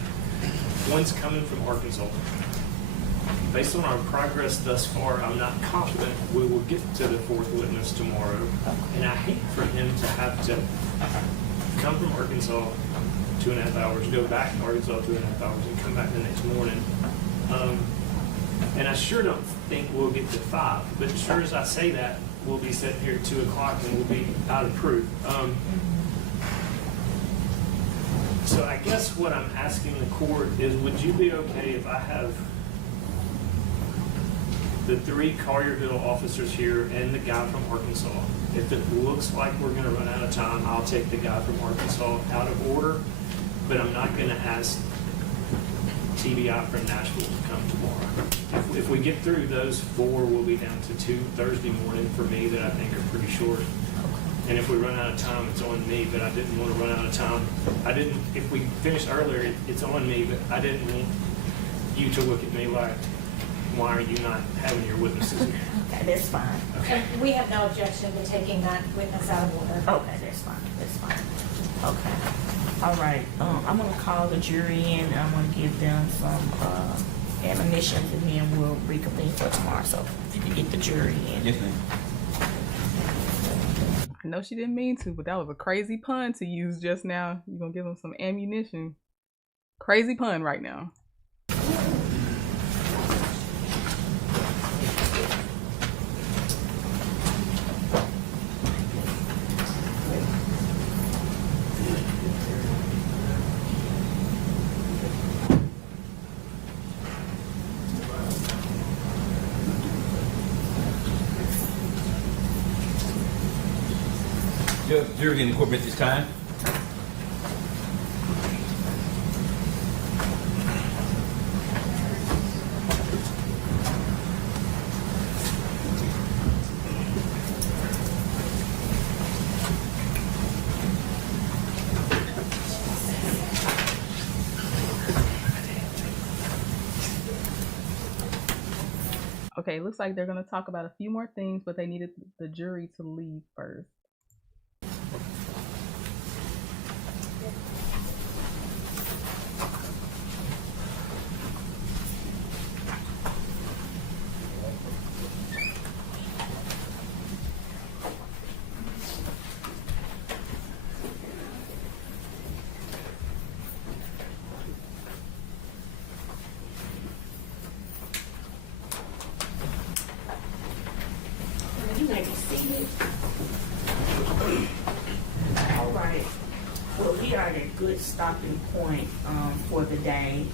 one's coming from Arkansas. Based on our progress thus far, I'm not confident we will get to the 4th witness tomorrow. And I hate for him to have to come from Arkansas 2.5 hours, go back to Arkansas 2.5 hours, and come back the next morning. And I sure don't think we'll get to 5, but sure as I say that, we'll be sitting here at 2 o'clock and we'll be out of proof. So I guess what I'm asking the court is, would you be okay if I have the 3 Collierville officers here and the guy from Arkansas? If it looks like we're going to run out of time, I'll take the guy from Arkansas out of order, but I'm not going to ask TBI from Nashville to come tomorrow. If we get through those 4, we'll be down to 2 Thursday morning for me that I think are pretty short. And if we run out of time, it's on me, but I didn't want to run out of time. If we finish earlier, it's on me, but I didn't want you to look at me like, why are you not having your witnesses here? Okay, that's fine. Okay. And we have no objection to taking that witness out of order. Okay, that's fine. That's fine. Okay. All right. I'm gonna call the jury in, and I'm gonna give them some admonitions, and then we'll reconvene for tomorrow. So if you can get the jury in. Yes, ma'am. I know she didn't mean to, but that was a crazy pun to use just now. You're gonna give them some ammunition. Crazy pun right now. Jury in the court at this time. Okay, looks like they're gonna talk about a few more things, but they needed the jury to leave first. You may be seated. All right. Well, we are at a good stopping point for the day.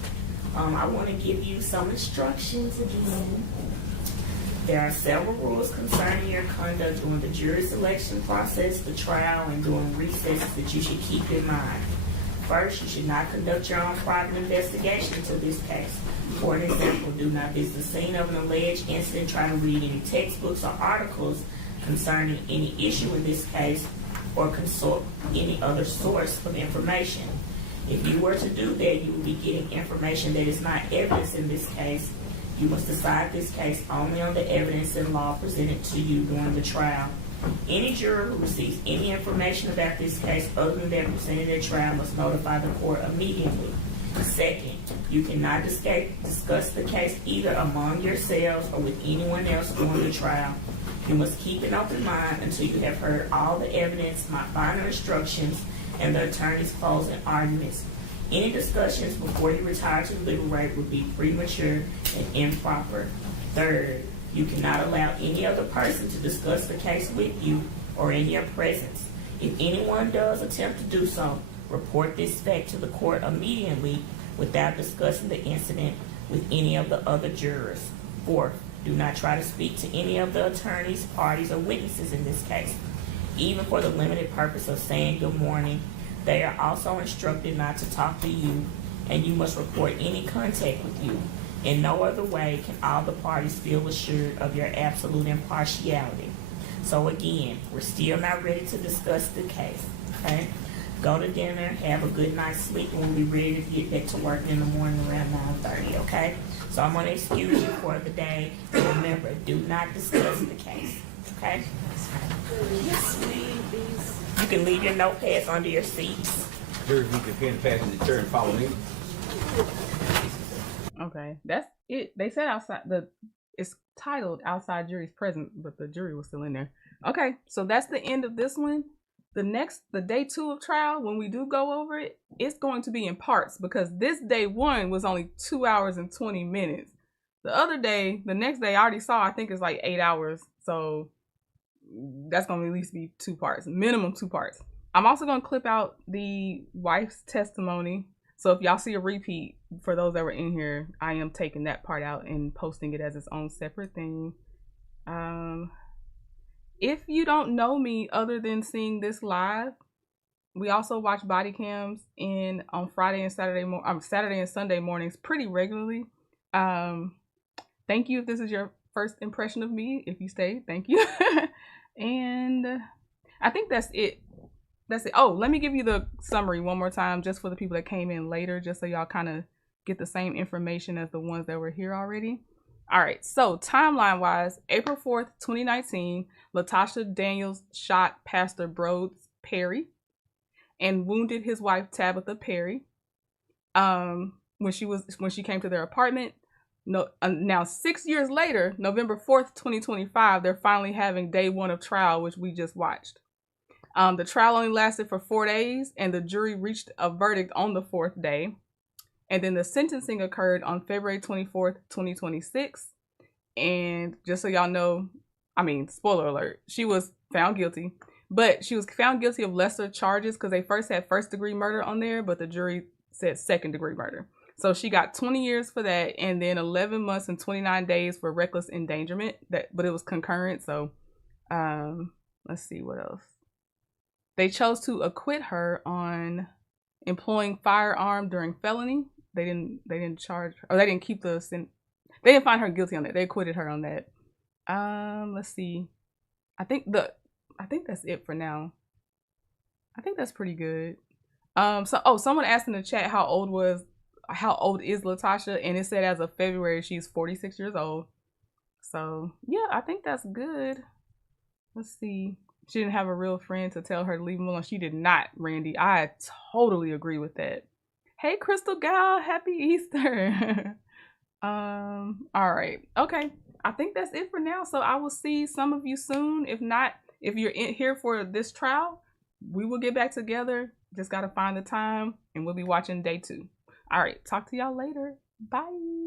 I want to give you some instructions again. There are several rules concerning your conduct during the jury selection process, the trial, and during recesses that you should keep in mind. First, you should not conduct your own private investigation into this case. For an example, do not visit the scene of an alleged incident, try to read any textbooks or articles concerning any issue in this case, or consult any other source of information. If you were to do that, you will be getting information that is not evidence in this case. You must decide this case only on the evidence and law presented to you during the trial. Any juror who receives any information about this case other than that presented at trial must notify the court immediately. Second, you cannot discuss the case either among yourselves or with anyone else during the trial. You must keep an open mind until you have heard all the evidence, my final instructions, and the attorney's closing arguments. Any discussions before you retire to the legal rate would be premature and improper. Third, you cannot allow any other person to discuss the case with you or in your presence. If anyone does attempt to do so, report this fact to the court immediately without discussing the incident with any of the other jurors. Fourth, do not try to speak to any of the attorneys, parties, or witnesses in this case, even for the limited purpose of saying good morning. They are also instructed not to talk to you, and you must report any contact with you. In no other way can all the parties feel assured of your absolute impartiality. So again, we're still not ready to discuss the case, okay? Go to dinner, have a good night's sleep, and we'll be ready to get back to work in the morning around 9:30, okay? So I'm going to excuse you for the day. And remember, do not discuss the case, okay? Yes, please. You can leave your notepads under your seats. Jurors, you can pen pass in the chair and follow me. Okay, that's it. They said outside it's titled outside jury's present, but the jury was still in there. Okay, so that's the end of this one. The day 2 of trial, when we do go over it, it's going to be in parts because this day 1 was only 2 hours and 20 minutes. The next day I already saw, I think it's like 8 hours. So that's going to at least be 2 parts, minimum 2 parts. I'm also going to clip out the wife's testimony. So if y'all see a repeat, for those that were in here, I am taking that part out and posting it as its own separate thing. If you don't know me other than seeing this live, we also watch body cams on Friday and Saturday and Sunday mornings pretty regularly. Thank you if this is your first impression of me. If you stayed, thank you. And I think that's it. Oh, let me give you the summary one more time just for the people that came in later, just so y'all kind of get the same information as the ones that were here already. All right, so timeline wise, April 4th, 2019, Latoshia Daniels shot Pastor Brodes Perry and wounded his wife Tabatha Perry when she came to their apartment. Now 6 years later, November 4th, 2025, they're finally having day 1 of trial, which we just watched. The trial only lasted for 4 days, and the jury reached a verdict on the 4th day. And then the sentencing occurred on February 24th, 2026. And just so y'all know, spoiler alert, she was found guilty. But she was found guilty of lesser charges because they first had first-degree murder on there, but the jury said second-degree murder. So she got 20 years for that, and then 11 months and 29 days for reckless endangerment. But it was concurrent, so let's see what else. They chose to acquit her on employing firearm during felony. They didn't charge, or they didn't keep they didn't find her guilty on that. They acquitted her on that. Let's see. I think that's it for now. I think that's pretty good. Someone asked in the chat how old is Latoshia, and it said as of February she's 46 years old. So yeah, I think that's good. Let's see. She didn't have a real friend to tell her to leave him alone. She did not, Randy. I totally agree with that. Hey, Crystal Gal, happy Easter. All right. Okay. I think that's it for now. So I will see some of you soon. If not, if you're in here for this trial, we will get back together. Just got to find the time, and we'll be watching day 2. All right. Talk to y'all later. Bye.